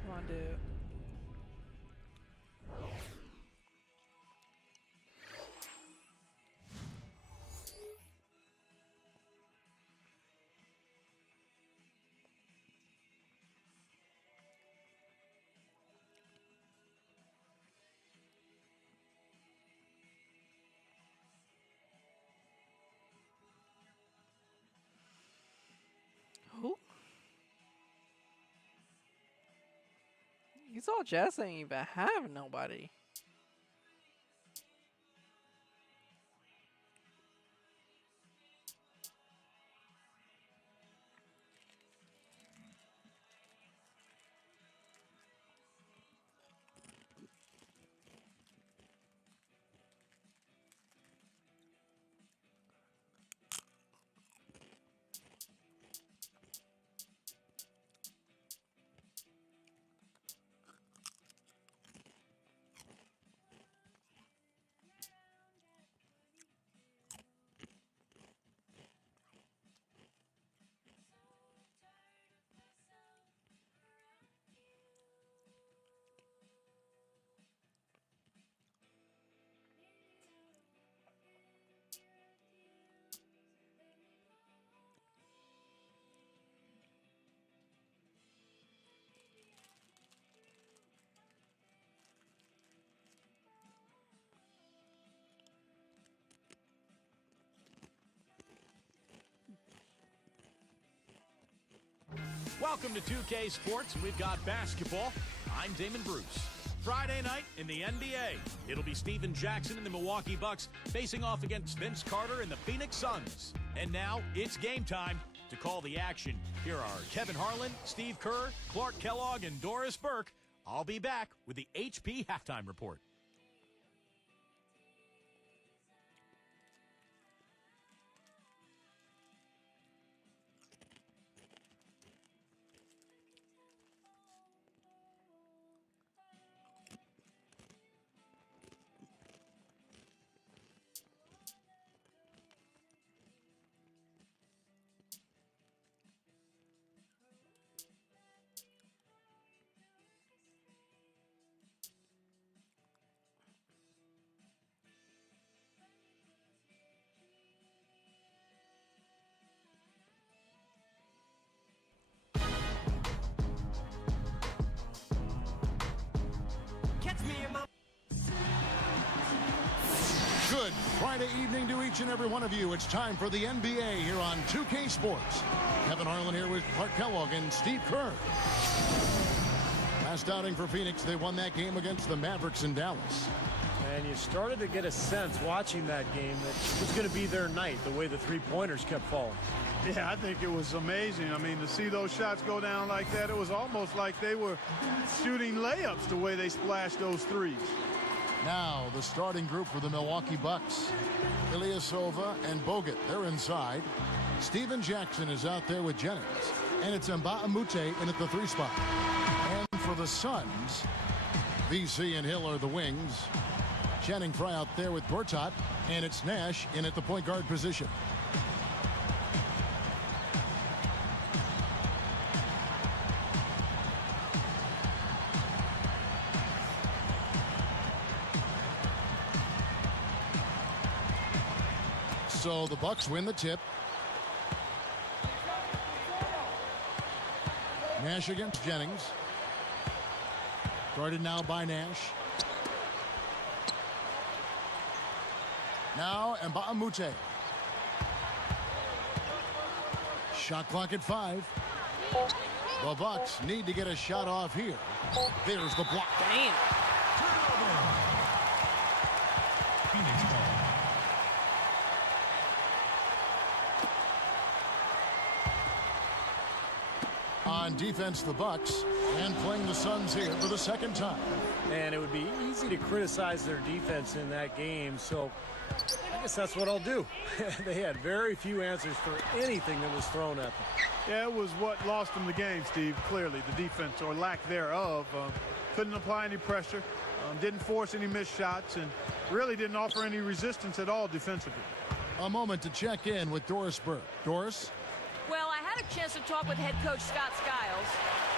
Come on, dude. Who? Utah Jazz ain't even have nobody. Welcome to 2K Sports. We've got basketball. I'm Damon Bruce. Friday night in the NBA. It'll be Steven Jackson and the Milwaukee Bucks facing off against Vince Carter and the Phoenix Suns. And now it's game time. To call the action, here are Kevin Harlan, Steve Kerr, Clark Kellogg, and Doris Burke. I'll be back with the HP Halftime Report. Good Friday evening to each and every one of you. It's time for the NBA here on 2K Sports. Kevin Harlan here with Clark Kellogg and Steve Kerr. Last outing for Phoenix, they won that game against the Mavericks in Dallas. And you started to get a sense watching that game that it was going to be their night, the way the three-pointers kept falling. Yeah, I think it was amazing. I mean, to see those shots go down like that, it was almost like they were shooting layups the way they splashed those threes. Now, the starting group for the Milwaukee Bucks. Ilyasova and Bogut, they're inside. Steven Jackson is out there with Jennings. And it's Mbah a Moute in at the 3 spot. And for the Suns, VC and Hill are the wings. Channing Frye out there with Gortat. And it's Nash in at the point guard position. So the Bucks win the tip. Nash against Jennings. Guarded now by Nash. Now Mbah a Moute. Shot clock at 5. The Bucks need to get a shot off here. There's the block. Damn. Phoenix ball. On defense, the Bucks, and playing the Suns here for the second time. And it would be easy to criticize their defense in that game, so I guess that's what I'll do. They had very few answers for anything that was thrown at them. Yeah, it was what lost them the game, Steve, clearly. The defense, or lack thereof, couldn't apply any pressure, didn't force any missed shots, and really didn't offer any resistance at all defensively. A moment to check in with Doris Burke. Doris? Well, I had a chance to talk with head coach Scott Skiles.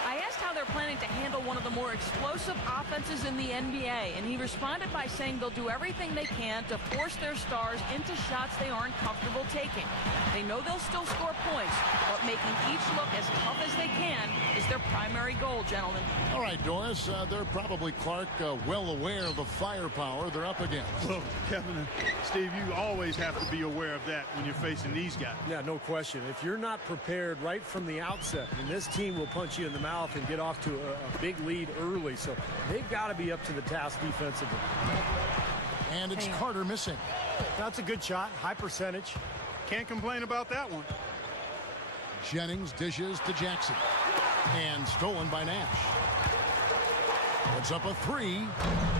I asked how they're planning to handle one of the more explosive offenses in the NBA, and he responded by saying they'll do everything they can to force their stars into shots they aren't comfortable taking. They know they'll still score points, but making each look as tough as they can is their primary goal, gentlemen. All right, Doris, they're probably, Clark, well aware of the firepower they're up against. Look, Kevin and Steve, you always have to be aware of that when you're facing these guys. Yeah, no question. If you're not prepared right from the outset, and this team will punch you in the mouth and get off to a big lead early, so they've got to be up to the task defensively. And it's Carter missing. That's a good shot, high percentage. Can't complain about that one. Jennings dishes to Jackson. And stolen by Nash. Puts up a 3,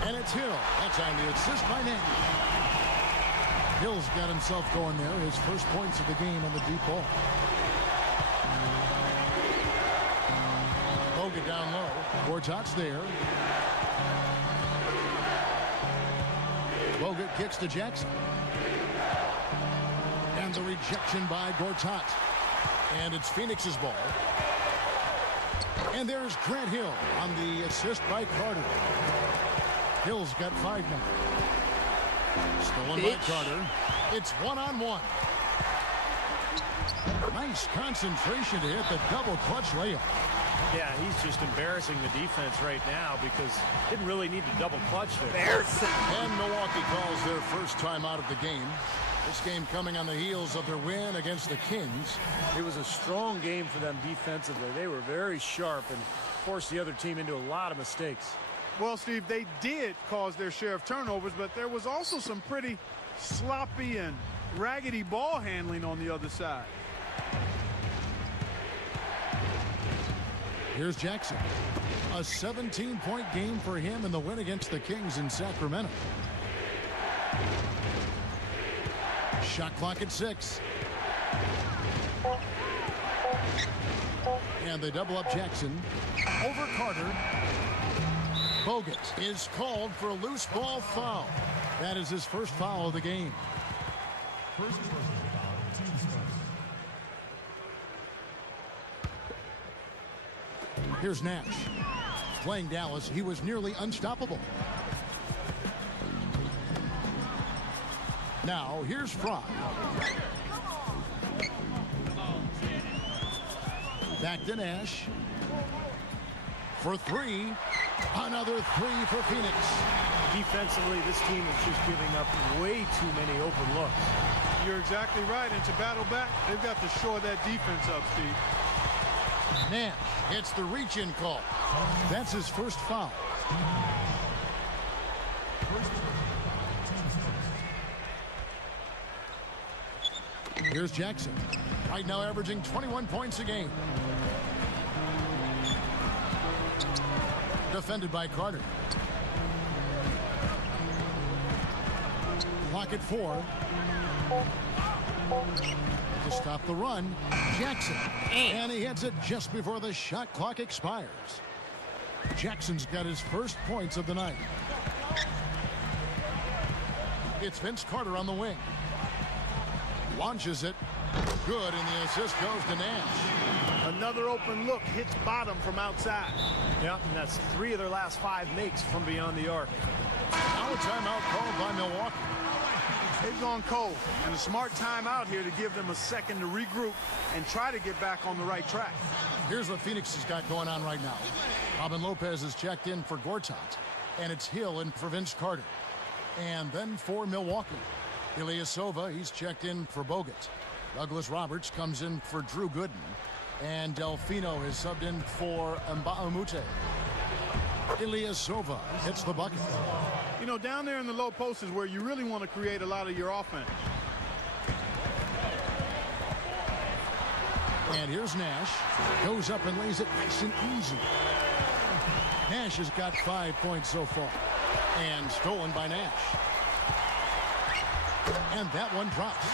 and it's Hill. That time the assist by Nash. Hill's got himself going there, his first points of the game on the deep ball. Bogut down low. Gortat's there. Bogut kicks to Jackson. And the rejection by Gortat. And it's Phoenix's ball. And there's Grant Hill on the assist by Carter. Hill's got 5 now. Stolen by Carter. It's 1-on-1. Nice concentration to hit the double clutch layup. Yeah, he's just embarrassing the defense right now because didn't really need to double clutch there. And Milwaukee calls their first time out of the game. This game coming on the heels of their win against the Kings. It was a strong game for them defensively. They were very sharp and forced the other team into a lot of mistakes. Well, Steve, they did cause their share of turnovers, but there was also some pretty sloppy and raggedy ball handling on the other side. Here's Jackson. A 17-point game for him in the win against the Kings in Sacramento. Shot clock at 6. And they double up Jackson. Over Carter. Bogut is called for a loose ball foul. That is his first foul of the game. First personal foul, team's first. Here's Nash. Playing Dallas, he was nearly unstoppable. Now, here's Frye. Back to Nash. For 3. Another three for Phoenix. Defensively, this team is just giving up way too many open looks. You're exactly right. And to battle back, they've got to shore that defense up, Steve. Nash gets the reach-in call. That's his first foul. Here's Jackson. Right now averaging 21 points a game. Defended by Carter. Lock at 4. To stop the run, Jackson. And he hits it just before the shot clock expires. Jackson's got his first points of the night. It's Vince Carter on the wing. Launches it. Good, and the assist goes to Nash. Another open look hits bottom from outside. Yep, and that's 3 of their last 5 makes from beyond the arc. Now a timeout called by Milwaukee. They've gone cold, and a smart timeout here to give them a second to regroup and try to get back on the right track. Here's what Phoenix has got going on right now. Robin Lopez is checked in for Gortat, and it's Hill in for Vince Carter. And then for Milwaukee, Ilyasova, he's checked in for Bogut. Douglas Roberts comes in for Drew Gooden, and Delfino is subbed in for Mbahumute. Ilyasova hits the bucket. You know, down there in the low post is where you really want to create a lot of your offense. And here's Nash. Goes up and lays it nice and easy. Nash has got 5 points so far. And stolen by Nash. And that one drops.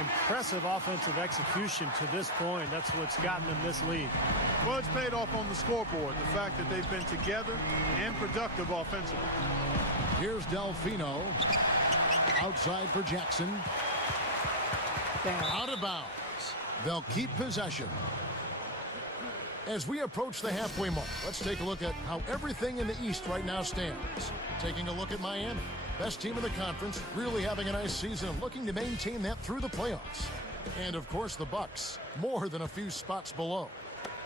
Impressive offensive execution to this point. That's what's gotten them this lead. Well, it's paid off on the scoreboard. The fact that they've been together and productive offensively. Here's Delfino. Outside for Jackson. Damn. Out of bounds. They'll keep possession. As we approach the halfway mark, let's take a look at how everything in the East right now stands. Taking a look at Miami. Best team in the conference, really having a nice season and looking to maintain that through the playoffs. And of course the Bucks, more than a few spots below.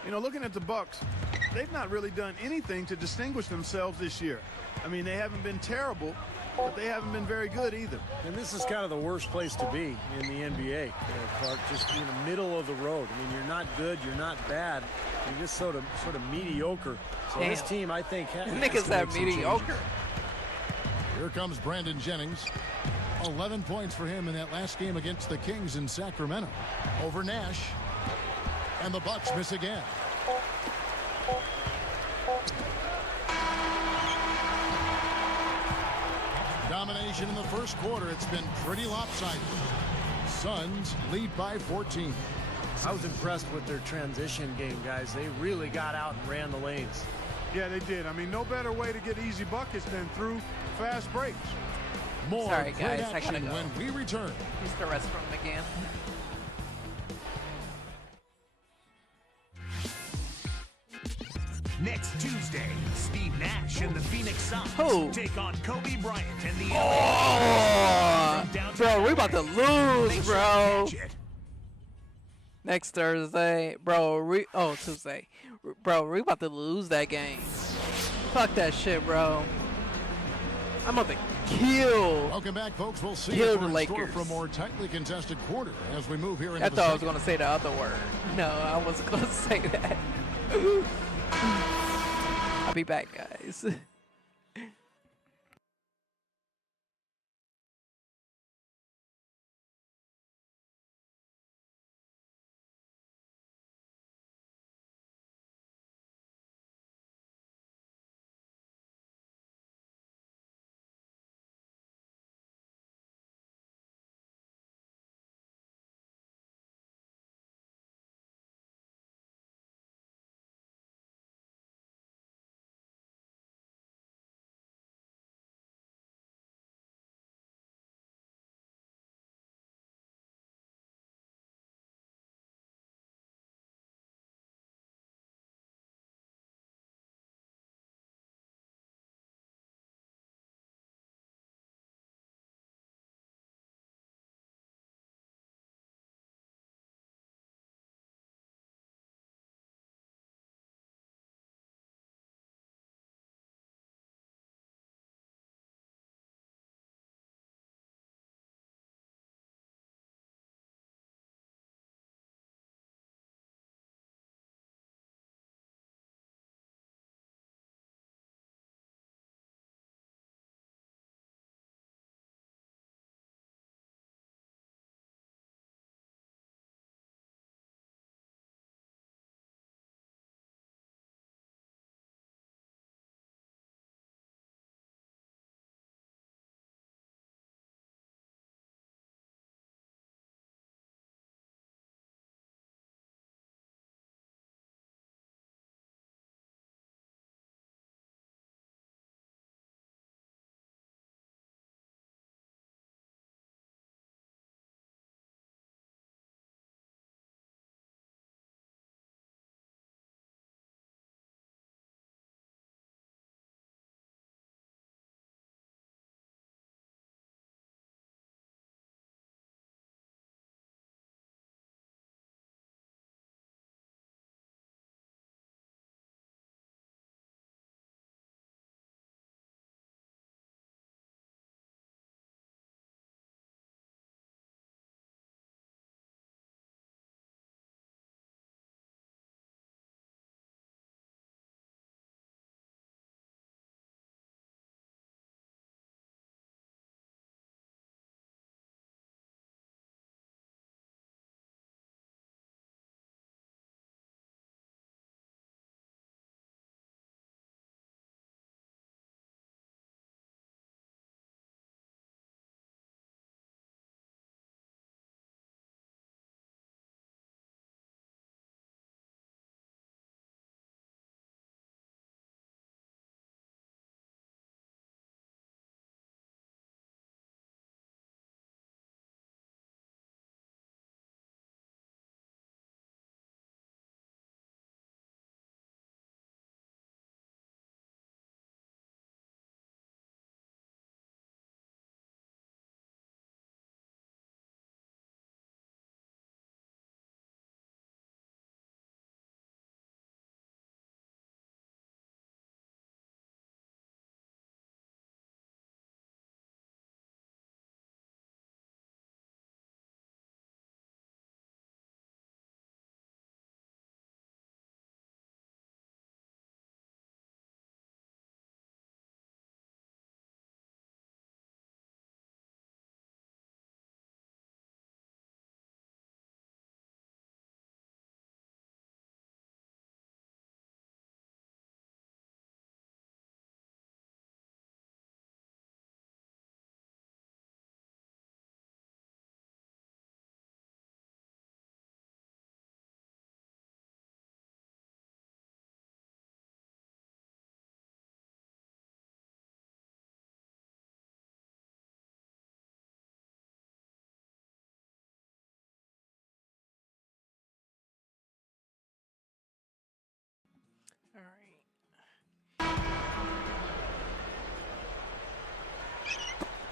You know, looking at the Bucks, they've not really done anything to distinguish themselves this year. I mean, they haven't been terrible, but they haven't been very good either. And this is kind of the worst place to be in the NBA, Clark, just in the middle of the road. I mean, you're not good, you're not bad, you're just sort of mediocre. So Damn. this team, I think, has Niggas to that make some mediocre. changes. Here comes Brandon Jennings. 11 points for him in that last game against the Kings in Sacramento. Over Nash. And the Bucks miss again. Domination in the first quarter. It's been pretty lopsided. Suns lead by 14. I was impressed with their transition game, guys. They really got out and ran the lanes. Yeah, they did. I mean, no better way to get easy buckets than through fast breaks. More Sorry, great guys, I gotta action go. when we return. Use the restroom again. Next Tuesday, Steve Nash and the Phoenix Suns Who? take on Kobe Bryant and the Oh, bro, we about to lose, Make sure bro. to catch it. Next Thursday, bro. Tuesday, bro. We about to lose that game. Fuck that shit, bro. I'm about to kill. Welcome back, folks. We'll see Kill you the in store Lakers. for a more tightly contested quarter as we move here into I the thought I was second. gonna say the other word. No, I wasn't gonna say that. I'll be back, guys.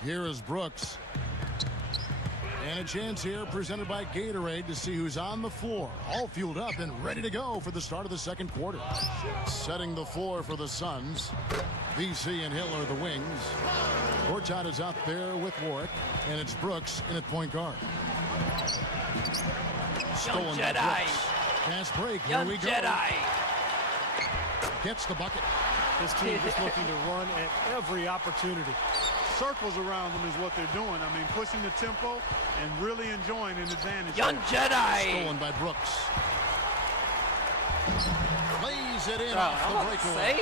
Here is Brooks. And a chance here presented by Gatorade to see who's on the floor. All fueled up and ready to go for the start of the second quarter. Setting the floor for the Suns. VC and Hill are the wings. Gortat is out there with Warwick. And it's Brooks in at point guard. Stolen by Brooks. Fast break. Here we go. Gets the bucket. This team just looking to run at every opportunity. Circles around them is what they're doing. I mean, pushing the tempo and really enjoying an advantage. Young Jedi. Stolen by Brooks. Lays it in off the breakaway.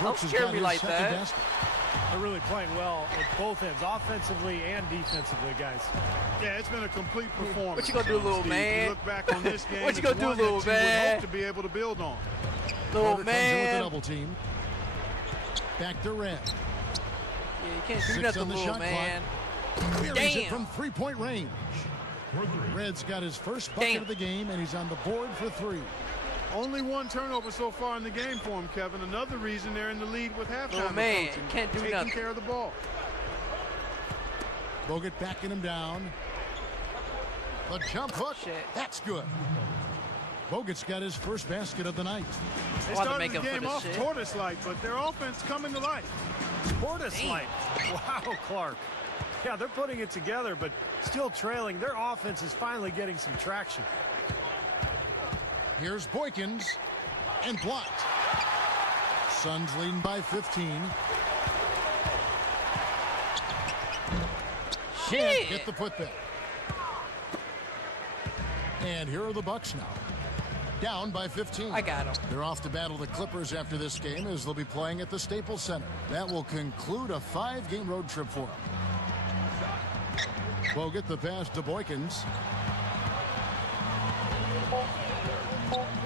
Brooks has got his second basket. They're really playing well at both ends, offensively and defensively, guys. Yeah, it's been a complete performance. What you gonna do, little Steve, man? You look back on this game. What you gonna do, little man? Hope to be able to build on. Little Carter comes in with man. the double team. Back to Red. Yeah, you can't do 6 nothing, on the little shot man. clock. Buries it Damn. from three-point range. Red's got his first bucket of the game, and he's on the board for 3. Only one turnover so far in the game for him, Kevin. Another reason they're in the lead with halftime. Oh, man, approaching. can't do Taking nothing. care of the ball. Bogut backing him down. The jump hook. Shit. That's good. Bogut's got his first basket of the night. They Wanted to started make the up for game this off shit. tortoise-like, but their offense coming to life. Tortoise-like. Wow, Clark. Yeah, they're putting it together, but still trailing. Their offense is finally getting some traction. Here's Boykins, and blocked. Suns leading by 15. Can't get the putback. And here are the Bucks now. Down by 15. I got him. They're off to battle the Clippers after this game as they'll be playing at the Staples Center. That will conclude a 5-game road trip for them. Bogut the pass to Boykins.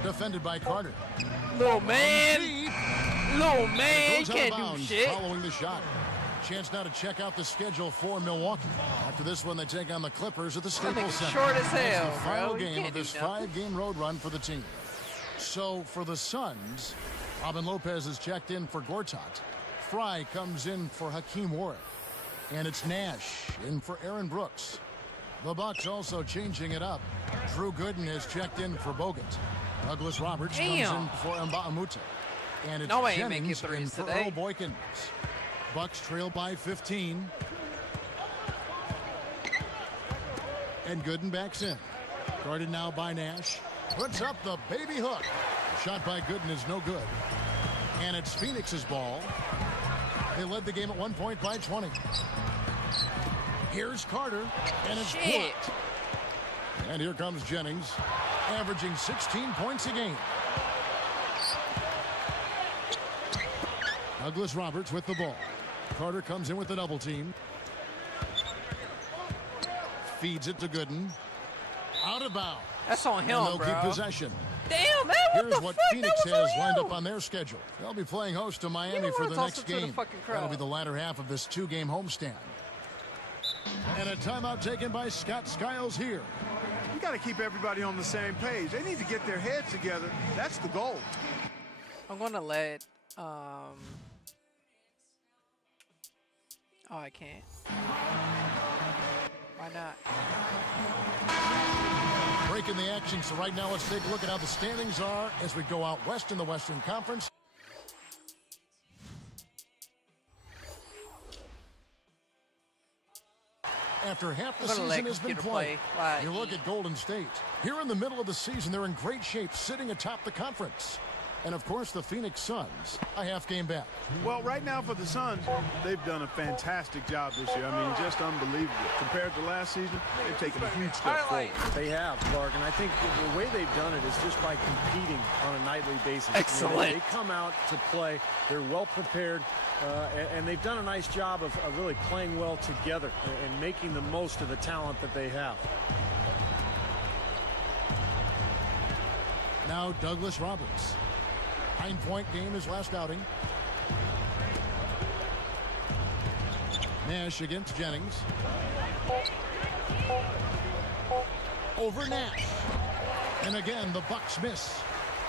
Defended by Carter. Little man. Little man Goes out can't of do bounds shit. following the shot. Chance now to check out the schedule for Milwaukee. After this one, they take on the Clippers at the Staples Center. short as That's hell, the final bro. You game can't of do this nothing. 5-game road run for the team. So for the Suns, Robin Lopez is checked in for Gortat. Fry comes in for Hakeem Warwick. And it's Nash in for Aaron Brooks. The Bucks also changing it up. Drew Gooden is checked in for Bogut. Douglas Roberts comes in for Mba'amute. And it's No way he making Jennings in threes for today. Earl Boykins. Bucks trail by 15. And Gooden backs in. Guarded now by Nash. Puts up the baby hook. Shot by Gooden is no good. And it's Phoenix's ball. They led the game at 1 point by 20. Here's Carter. And it's blocked. And here comes Jennings, averaging 16 points a game. Douglas Roberts with the ball. Carter comes in with the double team. Feeds it to Gooden. Out of bounds. That's on him, And they'll bro. keep possession. Damn, man, what Here's the what fuck? Phoenix That was has on lined you. up on their schedule. They'll be playing host to Miami don't for wanna the toss next it to the game. fucking crowd. That'll be the latter half of this 2-game homestand. And a timeout taken by Scott Skiles here. You got to keep everybody on the same page. They need to get their heads together. That's the goal. I'm gonna let oh, I can't. Why not? Breaking the action, so right now let's take a look at how the standings are as we go out west in the Western Conference. After half the I'm gonna let season has been computer played, play while I you look at Golden State. Here in the middle of the season, they're in great shape, sitting atop the conference. And of course, the Phoenix Suns, a half game back. Well, right now for the Suns, they've done a fantastic job this year. I mean, just unbelievable. Compared to last season, they've taken a huge step forward. They have, Clark, and I think the way they've done it is just by competing on a nightly basis. Excellent. You know, they come out to play. They're well prepared, and they've done a nice job of really playing well together and making the most of the talent that they have. Now Douglas Roberts. 9-point game his last outing. Nash against Jennings. Over Nash. And again, the Bucks miss.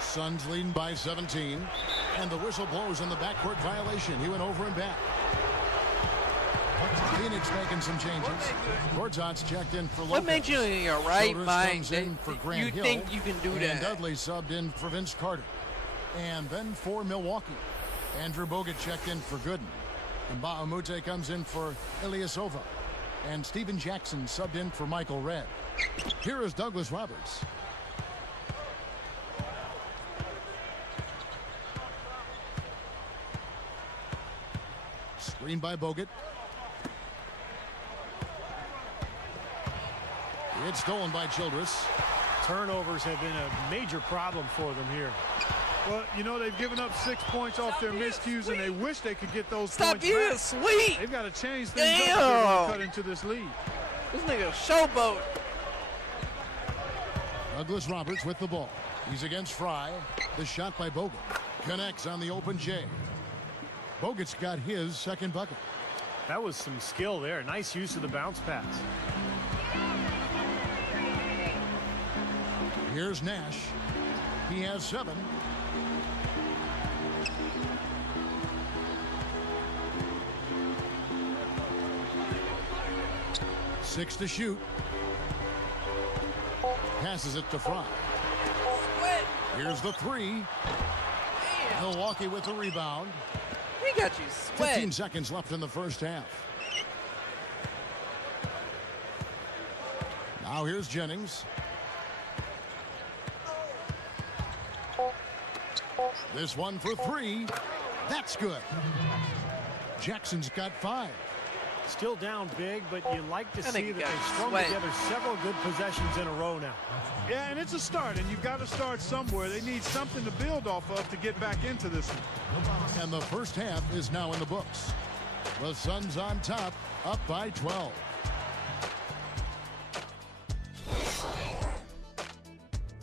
Suns leading by 17. And the whistle blows on the backcourt violation. He went over and back. Phoenix making some changes. Gordzot's checked in for Lopez. What made you in your right Childress mind comes in for Grant you Hill, think you can do and that? Dudley subbed in for Vince Carter. And then for Milwaukee, Andrew Bogut checked in for Gooden. And Bahamute comes in for Ilyasova. And Steven Jackson subbed in for Michael Redd. Here is Douglas Roberts. Screen by Bogut. It's stolen by Childress. Turnovers have been a major problem for them here. Well, you know, they've given up 6 points off their miscues, and they wish they could get those Stop points being back. sweet. They've got to change things up if Damn. they want to cut into this lead. This nigga showboat. Douglas Roberts with the ball. He's against Fry. The shot by Bogut connects on the open J. Bogut's got his second bucket. That was some skill there. Nice use of the bounce pass. Here's Nash. He has 7. Six to shoot. Passes it to Fry. Here's the 3. Milwaukee with the rebound. We got you 15 seconds left in the first half. Now here's Jennings. This one for 3. That's good. Jackson's got 5. Still down big, but you like to I think see he that got they've strung sweat. together several good possessions in a row now. Yeah, and it's a start, and you've got to start somewhere. They need something to build off of to get back into this one. And the first half is now in the books. The Suns on top, up by 12.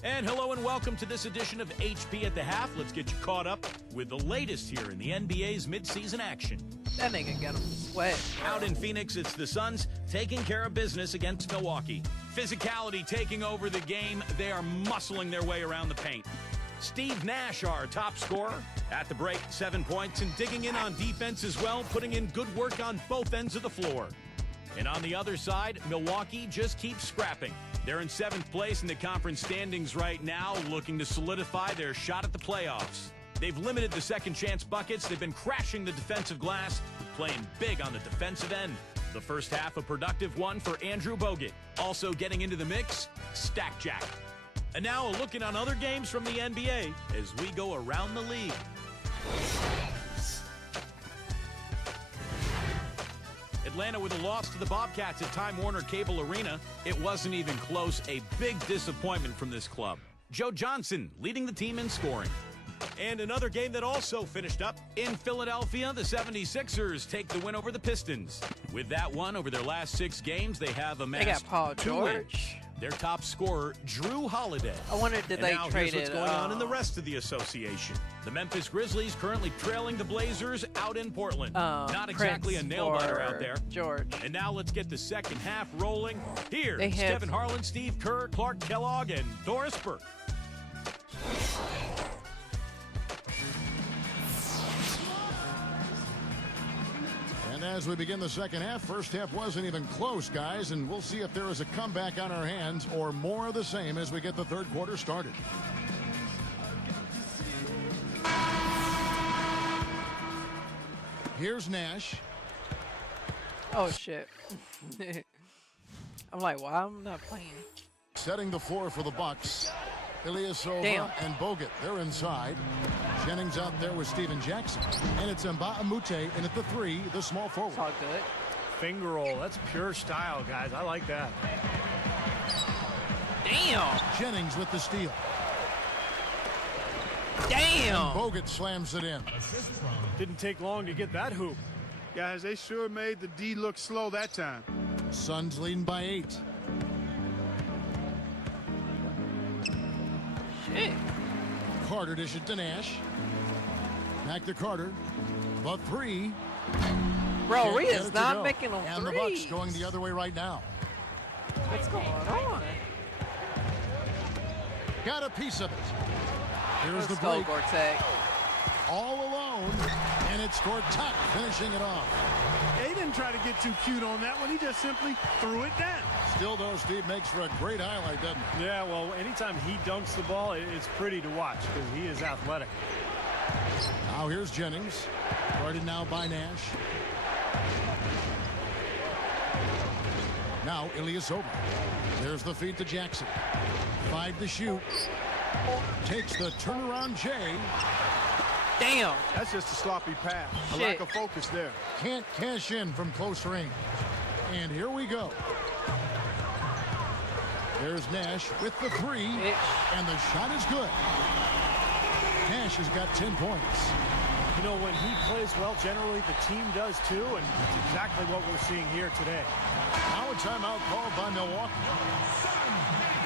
And hello and welcome to this edition of HP at the Half. Let's get you caught up with the latest here in the NBA's midseason action. That nigga got him sweat. Out in Phoenix, it's the Suns taking care of business against Milwaukee. Physicality taking over the game. They are muscling their way around the paint. Steve Nash, our top scorer. At the break, 7 points and digging in on defense as well, putting in good work on both ends of the floor. And on the other side, Milwaukee just keeps scrapping. They're in 7th place in the conference standings right now, looking to solidify their shot at the playoffs. They've limited the second chance buckets. They've been crashing the defensive glass, playing big on the defensive end. The first half, a productive one for Andrew Bogut. Also getting into the mix, Stack Jack. And now a look in on other games from the NBA as we go around the league. Atlanta with a loss to the Bobcats at Time Warner Cable Arena. It wasn't even close. A big disappointment from this club. Joe Johnson leading the team in scoring. And another game that also finished up in Philadelphia, the 76ers take the win over the Pistons. With that one, over their last 6 games, they have amassed They got Paul 2 George. wins. Their top scorer, Drew Holiday. I wonder did And they now trade here's what's it, going on in the rest of the association. The Memphis Grizzlies currently trailing the Blazers out in Portland. Not exactly Prince a nail-biter for out there. George. And now let's get the second half rolling. Here, They have- Stephen Harlan, Steve Kerr, Clark Kellogg, and Doris Burke. And as we begin the second half, first half wasn't even close, guys, and we'll see if there is a comeback on our hands or more of the same as we get the third quarter started. Here's Nash. Oh, shit. I'm like, why I'm not playing? Setting the floor for the Bucks. Ilyasova Damn. and Bogut, they're inside. Jennings out there with Steven Jackson. And it's Mbamute in at the 3, the small forward. It's all good. Finger roll. That's pure style, guys. I like that. Damn. Jennings with the steal. Damn. And Bogut slams it in. Didn't take long to get that hoop. Guys, they sure made the D look slow that time. Suns leading by 8. Shit. Carter dishes to Nash. Back to Carter. The 3. Bro, Can't we get is it to not go. making them And the threes. Bucks going the other way right now. What's going on? Got a piece of it. Here's the Let's go, break. Gortek. All alone, and it's Gortat finishing it off. He didn't try to get too cute on that one. He just simply threw it down. Still, though, Steve makes for a great highlight, doesn't he? Yeah, well, anytime he dunks the ball, it's pretty to watch because he is athletic. Now here's Jennings. Guarded now by Nash. Now Ilyasova. There's the feed to Jackson. 5 to shoot. Takes the turnaround J. Damn. That's just a sloppy pass. A Shit. lack of focus there. Can't cash in from close range. And here we go. There's Nash with the 3. And the shot is good. Nash has got 10 points. You know, when he plays well, generally the team does too, and it's exactly what we're seeing here today. Now a timeout called by Milwaukee.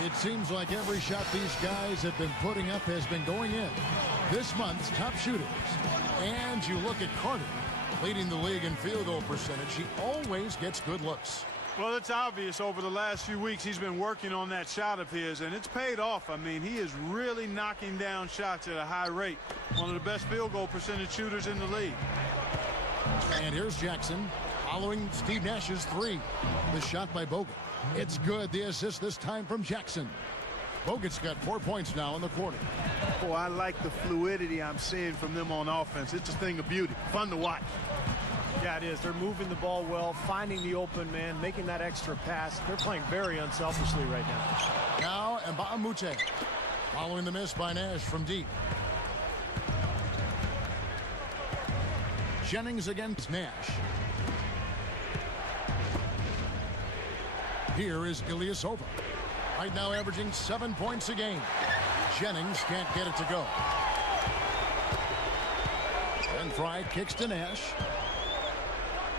It seems like every shot these guys have been putting up has been going in. This month's top shooters. And you look at Carter, leading the league in field goal percentage. He always gets good looks. Well, it's obvious over the last few weeks he's been working on that shot of his, and it's paid off. I mean, he is really knocking down shots at a high rate. One of the best field goal percentage shooters in the league. And here's Jackson following Steve Nash's 3. The shot by Bogut. It's good. The assist this time from Jackson. Bogut's got 4 points now in the quarter. Oh, I like the fluidity I'm seeing from them on offense. It's a thing of beauty. Fun to watch. Yeah, it is. They're moving the ball well, finding the open man, making that extra pass. They're playing very unselfishly right now. Now Mbah a Moute following the miss by Nash from deep. Jennings against Nash. Here is Ilyasova. Right now averaging 7 points a game. Jennings can't get it to go. And Fry kicks to Nash.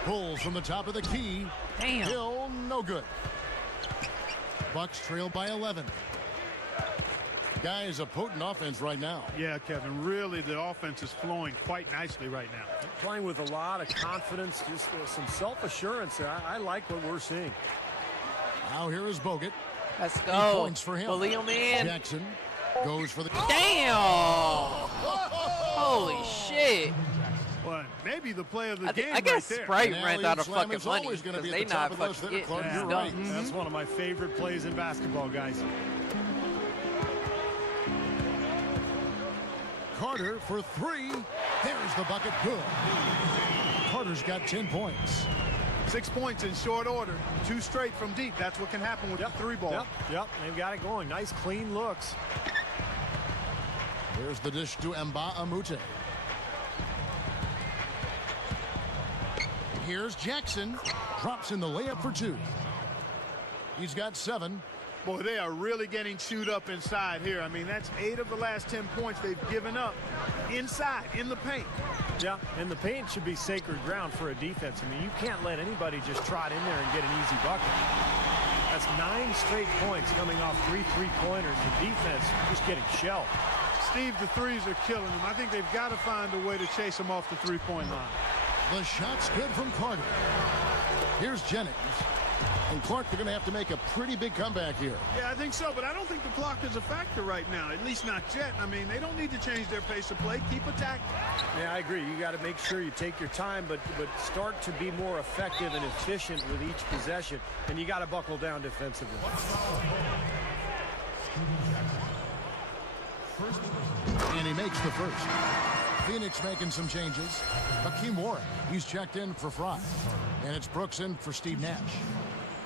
Pulls from the top of the key. Damn. Hill, no good. Bucks trail by 11. Guys, a potent offense right now. Yeah, Kevin, really the offense is flowing quite nicely right now. Playing with a lot of confidence, just some self-assurance there. I like what we're seeing. Now here is Bogut. Let's 8 go. points for him. Bully him in. Jackson goes for the... Damn. Holy shit. Well, maybe the play of the game I guess right there. Sprite And ran alley-oop out of slam fucking is money always gonna because be at they the top not of the list fucking there, Clark. getting You're done. right. That's one of my favorite plays in basketball, guys. Carter for 3. There's the bucket. Good. Carter's got 10 points. 6 points in short order. 2 straight from deep. That's what can happen with the 3 ball. Yep, they've got it going. Nice, clean looks. Here's the dish to Mbah a Moute. Here's Jackson. Drops in the layup for 2. He's got 7. Boy, they are really getting chewed up inside here. I mean, that's 8 of the last 10 points they've given up inside, in the paint. Yeah, and the paint should be sacred ground for a defense. I mean, you can't let anybody just trot in there and get an easy bucket. That's 9 straight points coming off 3 3-pointers. The defense just getting shelled. Steve, the threes are killing them. I think they've got to find a way to chase them off the 3-point line. The shot's good from Carter. Here's Jennings. And Clark, they're going to have to make a pretty big comeback here. Yeah, I think so, but I don't think the clock is a factor right now, at least not yet. I mean, they don't need to change their pace of play. Keep attacking. Yeah, I agree. You got to make sure you take your time, but start to be more effective and efficient with each possession, and you got to buckle down defensively. And he makes the first. Phoenix making some changes. Hakeem Warren, he's checked in for Fry. And it's Brooks in for Steve Nash.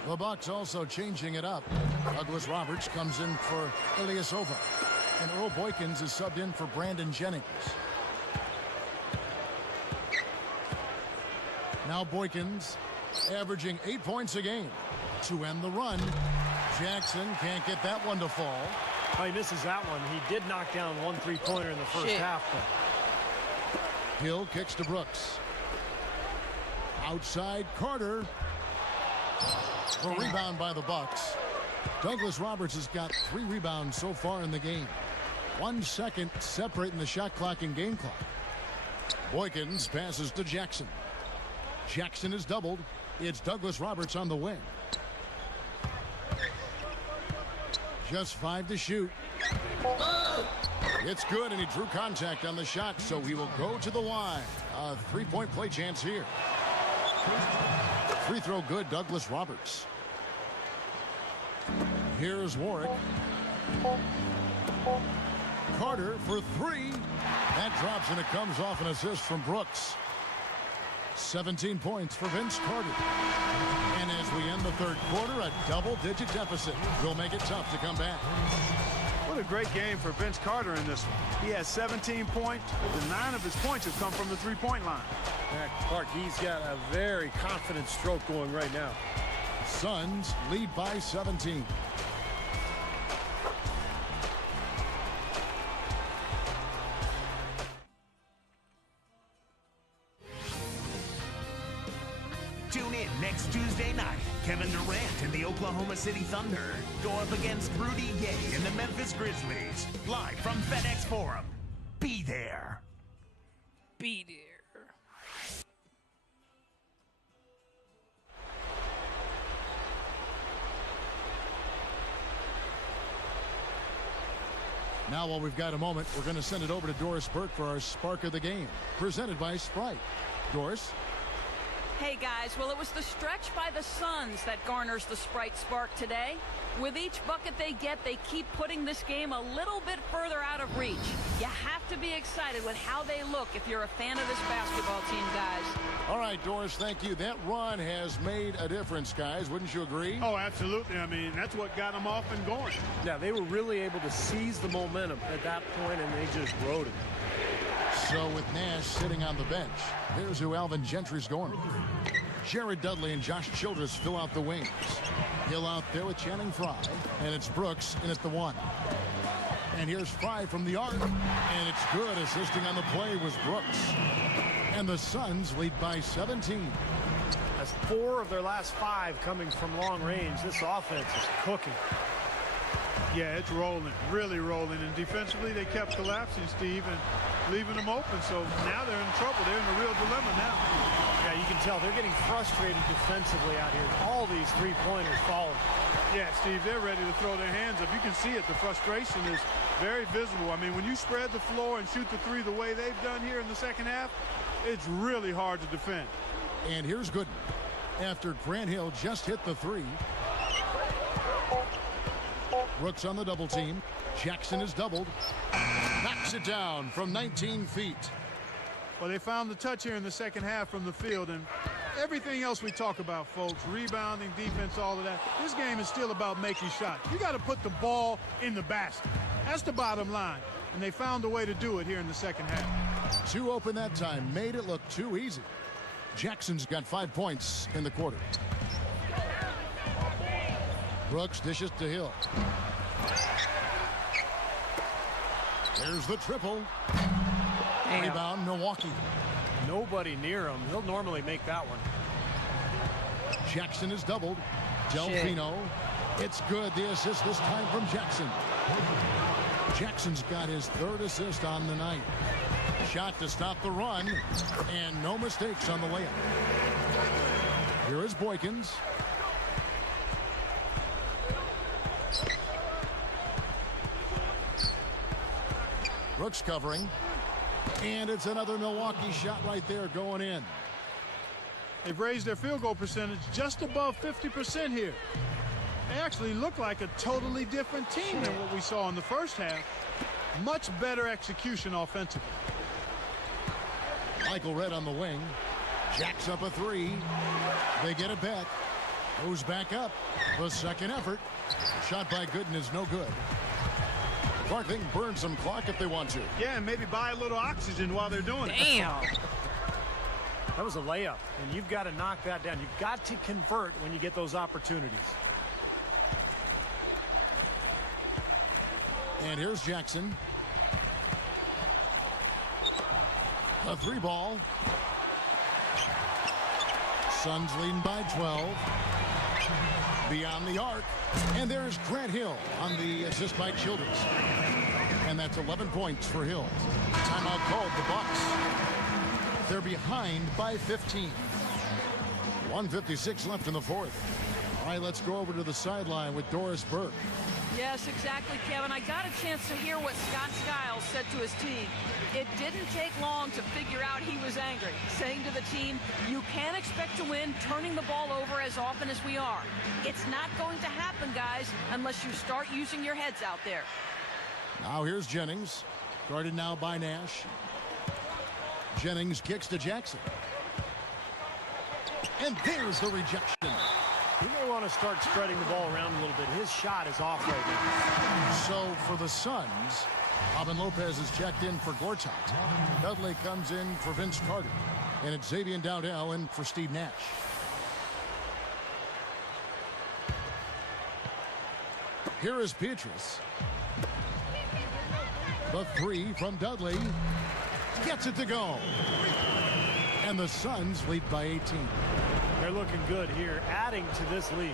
The Bucks also changing it up. Douglas Roberts comes in for Ilyasova. And Earl Boykins is subbed in for Brandon Jennings. Now Boykins averaging 8 points a game to end the run. Jackson can't get that one to fall. Oh, he misses that one. He did knock down 1 3-pointer in the first half. But Hill kicks to Brooks. Outside Carter. A rebound by the Bucks. Douglas Roberts has got 3 rebounds so far in the game. 1 second separating the shot clock and game clock. Boykins passes to Jackson. Jackson is doubled. It's Douglas Roberts on the wing. Just 5 to shoot. It's good, and he drew contact on the shot, so he will go to the line. A three-point play chance here. Free throw good, Douglas Roberts. Here's Warwick. Carter for three. That drops, and it comes off an assist from Brooks. 17 points for Vince Carter. And as we end the third quarter, a double-digit deficit will make it tough to come back. What a great game for Vince Carter in this one. He has 17 points. 9 of his points have come from the three-point line. Clark, he's got a very confident stroke going right now. Suns lead by 17. Tune in next Tuesday night. Kevin Durant and the Oklahoma City Thunder go up against Rudy Gay and the Memphis Grizzlies. Live from FedEx Forum. Be there. Be there. Now, while we've got a moment, we're going to send it over to Doris Burke for our Spark of the Game, presented by Sprite. Doris? Hey guys, well, it was the stretch by the Suns that garners the Sprite Spark today. With each bucket they get, they keep putting this game a little bit further out of reach. You have to be excited with how they look if you're a fan of this basketball team, guys. All right, Doris, thank you. That run has made a difference, guys. Wouldn't you agree? Oh, absolutely. I mean, that's what got them off and going. Yeah, they were really able to seize the momentum at that point, and they just rode it. So with Nash sitting on the bench, there's who Alvin Gentry's going. Jared Dudley and Josh Childress fill out the wings. Hill out there with Channing Frye, and it's Brooks in at the one. And here's Frye from the arc, and it's good. Assisting on the play was Brooks. And the Suns lead by 17. That's 4 of their last 5 coming from long range. This offense is cooking. Yeah, it's rolling, really rolling. And defensively, they kept collapsing, Steve, and leaving them open. So now they're in trouble. They're in a real dilemma now. Yeah, you can tell they're getting frustrated defensively out here. All these three-pointers falling. Yeah, Steve, they're ready to throw their hands up. You can see it. The frustration is very visible. I mean, when you spread the floor and shoot the three the way they've done here in the second half, it's really hard to defend. And here's Gooden. After Grant Hill just hit the three. Brooks on the double team. Jackson is doubled. Knocks it down from 19 feet. Well, they found the touch here in the second half from the field, and everything else we talk about, folks, rebounding, defense, all of that, this game is still about making shots. You got to put the ball in the basket. That's the bottom line, and they found a way to do it here in the second half. 2 open that time, made it look too easy. Jackson's got 5 points in the quarter. Brooks dishes to Hill. There's the triple. Damn. Rebound, Milwaukee. Nobody near him. He'll normally make that one. Jackson is doubled. Delfino. It's good. The assist this time from Jackson. Jackson's got his 3rd assist on the night. Shot to stop the run, and no mistakes on the layup. Here is Boykins. Brooks covering. And it's another Milwaukee shot right there going in. They've raised their field goal percentage just above 50% here. They actually look like a totally different team than what we saw in the first half. Much better execution offensively. Michael Redd on the wing. Jacks up a 3. They get it back. Goes back up. The second effort. Shot by Gooden is no good. Clark, they can burn some clock if they want to. Yeah, and maybe buy a little oxygen while they're doing it. Damn. That was a layup, and you've got to knock that down. You've got to convert when you get those opportunities. And here's Jackson. A 3 ball. Suns leading by 12. Beyond the arc. And there's Grant Hill on the assist by Childress. And that's 11 points for Hill. Timeout called the Bucks. They're behind by 15. 1:56 left in the fourth. All right, let's go over to the sideline with Doris Burke. Yes, exactly, Kevin. I got a chance to hear what Scott Skiles said to his team. It didn't take long to figure out he was angry, saying to the team, you can't expect to win turning the ball over as often as we are. It's not going to happen, guys, unless you start using your heads out there. Now here's Jennings, guarded now by Nash. Jennings kicks to Jackson. And there's the rejection. He may want to start spreading the ball around a little bit. His shot is off right now. So for the Suns, Robin Lopez is checked in for Gortat. Dudley comes in for Vince Carter. And it's Xavier Dowdell in for Steve Nash. Here is Petrus. The three from Dudley. Gets it to go. And the Suns lead by 18. They're looking good here, adding to this lead.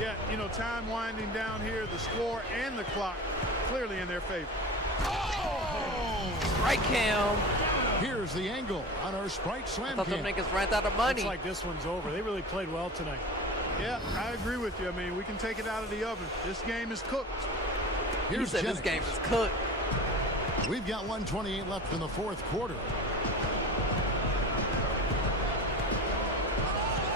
Yeah, you know, time winding down here, the score and the clock clearly in their favor. Right, Cam. Here's the angle on our Sprite Slam Thought them cam. niggas ran out of money. Looks like this one's over. They really played well tonight. Yeah, I agree with you. I mean, we can take it out of the oven. This game is cooked. You Here's said Jennings. this game is cooked. We've got 1:28 left in the fourth quarter.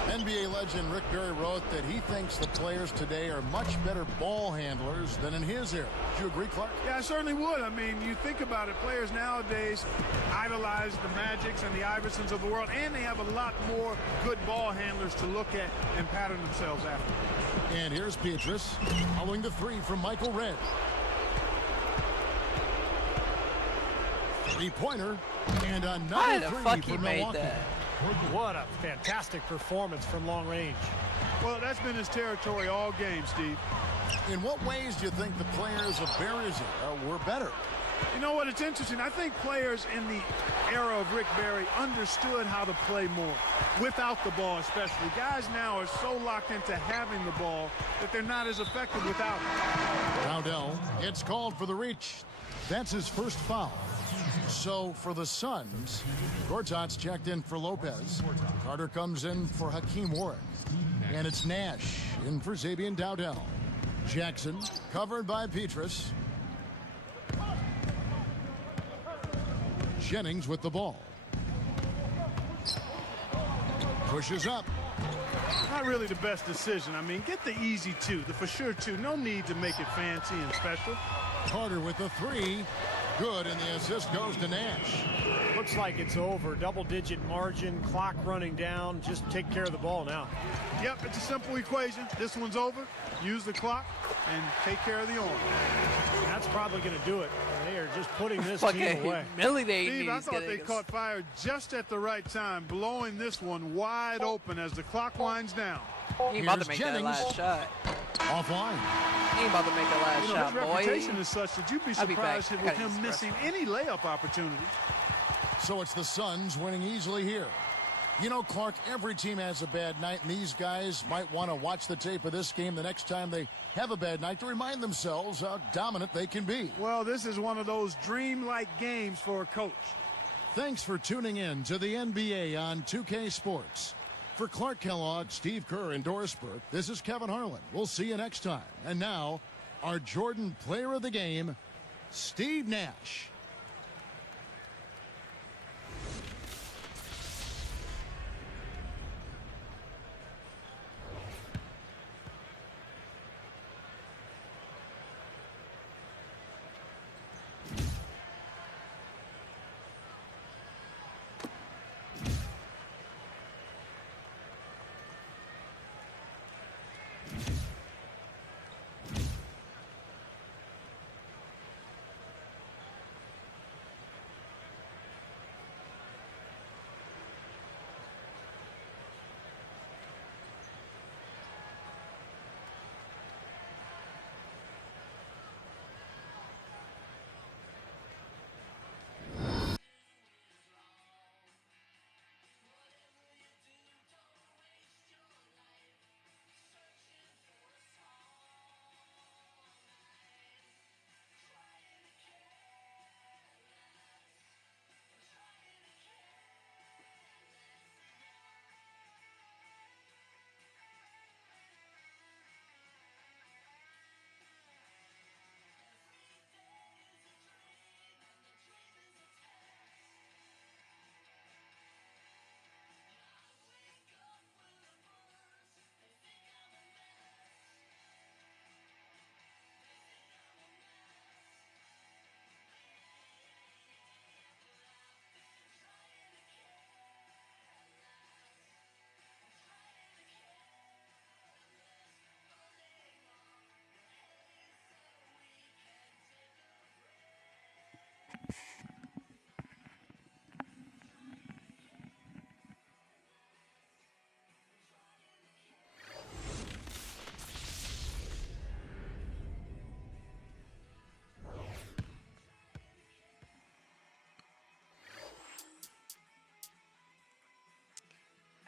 NBA legend Rick Barry wrote that he thinks the players today are much better ball handlers than in his era. Do you agree, Clark? Yeah, I certainly would. I mean, you think about it, players nowadays idolize the Magics and the Iversons of the world, and they have a lot more good ball handlers to look at and pattern themselves after. And here's Petrus following the three from Michael Redd. Three-pointer and Why another the three fuck for he made Milwaukee. that? What a fantastic performance from long range. Well, that's been his territory all game, Steve. In what ways do you think the players of Barry's era were better? You know what? It's interesting. I think players in the era of Rick Barry understood how to play more, without the ball especially. Guys now are so locked into having the ball that they're not as effective without it. Dowdell gets called for the reach. That's his first foul. So for the Suns, Gortat's checked in for Lopez. Carter comes in for Hakeem Warwick. And it's Nash in for Xavier Dowdell. Jackson covered by Petrus. Jennings with the ball. Pushes up. Not really the best decision. I mean, get the easy two, the for sure two. No need to make it fancy and special. Carter with the three. Good, and the assist goes to Nash. Looks like it's over. Double-digit margin, clock running down. Just take care of the ball now. Yep, it's a simple equation. This one's over. Use the clock and take care of the arm. That's probably going to do it. They are just putting this Fucking team away. humiliating Steve, I these thought they niggas. caught fire just at the right time, blowing this one wide open as the clock winds down. He ain't about to Here's make Jennings. that last shot. Offline. He ain't about to make that last You know, shot, his boy. reputation is such that you'd be I'll be back. surprised I with gotta him use the missing restroom. any layup opportunity. So it's the Suns winning easily here. You know, Clark, every team has a bad night, and these guys might want to watch the tape of this game the next time they have a bad night to remind themselves how dominant they can be. Well, this is one of those dreamlike games for a coach. Thanks for tuning in to the NBA on 2K Sports. For Clark Kellogg, Steve Kerr, and Doris Burke, this is Kevin Harlan. We'll see you next time. And now, our Jordan Player of the Game, Steve Nash.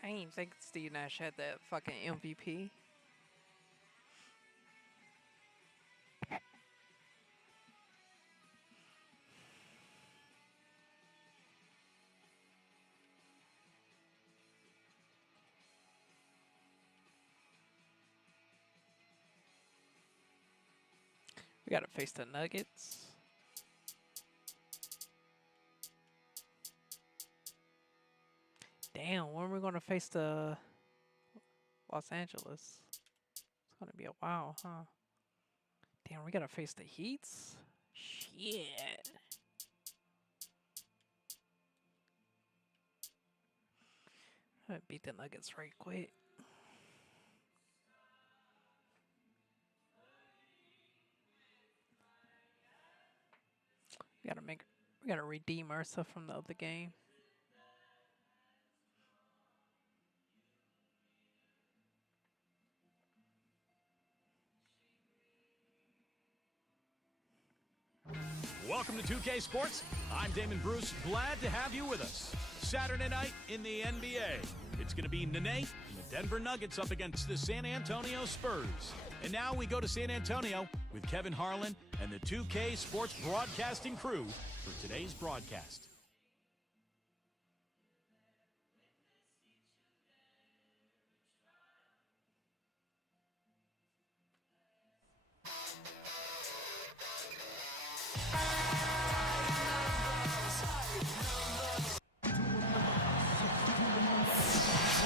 I didn't even think Steve Nash had that fucking MVP. We gotta face the Nuggets. Damn, when are we gonna face the Los Angeles? It's gonna be a while, huh? Damn, we gotta face the Heats? Shit. I beat the Nuggets right quick. We gotta redeem ourselves from the other game. Welcome to 2K Sports. I'm Damon Bruce. Glad to have you with us. Saturday night in the NBA. It's going to be Nene and the Denver Nuggets up against the San Antonio Spurs. And now we go to San Antonio with Kevin Harlan and the 2K Sports broadcasting crew for today's broadcast.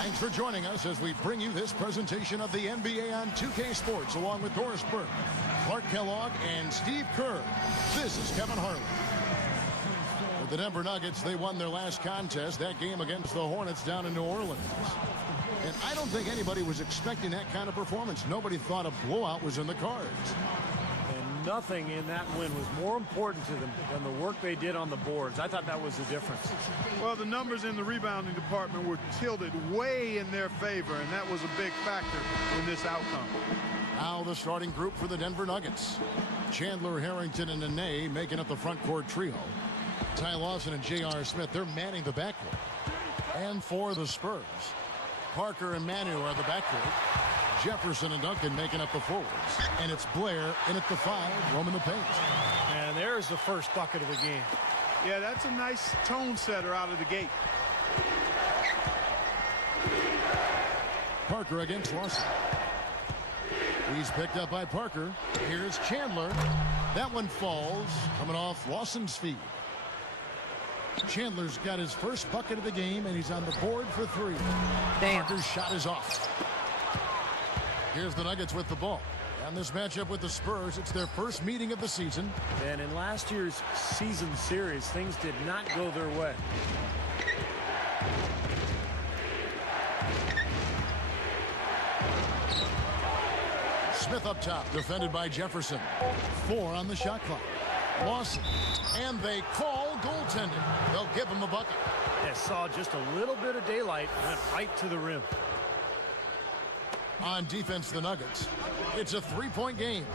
Thanks for joining us as we bring you this presentation of the NBA on 2K Sports, along with Doris Burke, Clark Kellogg, and Steve Kerr. This is Kevin Harlan. With the Denver Nuggets, they won their last contest, that game against the Hornets down in New Orleans. And I don't think anybody was expecting that kind of performance. Nobody thought a blowout was in the cards. And nothing in that win was more important to them than the work they did on the boards. I thought that was the difference. Well, the numbers in the rebounding department were tilted way in their favor, and that was a big factor in this outcome. Now the starting group for the Denver Nuggets. Chandler, Harrington, and Nene making up the front court trio. Ty Lawson and J.R. Smith, they're manning the backcourt. And for the Spurs, Parker and Manu are the backcourt. Jefferson and Duncan making up the forwards. And it's Blair in at the 5, roaming the paint. And there's the first bucket of the game. Yeah, that's a nice tone setter out of the gate. Parker against Lawson. He's picked up by Parker. Here's Chandler. That one falls, coming off Lawson's feet. Chandler's got his first bucket of the game, and he's on the board for 3. Damn. Parker's shot is off. Here's the Nuggets with the ball. And this matchup with the Spurs, it's their first meeting of the season. And in last year's season series, things did not go their way. Smith up top, defended by Jefferson. 4 on the shot clock. Lawson, and they call goaltending. They'll give him a bucket. They saw just a little bit of daylight and went right to the rim. On defense, the Nuggets. It's a 3-point game.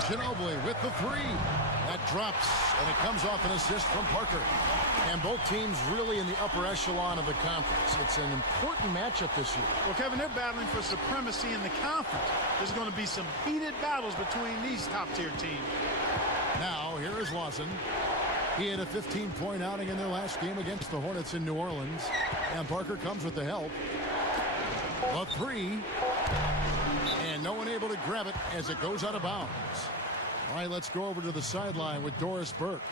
Ginobili with the 3. That drops, and it comes off an assist from Parker. And both teams really in the upper echelon of the conference. It's an important matchup this year. Well, Kevin, they're battling for supremacy in the conference. There's going to be some heated battles between these top-tier teams. Now, here is Lawson. He had a 15-point outing in their last game against the Hornets in New Orleans. And Parker comes with the help. A 3. And no one able to grab it as it goes out of bounds. All right, let's go over to the sideline with Doris Burke.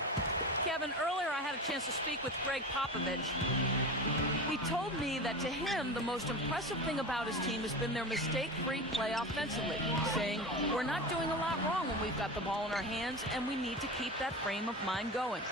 Kevin, earlier I had a chance to speak with Greg Popovich. He told me that to him, the most impressive thing about his team has been their mistake-free play offensively, saying, we're not doing a lot wrong when we've got the ball in our hands, and we need to keep that frame of mind going.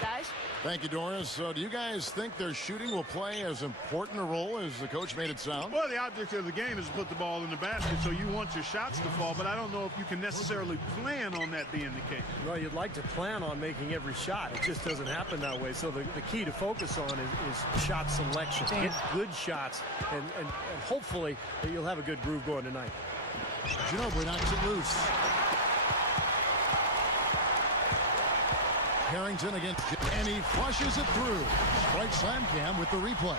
Guys? Thank you, Doris. Do you guys think their shooting will play as important a role as the coach made it sound? Well, the object of the game is to put the ball in the basket, so you want your shots to fall, but I don't know if you can necessarily plan on that being the case. Well, you'd like to plan on making every shot. It just doesn't happen that way. So the key to focus on is shot selection. Get good shots, and hopefully you'll have a good groove going tonight. Ginobili knocks it loose. Harrington against, and he flushes it through. Right slam cam with the replay.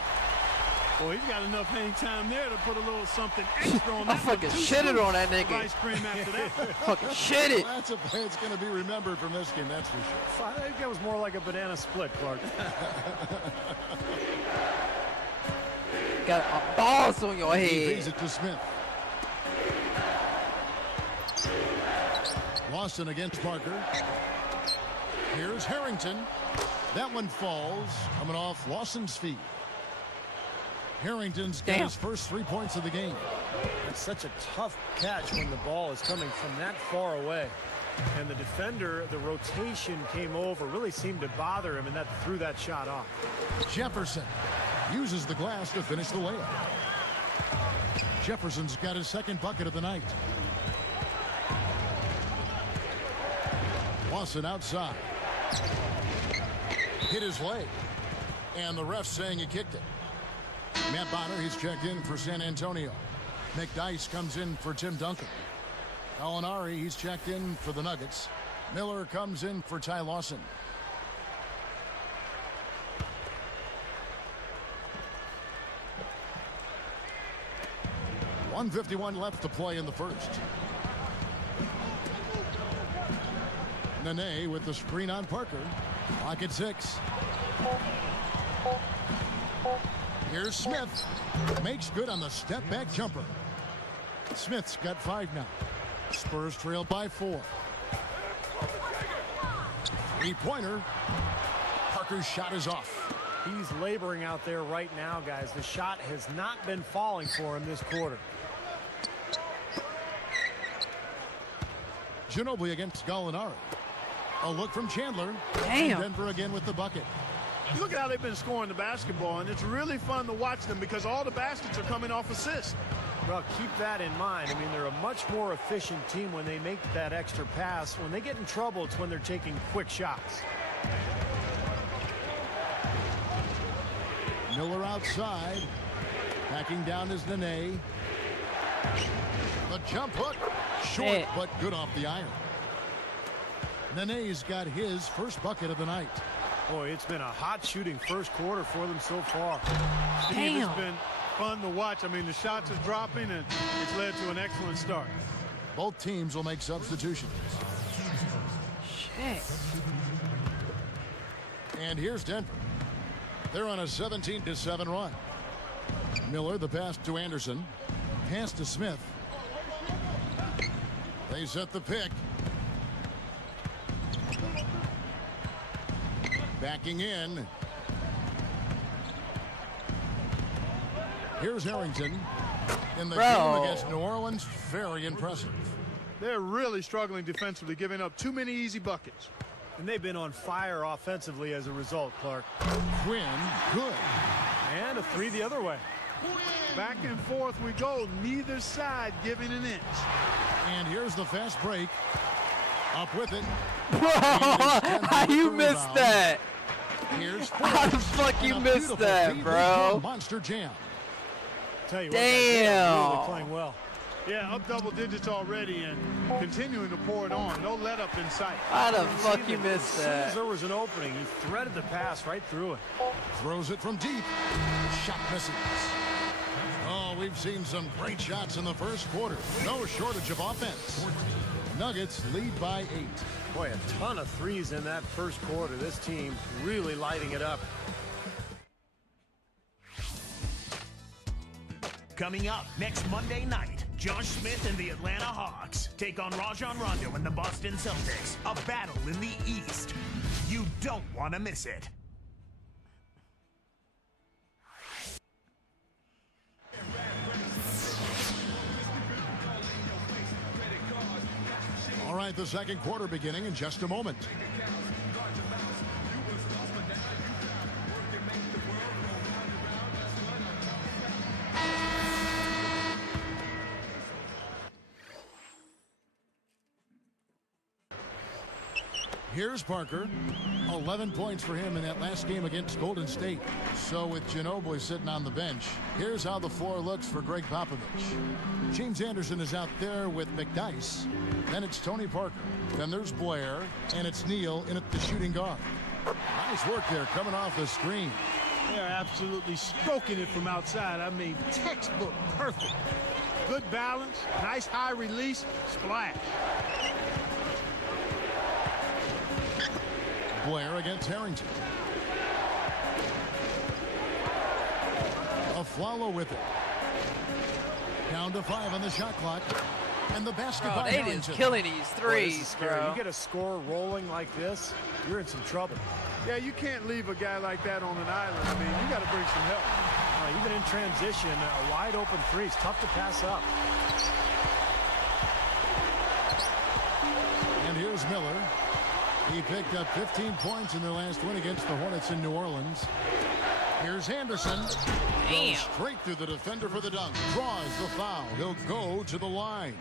Well, he's got enough hang time there to put a little something extra on I that. fucking shitted on that nigga. Ice cream after that. Fucking shitted. Well, that's a play that's going to be remembered from this game, that's for sure. I think that was more like a banana split, Clark. Got balls on your He head. feeds it to Smith. Lawson against Parker. Here's Harrington. That one falls, coming off Lawson's feet. Harrington's got his first 3 points of the game. It's such a tough catch when the ball is coming from that far away. And the defender, the rotation came over, really seemed to bother him, and that threw that shot off. Jefferson uses the glass to finish the layup. Jefferson's got his second bucket of the night. Lawson outside. Hit his leg. And the ref saying he kicked it. Matt Bonner, he's checked in for San Antonio. McDyess comes in for Tim Duncan. Gallinari, he's checked in for the Nuggets. Miller comes in for Ty Lawson. .151 left to play in the first. Nene with the screen on Parker. Clock at 6. Here's Smith. Makes good on the step back jumper. Smith's got 5 now. Spurs trail by 4. 3-pointer. Parker's shot is off. He's laboring out there right now, guys. The shot has not been falling for him this quarter. Ginobili against Gallinari. A look from Chandler. Damn. And Denver again with the bucket. Look at how they've been scoring the basketball, and it's really fun to watch them because all the baskets are coming off assists. Well, keep that in mind. I mean, they're a much more efficient team when they make that extra pass. When they get in trouble, it's when they're taking quick shots. Miller outside. Backing down is Nene. The jump hook. Short, but good off the iron. Nene's got his first bucket of the night. Boy, it's been a hot shooting first quarter for them so far. Steve, it's been fun to watch. I mean, the shots are dropping, and it's led to an excellent start. Both teams will make substitutions. Shit. And here's Denver. They're on a 17-7 run. Miller, the pass to Anderson. Pass to Smith. They set the pick. Backing in. Here's Harrington. In the game against New Orleans, very impressive. They're really struggling defensively, giving up too many easy buckets. And they've been on fire offensively as a result, Clark. Quinn, good. And a 3 the other way. Back and forth we go, neither side giving an inch. And here's the fast break. Up with it. How you missed that? Here's How the fuck you missed that, bro? Monster jam. Tell you Damn. what, really playing well. Yeah, up double digits already and continuing to pour it on. No let up in sight. How the fuck you missed As soon as that? there was an opening, he threaded the pass right through it. Throws it from deep. Shot misses. Oh, we've seen some great shots in the first quarter. No shortage of offense. Nuggets lead by 8. Boy, a ton of threes in that first quarter. This team really lighting it up. Coming up next Monday night, Josh Smith and the Atlanta Hawks take on Rajon Rondo and the Boston Celtics. A battle in the East. You don't want to miss it. All right, the second quarter beginning in just a moment. Here's Parker. 11 points for him in that last game against Golden State. So with Ginobili sitting on the bench, here's how the floor looks for Greg Popovich. James Anderson is out there with McDyess. Then it's Tony Parker. Then there's Blair. And it's Neal in at the shooting guard. Nice work there coming off the screen. They're absolutely stroking it from outside. I mean, textbook perfect. Good balance, nice high release, splash. Blair against Harrington. Afflalo with it. Down to 5 on the shot clock. And the basket Bro, by they Harrington. just killing these Boy, this is threes, scary. bro. You get a score rolling like this, you're in some trouble. Yeah, you can't leave a guy like that on an island. I mean, you got to bring some help. Even in transition, a wide open three is tough to pass up. And here's Miller. He picked up 15 points in their last win against the Hornets in New Orleans. Here's Anderson. Damn. Goes straight through the defender for the dunk. Draws the foul. He'll go to the line.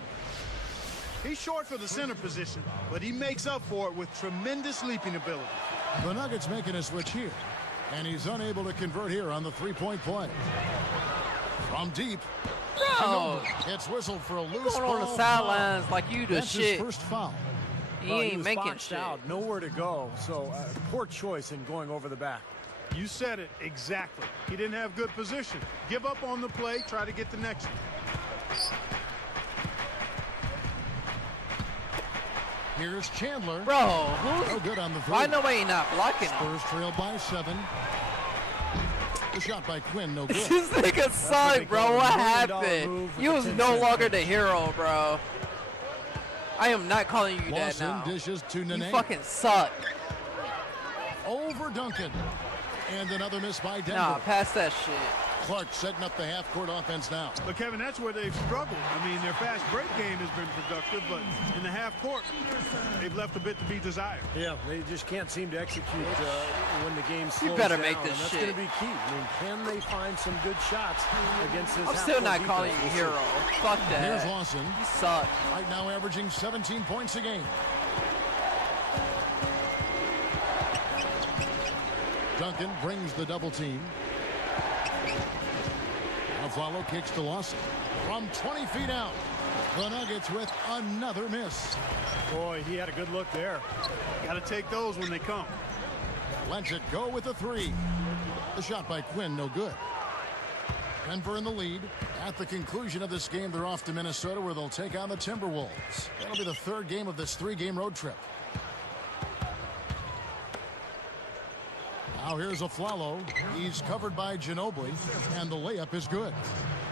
He's short for the center position, but he makes up for it with tremendous leaping ability. The Nuggets making a switch here. And he's unable to convert here on the three-point play. From deep. Bro. It's whistled for a loose Going on the ball sidelines foul. like you the That's shit. his first foul. He Well, ain't was making boxed shit. out, nowhere to go. So poor choice in going over the back. You said it exactly. He didn't have good position. Give up on the play, try to get the next one. Here's Chandler. Bro, No good on the three. why nobody not blocking him? Spurs trail by 7. The shot by Quinn, no good. This nigga sucked, bro. What happened? You was no longer the hero, bro. I am not calling you that Lawson now. dishes to You Nene. fucking suck. Over Duncan. And another miss by Denver. Nah, pass that shit. Clark setting up the half-court offense now. But, Kevin, that's where they've struggled. I mean, their fast break game has been productive, but in the half court, they've left a bit to be desired. Yeah, they just can't seem to execute when the game slows You better down, make this and that's shit. going to be key. I mean, can they find some good shots against this I'm still half-court not calling defense? you We'll see. hero. Fuck that. Here's Lawson. You suck. Right now averaging 17 points a game. Duncan brings the double team. Afflalo kicks to Lawson. From 20 feet out. The Nuggets with another miss. Boy, he had a good look there. Got to take those when they come. Lets it go with a 3. The shot by Quinn, no good. Denver in the lead. At the conclusion of this game, they're off to Minnesota where they'll take on the Timberwolves. That'll be the 3rd game of this 3-game road trip. Now here's Afflalo. He's covered by Ginobili, and the layup is good.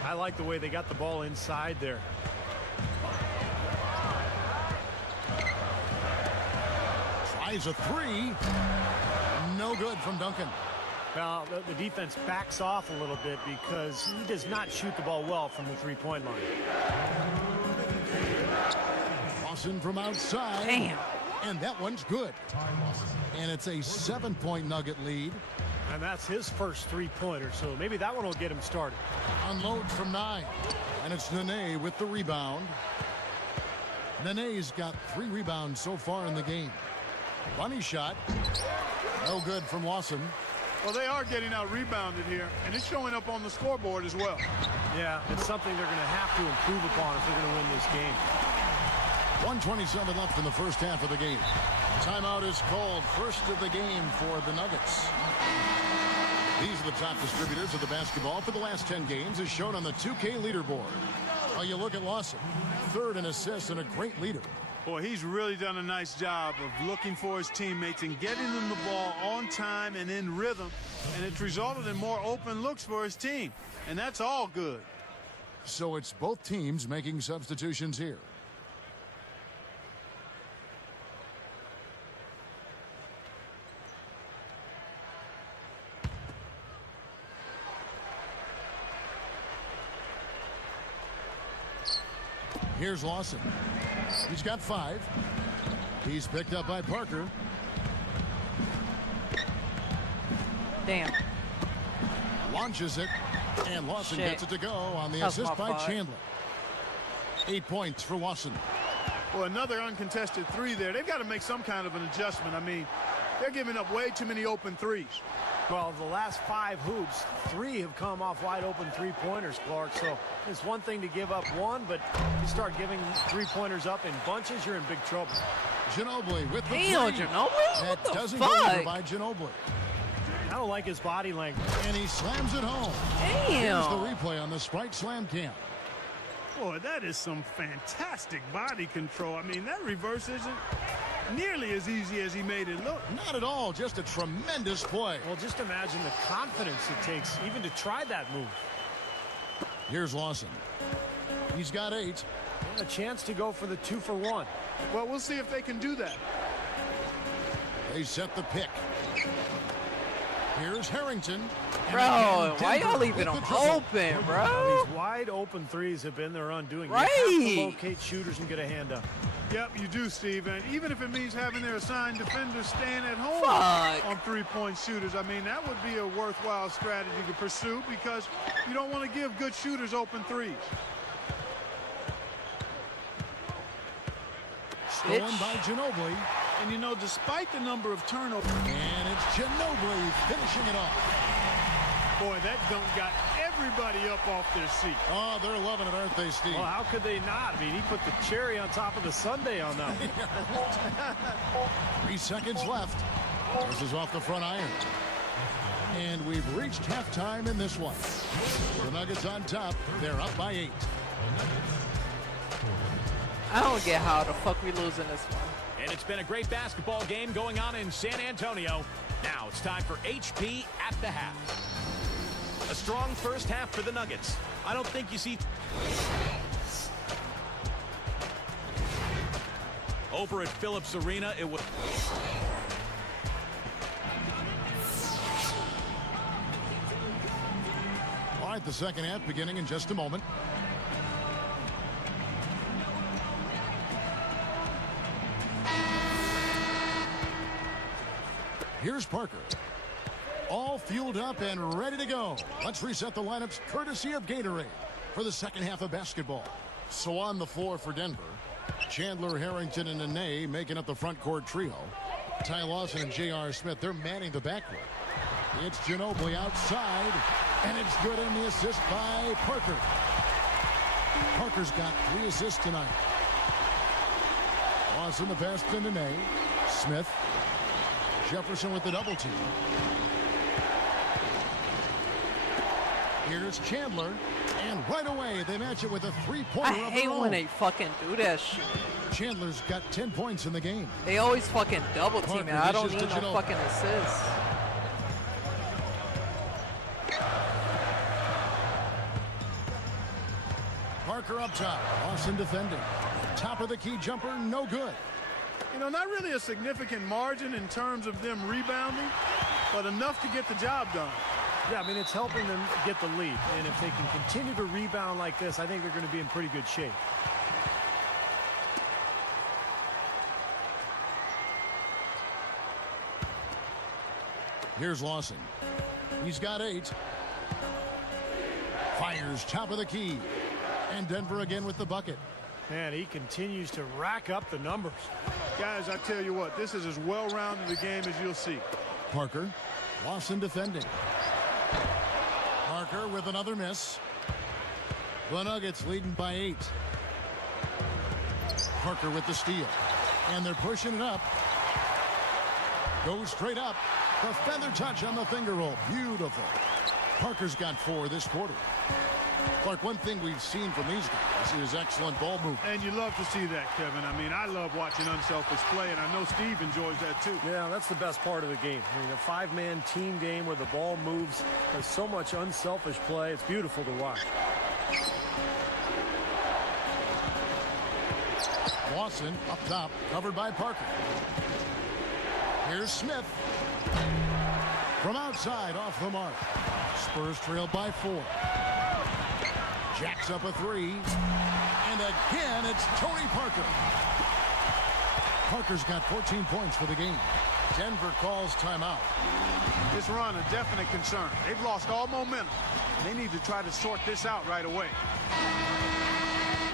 I like the way they got the ball inside there. Tries a 3. No good from Duncan. Well, the defense backs off a little bit because he does not shoot the ball well from the three-point line. Lawson from outside. Damn. And that one's good. And it's a 7-point Nugget lead. And that's his first three-pointer, so maybe that one will get him started. Unloads from 9. And it's Nene with the rebound. Nene's got 3 rebounds so far in the game. Bunny shot. No good from Lawson. Well, they are getting out rebounded here, and it's showing up on the scoreboard as well. Yeah, it's something they're going to have to improve upon if they're going to win this game. 1:27 left in the first half of the game. Timeout is called. First of the game for the Nuggets. These are the top distributors of the basketball for the last 10 games as shown on the 2K leaderboard. Well, you look at Lawson, 3rd in assists and a great leader. Boy, he's really done a nice job of looking for his teammates and getting them the ball on time and in rhythm, and it's resulted in more open looks for his team, and that's all good. So it's both teams making substitutions here. Here's Lawson. He's got 5. He's picked up by Parker. Damn. Launches it. And Lawson Shit. gets it to go on the That was assist my by fault. Chandler. 8 points for Lawson. Well, another uncontested 3 there. They've got to make some kind of an adjustment. I mean, they're giving up way too many open 3s. Well, the last 5 hoops, 3 have come off wide open three-pointers, Clark. So it's one thing to give up one, but you start giving three-pointers up in bunches, you're in big trouble. Ginobili with the Damn, 3. Ginobili? That What the doesn't fuck? go either by Ginobili. That don't like his body language. And he slams it home. Damn. Here's the replay on the Sprite Slam Cam. Boy, that is some fantastic body control. I mean, that reverse isn't nearly as easy as he made it look. Not at all, just a tremendous play. Well, just imagine the confidence it takes even to try that move. Here's Lawson. He's got 8. And a chance to go for the 2-for-1. Well, we'll see if they can do that. They set the pick. Here's Harrington. Bro, why y'all leaving them open, bro? These wide open threes have been their undoing. Right. You have to locate shooters and get a hand up. Yep, you do, Steve. And even if it means having their assigned defenders stand at home on three-point shooters, I mean, that would be a worthwhile strategy to pursue because you don't want to give good shooters open threes. Stolen by Ginobili. And, you know, despite the number of turnovers. And it's Ginobili finishing it off. Boy, that dunk got everybody up off their seat. Oh, they're loving it, aren't they, Steve? Well, how could they not? I mean, he put the cherry on top of the sundae on that one. 3 seconds left. This is off the front iron. And we've reached halftime in this one. The Nuggets on top. They're up by 8. I don't get how the fuck we losing this one. And it's been a great basketball game going on in San Antonio. Now it's time for HP at the half. A strong first half for the Nuggets. I don't think you see... Over at Phillips Arena, it was... All right, the second half beginning in just a moment. Here's Parker. All fueled up and ready to go. Let's reset the lineups courtesy of Gatorade for the second half of basketball. So on the floor for Denver, Chandler, Harrington, and Nene making up the front court trio. Ty Lawson and J.R. Smith, they're manning the backcourt. It's Ginobili outside, and it's good on the assist by Parker. Parker's got 3 assists tonight. Lawson the pass to Nene. Smith. Jefferson with the double team. Here's Chandler, and right away they match it with a three-pointer. I hate when they fucking do that shit. Chandler's got 10 points in the game. They always fucking double team me. I don't need dishes to no Ginobili. fucking assists. Parker up top. Lawson defending. Top of the key jumper, no good. You know, not really a significant margin in terms of them rebounding, but enough to get the job done. Yeah, I mean, it's helping them get the lead. And if they can continue to rebound like this, I think they're going to be in pretty good shape. Here's Lawson. He's got 8. Fires top of the key. And Denver again with the bucket. Man, he continues to rack up the numbers. Guys, I tell you what, this is as well-rounded a game as you'll see. Parker. Lawson defending. Parker with another miss. The Nuggets leading by 8. Parker with the steal. And they're pushing it up. Goes straight up. The feather touch on the finger roll. Beautiful. Parker's got 4 this quarter. Clark, one thing we've seen from these guys is excellent ball movement. And you love to see that, Kevin. I mean, I love watching unselfish play, and I know Steve enjoys that too. Yeah, that's the best part of the game. I mean, a 5-man team game where the ball moves. There's so much unselfish play. It's beautiful to watch. Lawson up top, covered by Parker. Here's Smith. From outside, off the mark. Spurs trail by 4. Jacks up a 3. And again, it's Tony Parker. Parker's got 14 points for the game. Denver calls timeout. This run a definite concern. They've lost all momentum. They need to try to sort this out right away.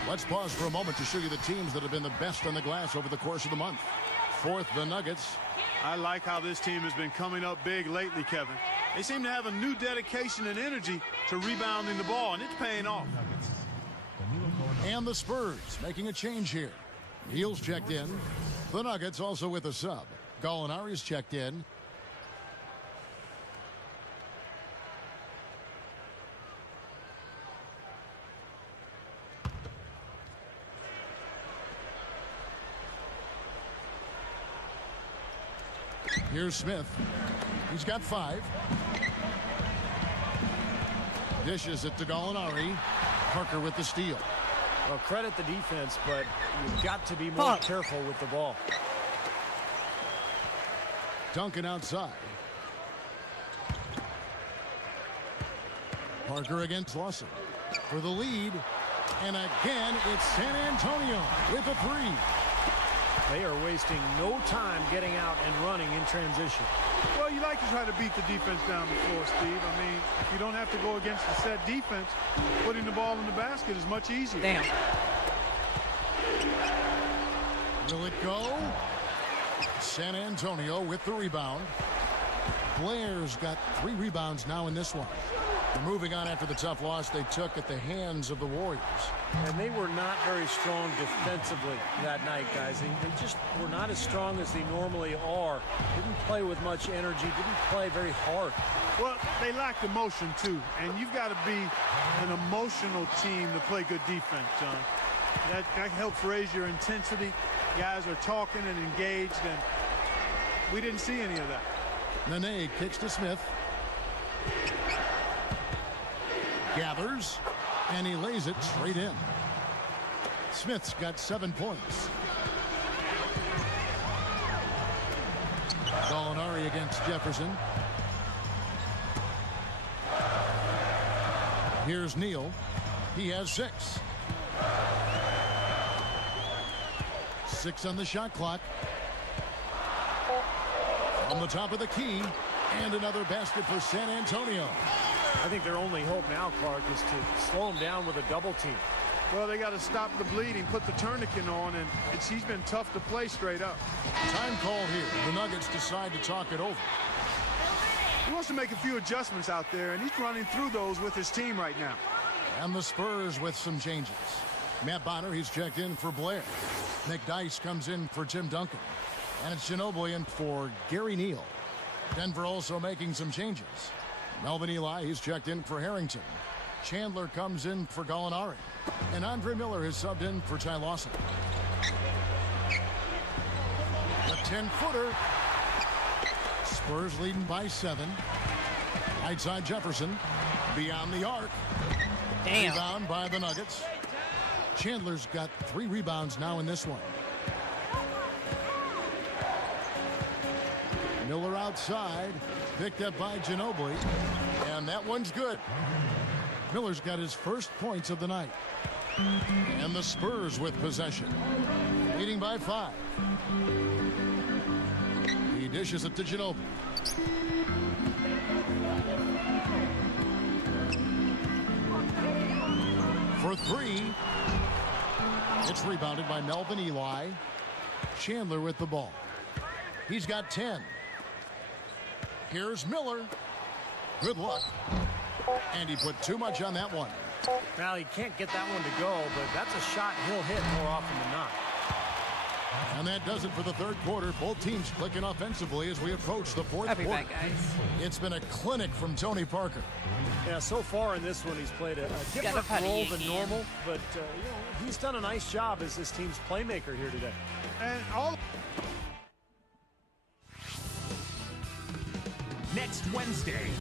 Let's pause for a moment to show you the teams that have been the best on the glass over the course of the month. 4th, the Nuggets. I like how this team has been coming up big lately, Kevin. They seem to have a new dedication and energy to rebounding the ball, and it's paying off. And the Spurs making a change here. Heels checked in. The Nuggets also with a sub. Gallinari's checked in. Here's Smith. He's got 5. Dishes it to Gallinari. Parker with the steal. Well, credit the defense, but you've got to be more careful with the ball. Duncan outside. Parker against Lawson for the lead. And again, it's San Antonio with a 3. They are wasting no time getting out and running in transition. Well, you like to try to beat the defense down the floor, Steve. I mean, if you don't have to go against the set defense, putting the ball in the basket is much easier. Damn. Will it go? San Antonio with the rebound. Blair's got 3 rebounds now in this one. They're moving on after the tough loss they took at the hands of the Warriors. And they were not very strong defensively that night, guys. They just were not as strong as they normally are. Didn't play with much energy, didn't play very hard. Well, they lacked emotion, too. And you've got to be an emotional team to play good defense, John. That helps raise your intensity. Guys are talking and engaged, and we didn't see any of that. Nene kicks to Smith. Gathers, and he lays it straight in. Smith's got 7 points. Gallinari against Jefferson. Here's Neal. He has 6. 6 on the shot clock. On the top of the key, and another basket for San Antonio. I think their only hope now, Clark, is to slow him down with a double team. Well, they got to stop the bleeding, put the tourniquet on, and he's been tough to play straight up. Time call here. The Nuggets decide to talk it over. He wants to make a few adjustments out there, and he's running through those with his team right now. And the Spurs with some changes. Matt Bonner, he's checked in for Blair. McDyess comes in for Tim Duncan. And it's Ginobili in for Gary Neal. Denver also making some changes. Melvin Ely, he's checked in for Harrington. Chandler comes in for Gallinari. And Andre Miller has subbed in for Ty Lawson. The 10-footer. Spurs leading by 7. Right side Jefferson. Beyond the arc. Damn. Rebound by the Nuggets. Chandler's got 3 rebounds now in this one. Miller outside, picked up by Ginobili, and that one's good. Miller's got his first points of the night. And the Spurs with possession, leading by 5. He dishes it to Ginobili. For 3, it's rebounded by Melvin Ely. Chandler with the ball. He's got 10. Here's Miller. Good luck. And he put too much on that one. Well, he can't get that one to go, but that's a shot he'll hit more often than not. And that does it for the third quarter. Both teams clicking offensively as we approach the fourth quarter. Back, guys. It's been a clinic from Tony Parker. Yeah, so far in this one, he's played a different role than normal, but he's done a nice job as this team's playmaker here today. And all Next Wednesday,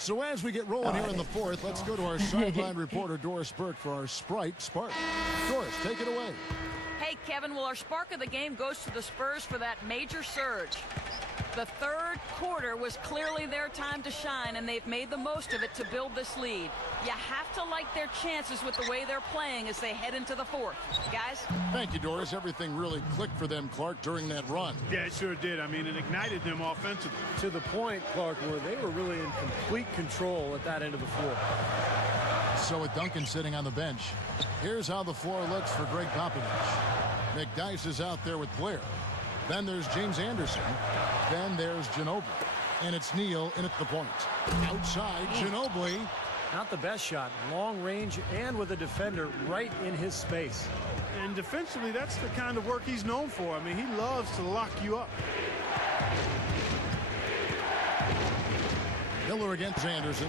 So as we get rolling here in the fourth, let's go to our sideline reporter, Doris Burke, for our Sprite Spark. Doris, take it away. Hey, Kevin, well, our spark of the game goes to the Spurs for that major surge. The third quarter was clearly their time to shine, and they've made the most of it to build this lead. You have to like their chances with the way they're playing as they head into the fourth. Guys? Thank you, Doris. Everything really clicked for them, Clark, during that run. Yeah, it sure did. I mean, it ignited them offensively. To the point, Clark, where they were really in complete control at that end of the floor. So with Duncan sitting on the bench, here's how the floor looks for Greg Popovich. McDyess is out there with Blair. Then there's James Anderson. Then there's Ginobili. And it's Neal in at the point. Outside, Ginobili. Not the best shot. Long range and with a defender right in his space. And defensively, that's the kind of work he's known for. I mean, he loves to lock you up. Miller against Anderson.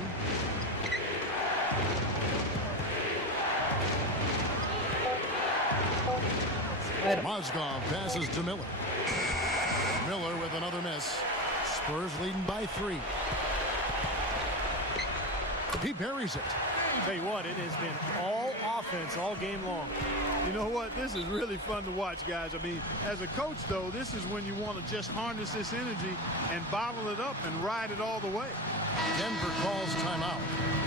Mozgov passes to Miller. Miller with another miss. Spurs leading by 3. He buries it. I'll tell you what, it has been all offense all game long. You know what? This is really fun to watch, guys. I mean, as a coach, though, this is when you want to just harness this energy and bottle it up and ride it all the way. Denver calls timeout.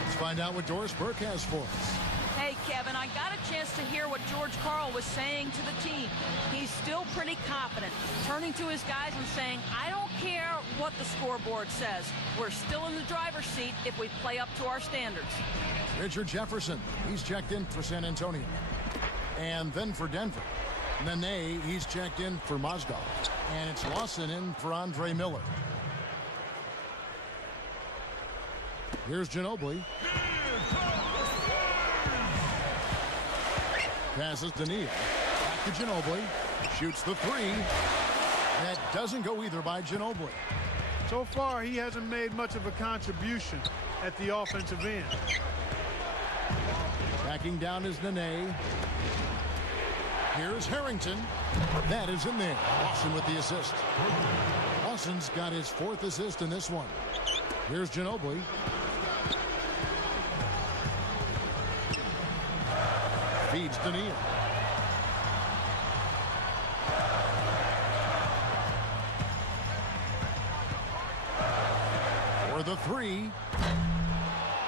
Let's find out what Doris Burke has for us. Hey, Kevin, I got a chance to hear what George Karl was saying to the team. He's still pretty confident, turning to his guys and saying, I don't care what the scoreboard says. We're still in the driver's seat if we play up to our standards. Richard Jefferson, he's checked in for San Antonio. And then for Denver. Nene, he's checked in for Mozgov. And it's Lawson in for Andre Miller. Here's Ginobili. Passes to Neal. Back to Ginobili. Shoots the 3. That doesn't go either by Ginobili. So far, he hasn't made much of a contribution at the offensive end. Backing down is Nene. Here's Harrington. That is in there. Lawson with the assist. Lawson's got his 4th assist in this one. Here's Ginobili. Feeds to Neal. For the 3.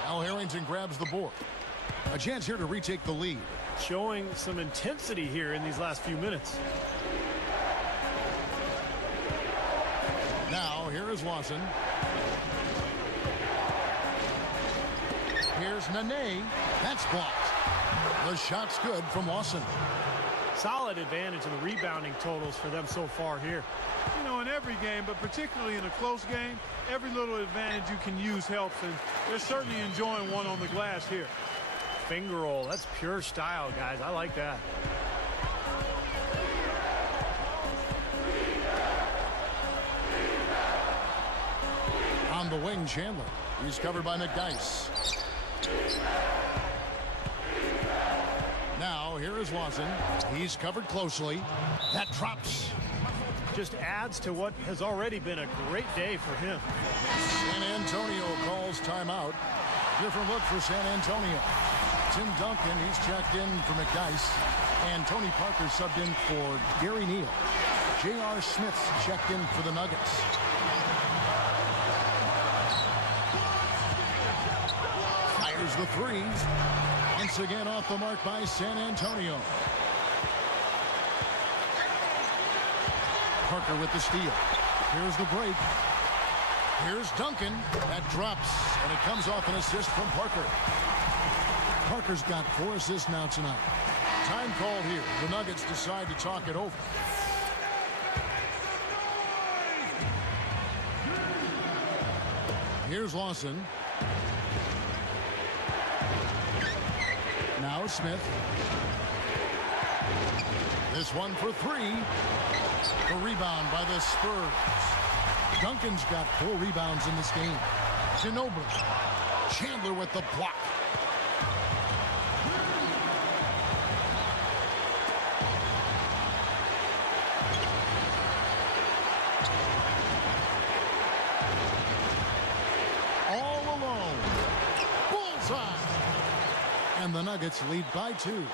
Al Harrington grabs the board. A chance here to retake the lead. Showing some intensity here in these last few minutes. Now, here is Lawson. Here's Nene. That's blocked. The shot's good from Lawson. Solid advantage in the rebounding totals for them so far here. You know, in every game, but particularly in a close game, every little advantage you can use helps, and they're certainly enjoying one on the glass here. Finger roll, that's pure style, guys. I like that. On the wing, Chandler. He's covered by McDyess. Now, here is Lawson. He's covered closely. That drops. Just adds to what has already been a great day for him. San Antonio calls timeout. Different look for San Antonio. Tim Duncan, he's checked in for McDyess. And Tony Parker subbed in for Gary Neal. J.R. Smith's checked in for the Nuggets. Fires the 3. Once again off the mark by San Antonio. Parker with the steal. Here's the break. Here's Duncan. That drops, and it comes off an assist from Parker. Parker's got 4 assists now tonight. Time called here. The Nuggets decide to talk it over. Here's Lawson. Now Smith. This one for 3. The rebound by the Spurs. Duncan's got 4 rebounds in this game. Ginobili. Chandler with the block. All alone. outside. And the Nuggets lead by 2.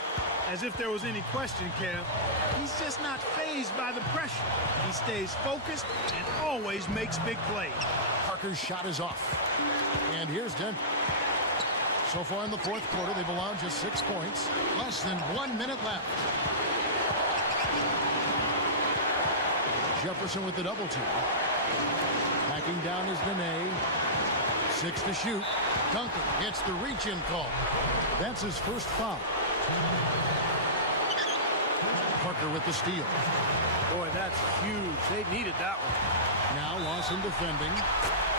As if there was any question, Kev. He's just not fazed by the pressure. He stays focused and always makes big plays. Parker's shot is off. And here's Denver. So far in the fourth quarter, they've allowed just 6 points. Less than 1 minute left. Jefferson with the double team. Backing down is Nene. 6 to shoot. Duncan gets the reach-in call. That's his first foul. Parker with the steal. Boy, that's huge. They needed that one. Now Lawson defending.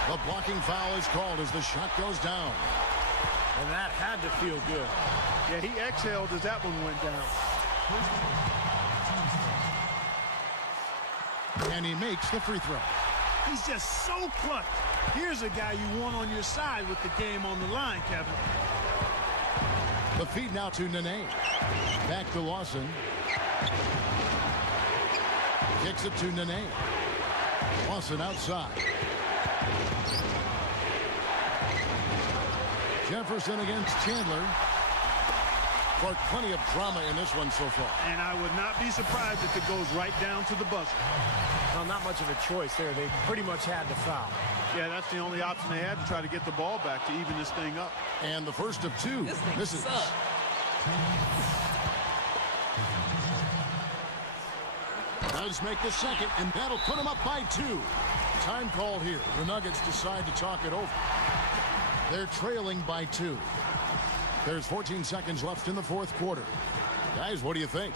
The blocking foul is called as the shot goes down. And that had to feel good. Yeah, he exhaled as that one went down. And he makes the free throw. He's just so clutch. Here's a guy you want on your side with the game on the line, Kevin. The feed now to Nene. Back to Lawson. Kicks it to Nene. Lawson outside. Jefferson against Chandler. Clark, plenty of drama in this one so far. And I would not be surprised if it goes right down to the buzzer. Well, not much of a choice there. They pretty much had to foul. Yeah, that's the only option they had to try to get the ball back to even this thing up. And the first of 2 misses. Does make the second, and that'll put him up by 2. Time called here. The Nuggets decide to talk it over. They're trailing by 2. There's 14 seconds left in the fourth quarter. Guys, what do you think?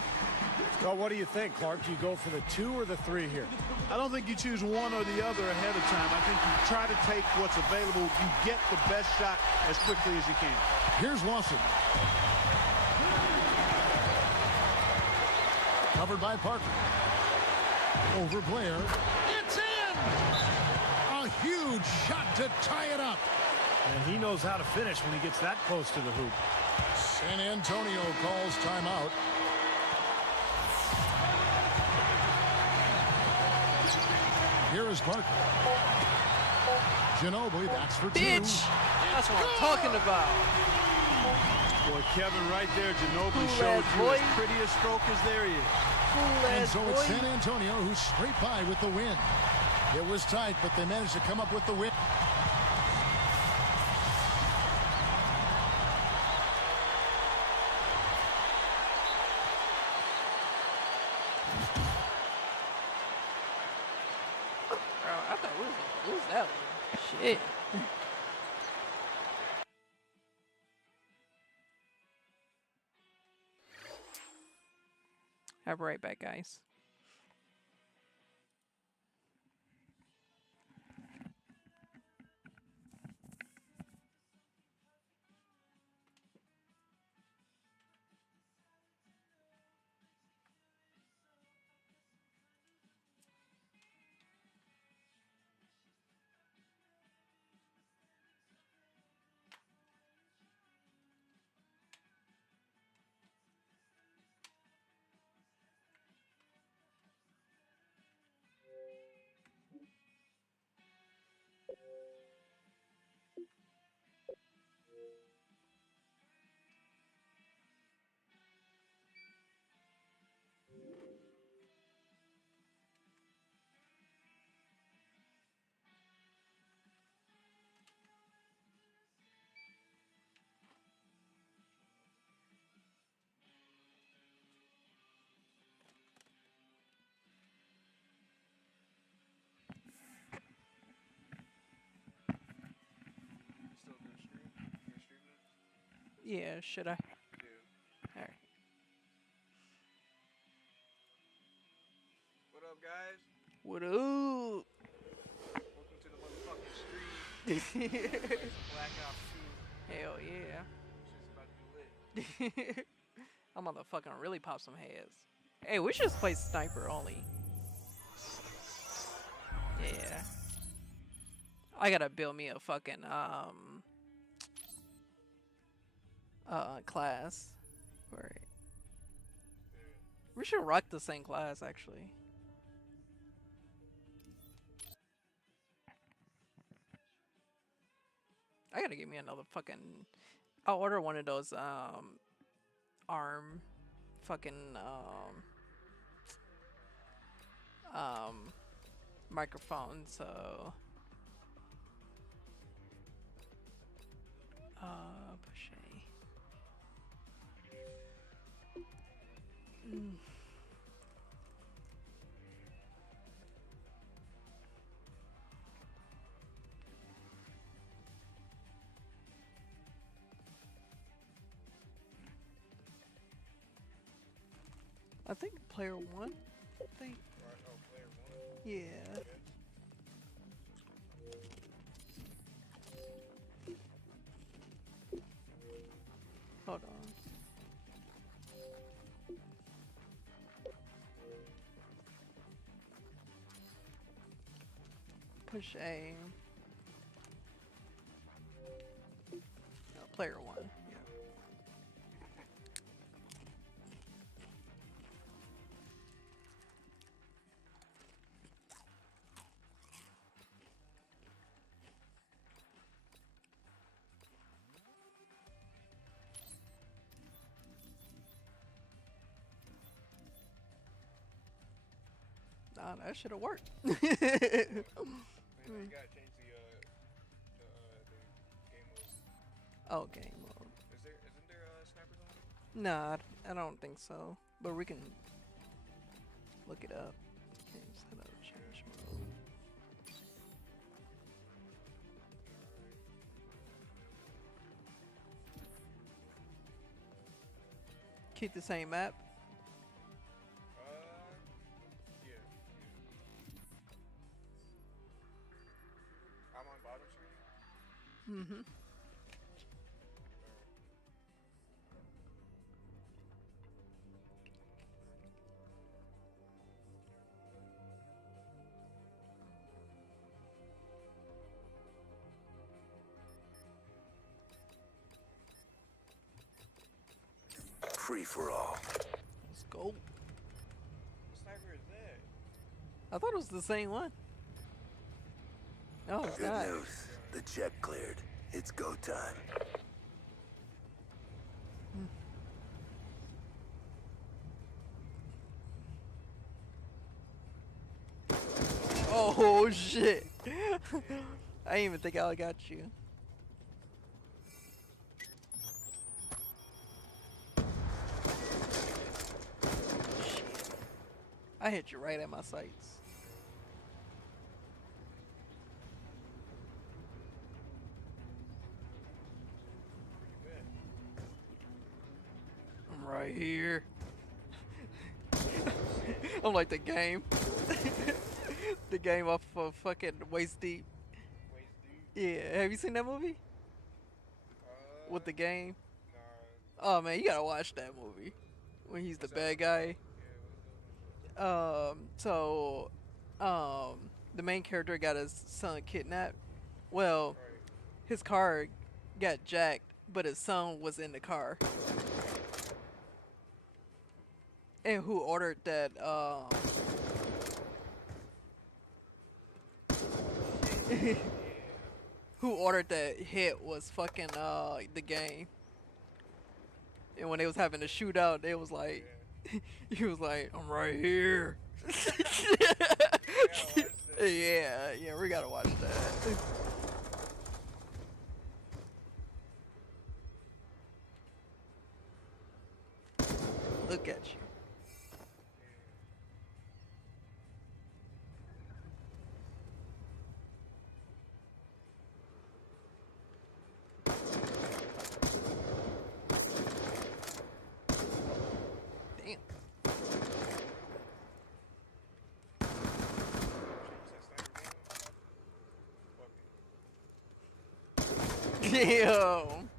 Well, what do you think, Clark? Do you go for the 2 or the 3 here? I don't think you choose one or the other ahead of time. I think you try to take what's available. You get the best shot as quickly as you can. Here's Lawson. Covered by Parker. Over Blair. It's in! A huge shot to tie it up. And he knows how to finish when he gets that close to the hoop. San Antonio calls timeout. Here is Parker. Ginobili, that's for 2. Bitch! That's what I'm talking about. Boy, Kevin, right there, Ginobili showed you as pretty a stroke as there is. And so it's San Antonio who scraped by with the win. It was tight, but they managed to come up with the win. Bro, I thought we was gonna lose that one. Shit. I'll be right back, guys. Yeah, should I? All right. What up, guys? What up? Welcome to the motherfucking street. Black Ops 2. Hell yeah. Shit's about to be lit. I'm gonna fucking really pop some heads. Hey, we should just play sniper only. Yeah. I gotta build me a fucking class. Right. We should rock the same class actually. I gotta give me another fucking I'll order one of those arm fucking microphones. So push A. I think player one. I think. Oh, player one. Yeah. Hold on. Push A. No, player one. Yeah. Nah, that should have worked. Man, you gotta change the game mode. Oh, game mode. Isn't there snipers on it? Nah, I don't think so. But we can look it up. Game setup, change mode. Keep the same map. Yeah. I'm on bottom screen. Mm-hmm. Free for all. Let's go. What sniper is that? I thought it was the same one. No, it's Good not. news. The check cleared. It's go time. Oh shit! I didn't even think I got you. Shit. I hit you right at my sights. I'm right here. I'm like the game. The game off of fucking Waist Deep. Yeah, have you seen that movie? With the game? Oh man, you gotta watch that movie. When he's the bad guy. The main character got his son kidnapped. Well, his car got jacked, but his son was in the car. And who ordered that, who ordered that hit was fucking, the game. And when they was having a shootout, they was like, he was like, I'm right here. Yeah, we gotta watch that. Look at you. Damn.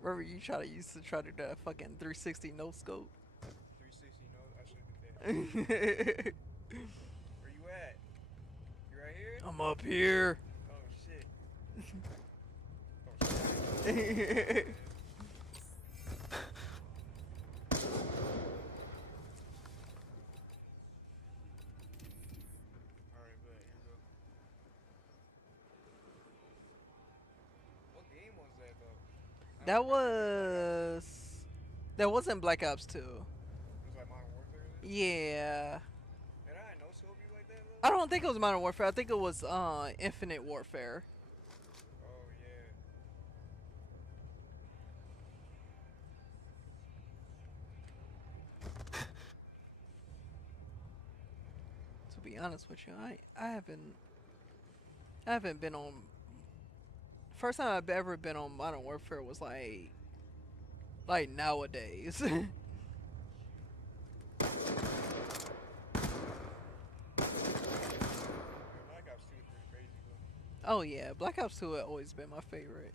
Remember you used to try to do that fucking 360 no scope? 360, no, I should do that. Where you at? You right here? I'm up here. Oh shit. That wasn't Black Ops 2. It was like Modern Warfare. Yeah. And I know scope you like that though. I don't think it was Modern Warfare. I think it was Infinite Warfare. Oh yeah. To be honest with you, I haven't been on. First time I've ever been on Modern Warfare was like nowadays. Black Ops 2 is pretty crazy though. Oh yeah, Black Ops 2 had always been my favorite.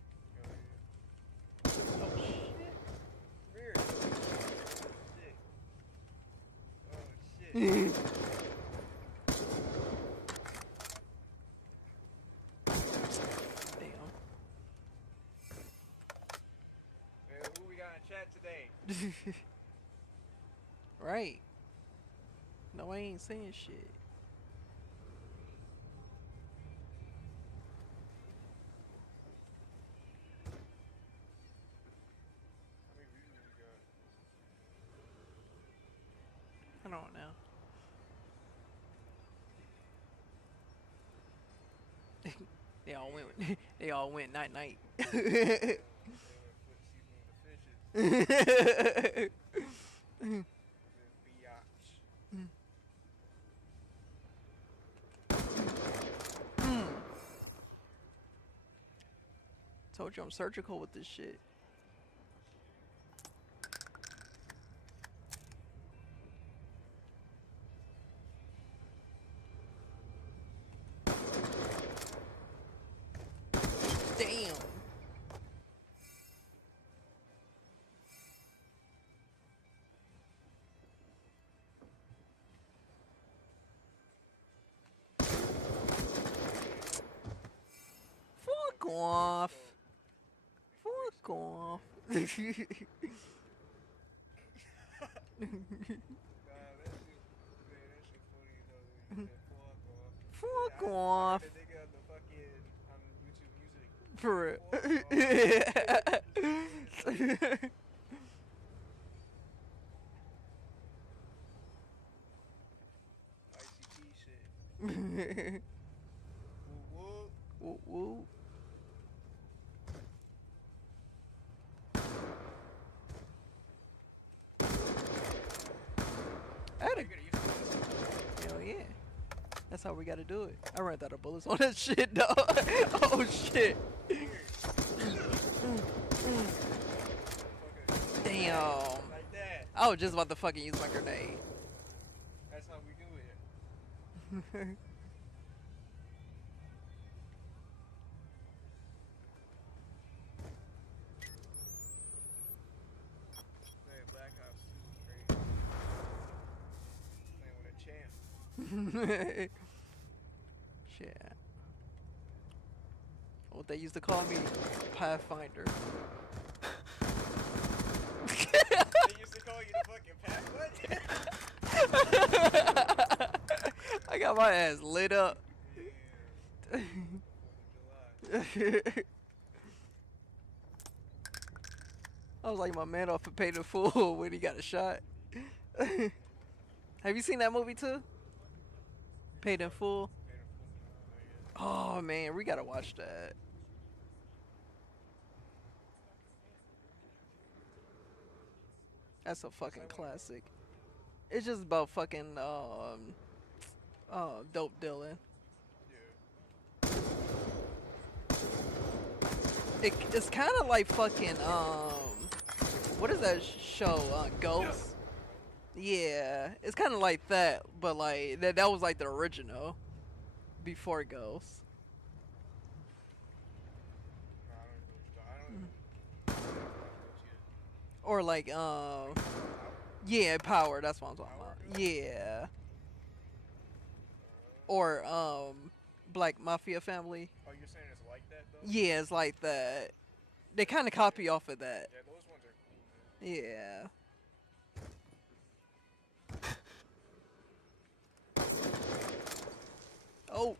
Oh shit. Weird. Shit. Oh shit. Damn. Man, who we got in chat today? Right. No, I ain't saying shit. How many views we got? I don't know. They all went night night. Told you I'm surgical with this shit. Damn. Fuck off. Fuck off. Fuck off. For real. ICP shit. Woo woo. Hell yeah. That's how we gotta do it. I ran out of bullets on that shit, dog. Oh shit. Damn. Like that. I was just about to fucking use my grenade. That's how we do it. Man, Black Ops 2 is crazy. Playing with a champ. Shit. What they used to call me, Pathfinder. They used to call you the fucking Path. What? I got my ass lit up. I was like my man off of Paid in Full when he got a shot. Have you seen that movie too? Paid in Full? Oh man, we gotta watch that. That's a fucking classic. It's just about fucking dope dealing. It's kind of like fucking what is that show? Ghost. Yeah, it's kind of like that, but like that was like the original before Ghost. Or like yeah, Power, that's what I'm talking about. Yeah. Or Black Mafia Family. Oh, you're saying it's like that though? Yeah, it's like that. They kind of copy off of that. Yeah, those ones are cool, man. Yeah. Oh.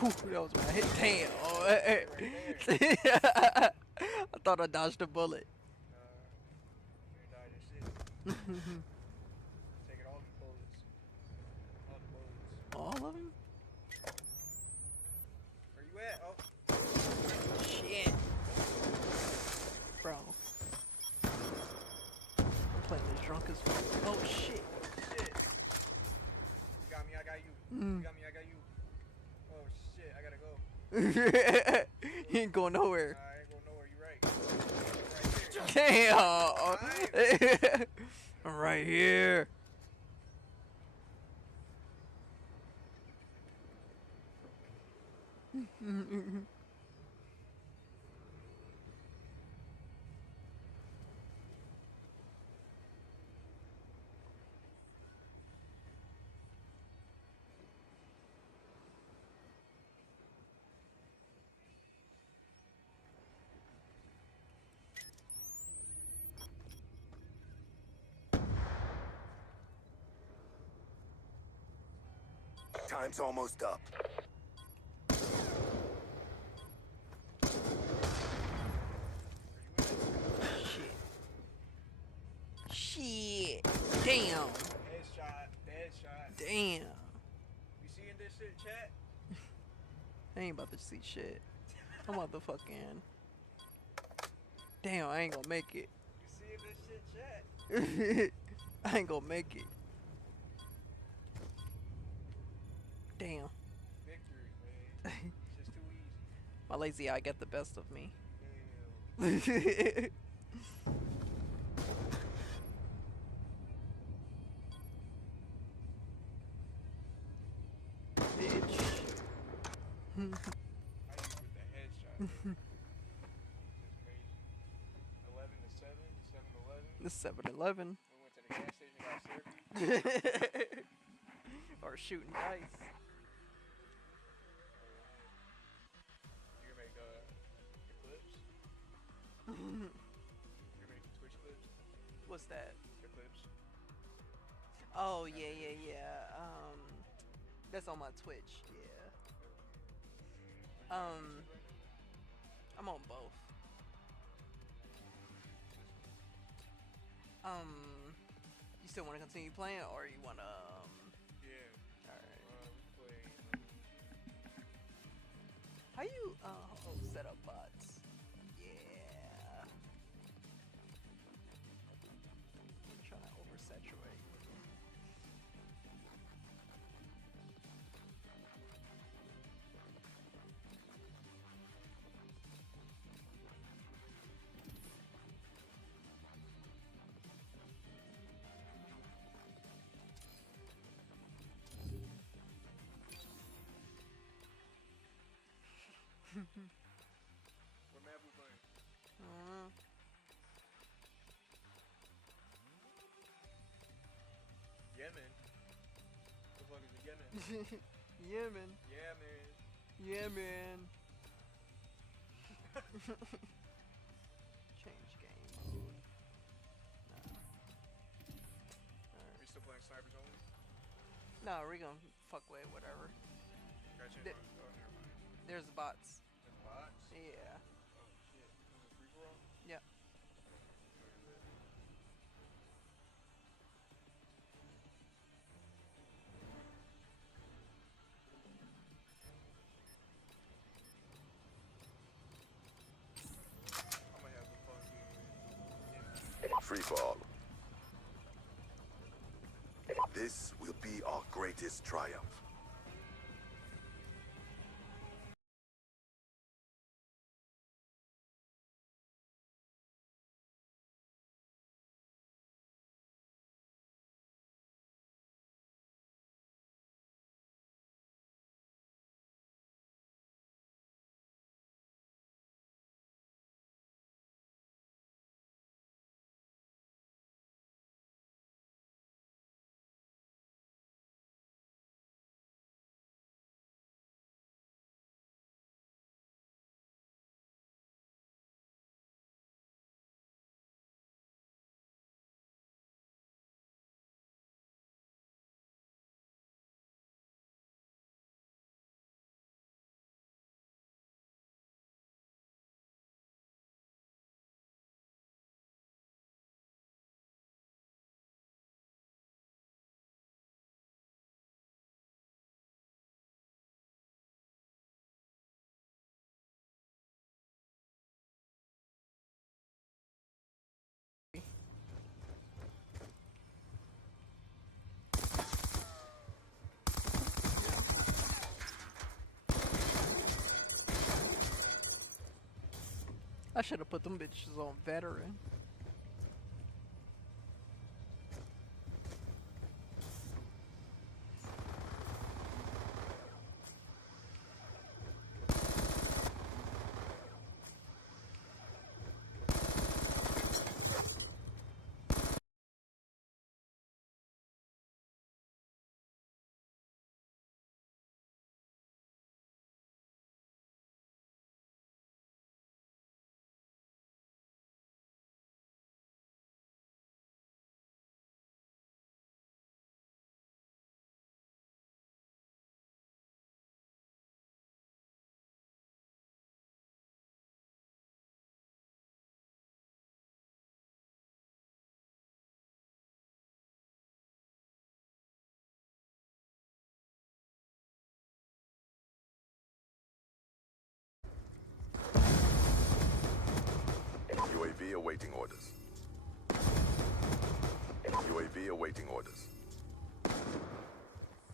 Whew, that was my hit. Damn. I thought I dodged a bullet. Taking all the bullets. All the bullets. All of them? Where you at? Oh. Shit. Bro. I'm playing this drunk as fuck. Oh shit. Shit. You got me, I got you. You got me, I got you. Oh shit, I gotta go. You ain't going nowhere. I ain't going nowhere, you right. Right Damn. I'm right here. Time's almost up. Shit. Damn. Headshot. Headshot. Damn. You seeing this shit, chat? I ain't about to see shit. I'm about to fucking. Damn, I ain't gonna make it. You seeing this shit, chat? I ain't gonna make it. Damn. Victory, man. It's just too easy. My lazy eye got the best of me. Damn. Bitch. I used with the headshot. Just crazy. 11 to 7, 7-Eleven. The 7-Eleven. We went to the gas station, got Slurpee. Or shooting dice. You gonna make clips? You gonna make Twitch clips? What's that? Your clips? Oh yeah. That's on my Twitch. Yeah. I'm on both. You still want to continue playing, or you want to? Yeah. All right. We play. How you set up bots? Yeah. I'm trying to oversaturate. What map we playing? Yemen. What the fuck is it, Yemen? Yemen. Yeah, man. Yemen. Change game mode. We still playing snipers only? No, we're gonna fuck with whatever. Gotcha. Th- Oh, never mind. There's bots. There's bots? Yeah. Oh, shit. Is it free for all? Yep. I might have some fun. Free fall. This will be our greatest triumph. I should have put them bitches on veteran. UAV awaiting orders. UAV awaiting orders.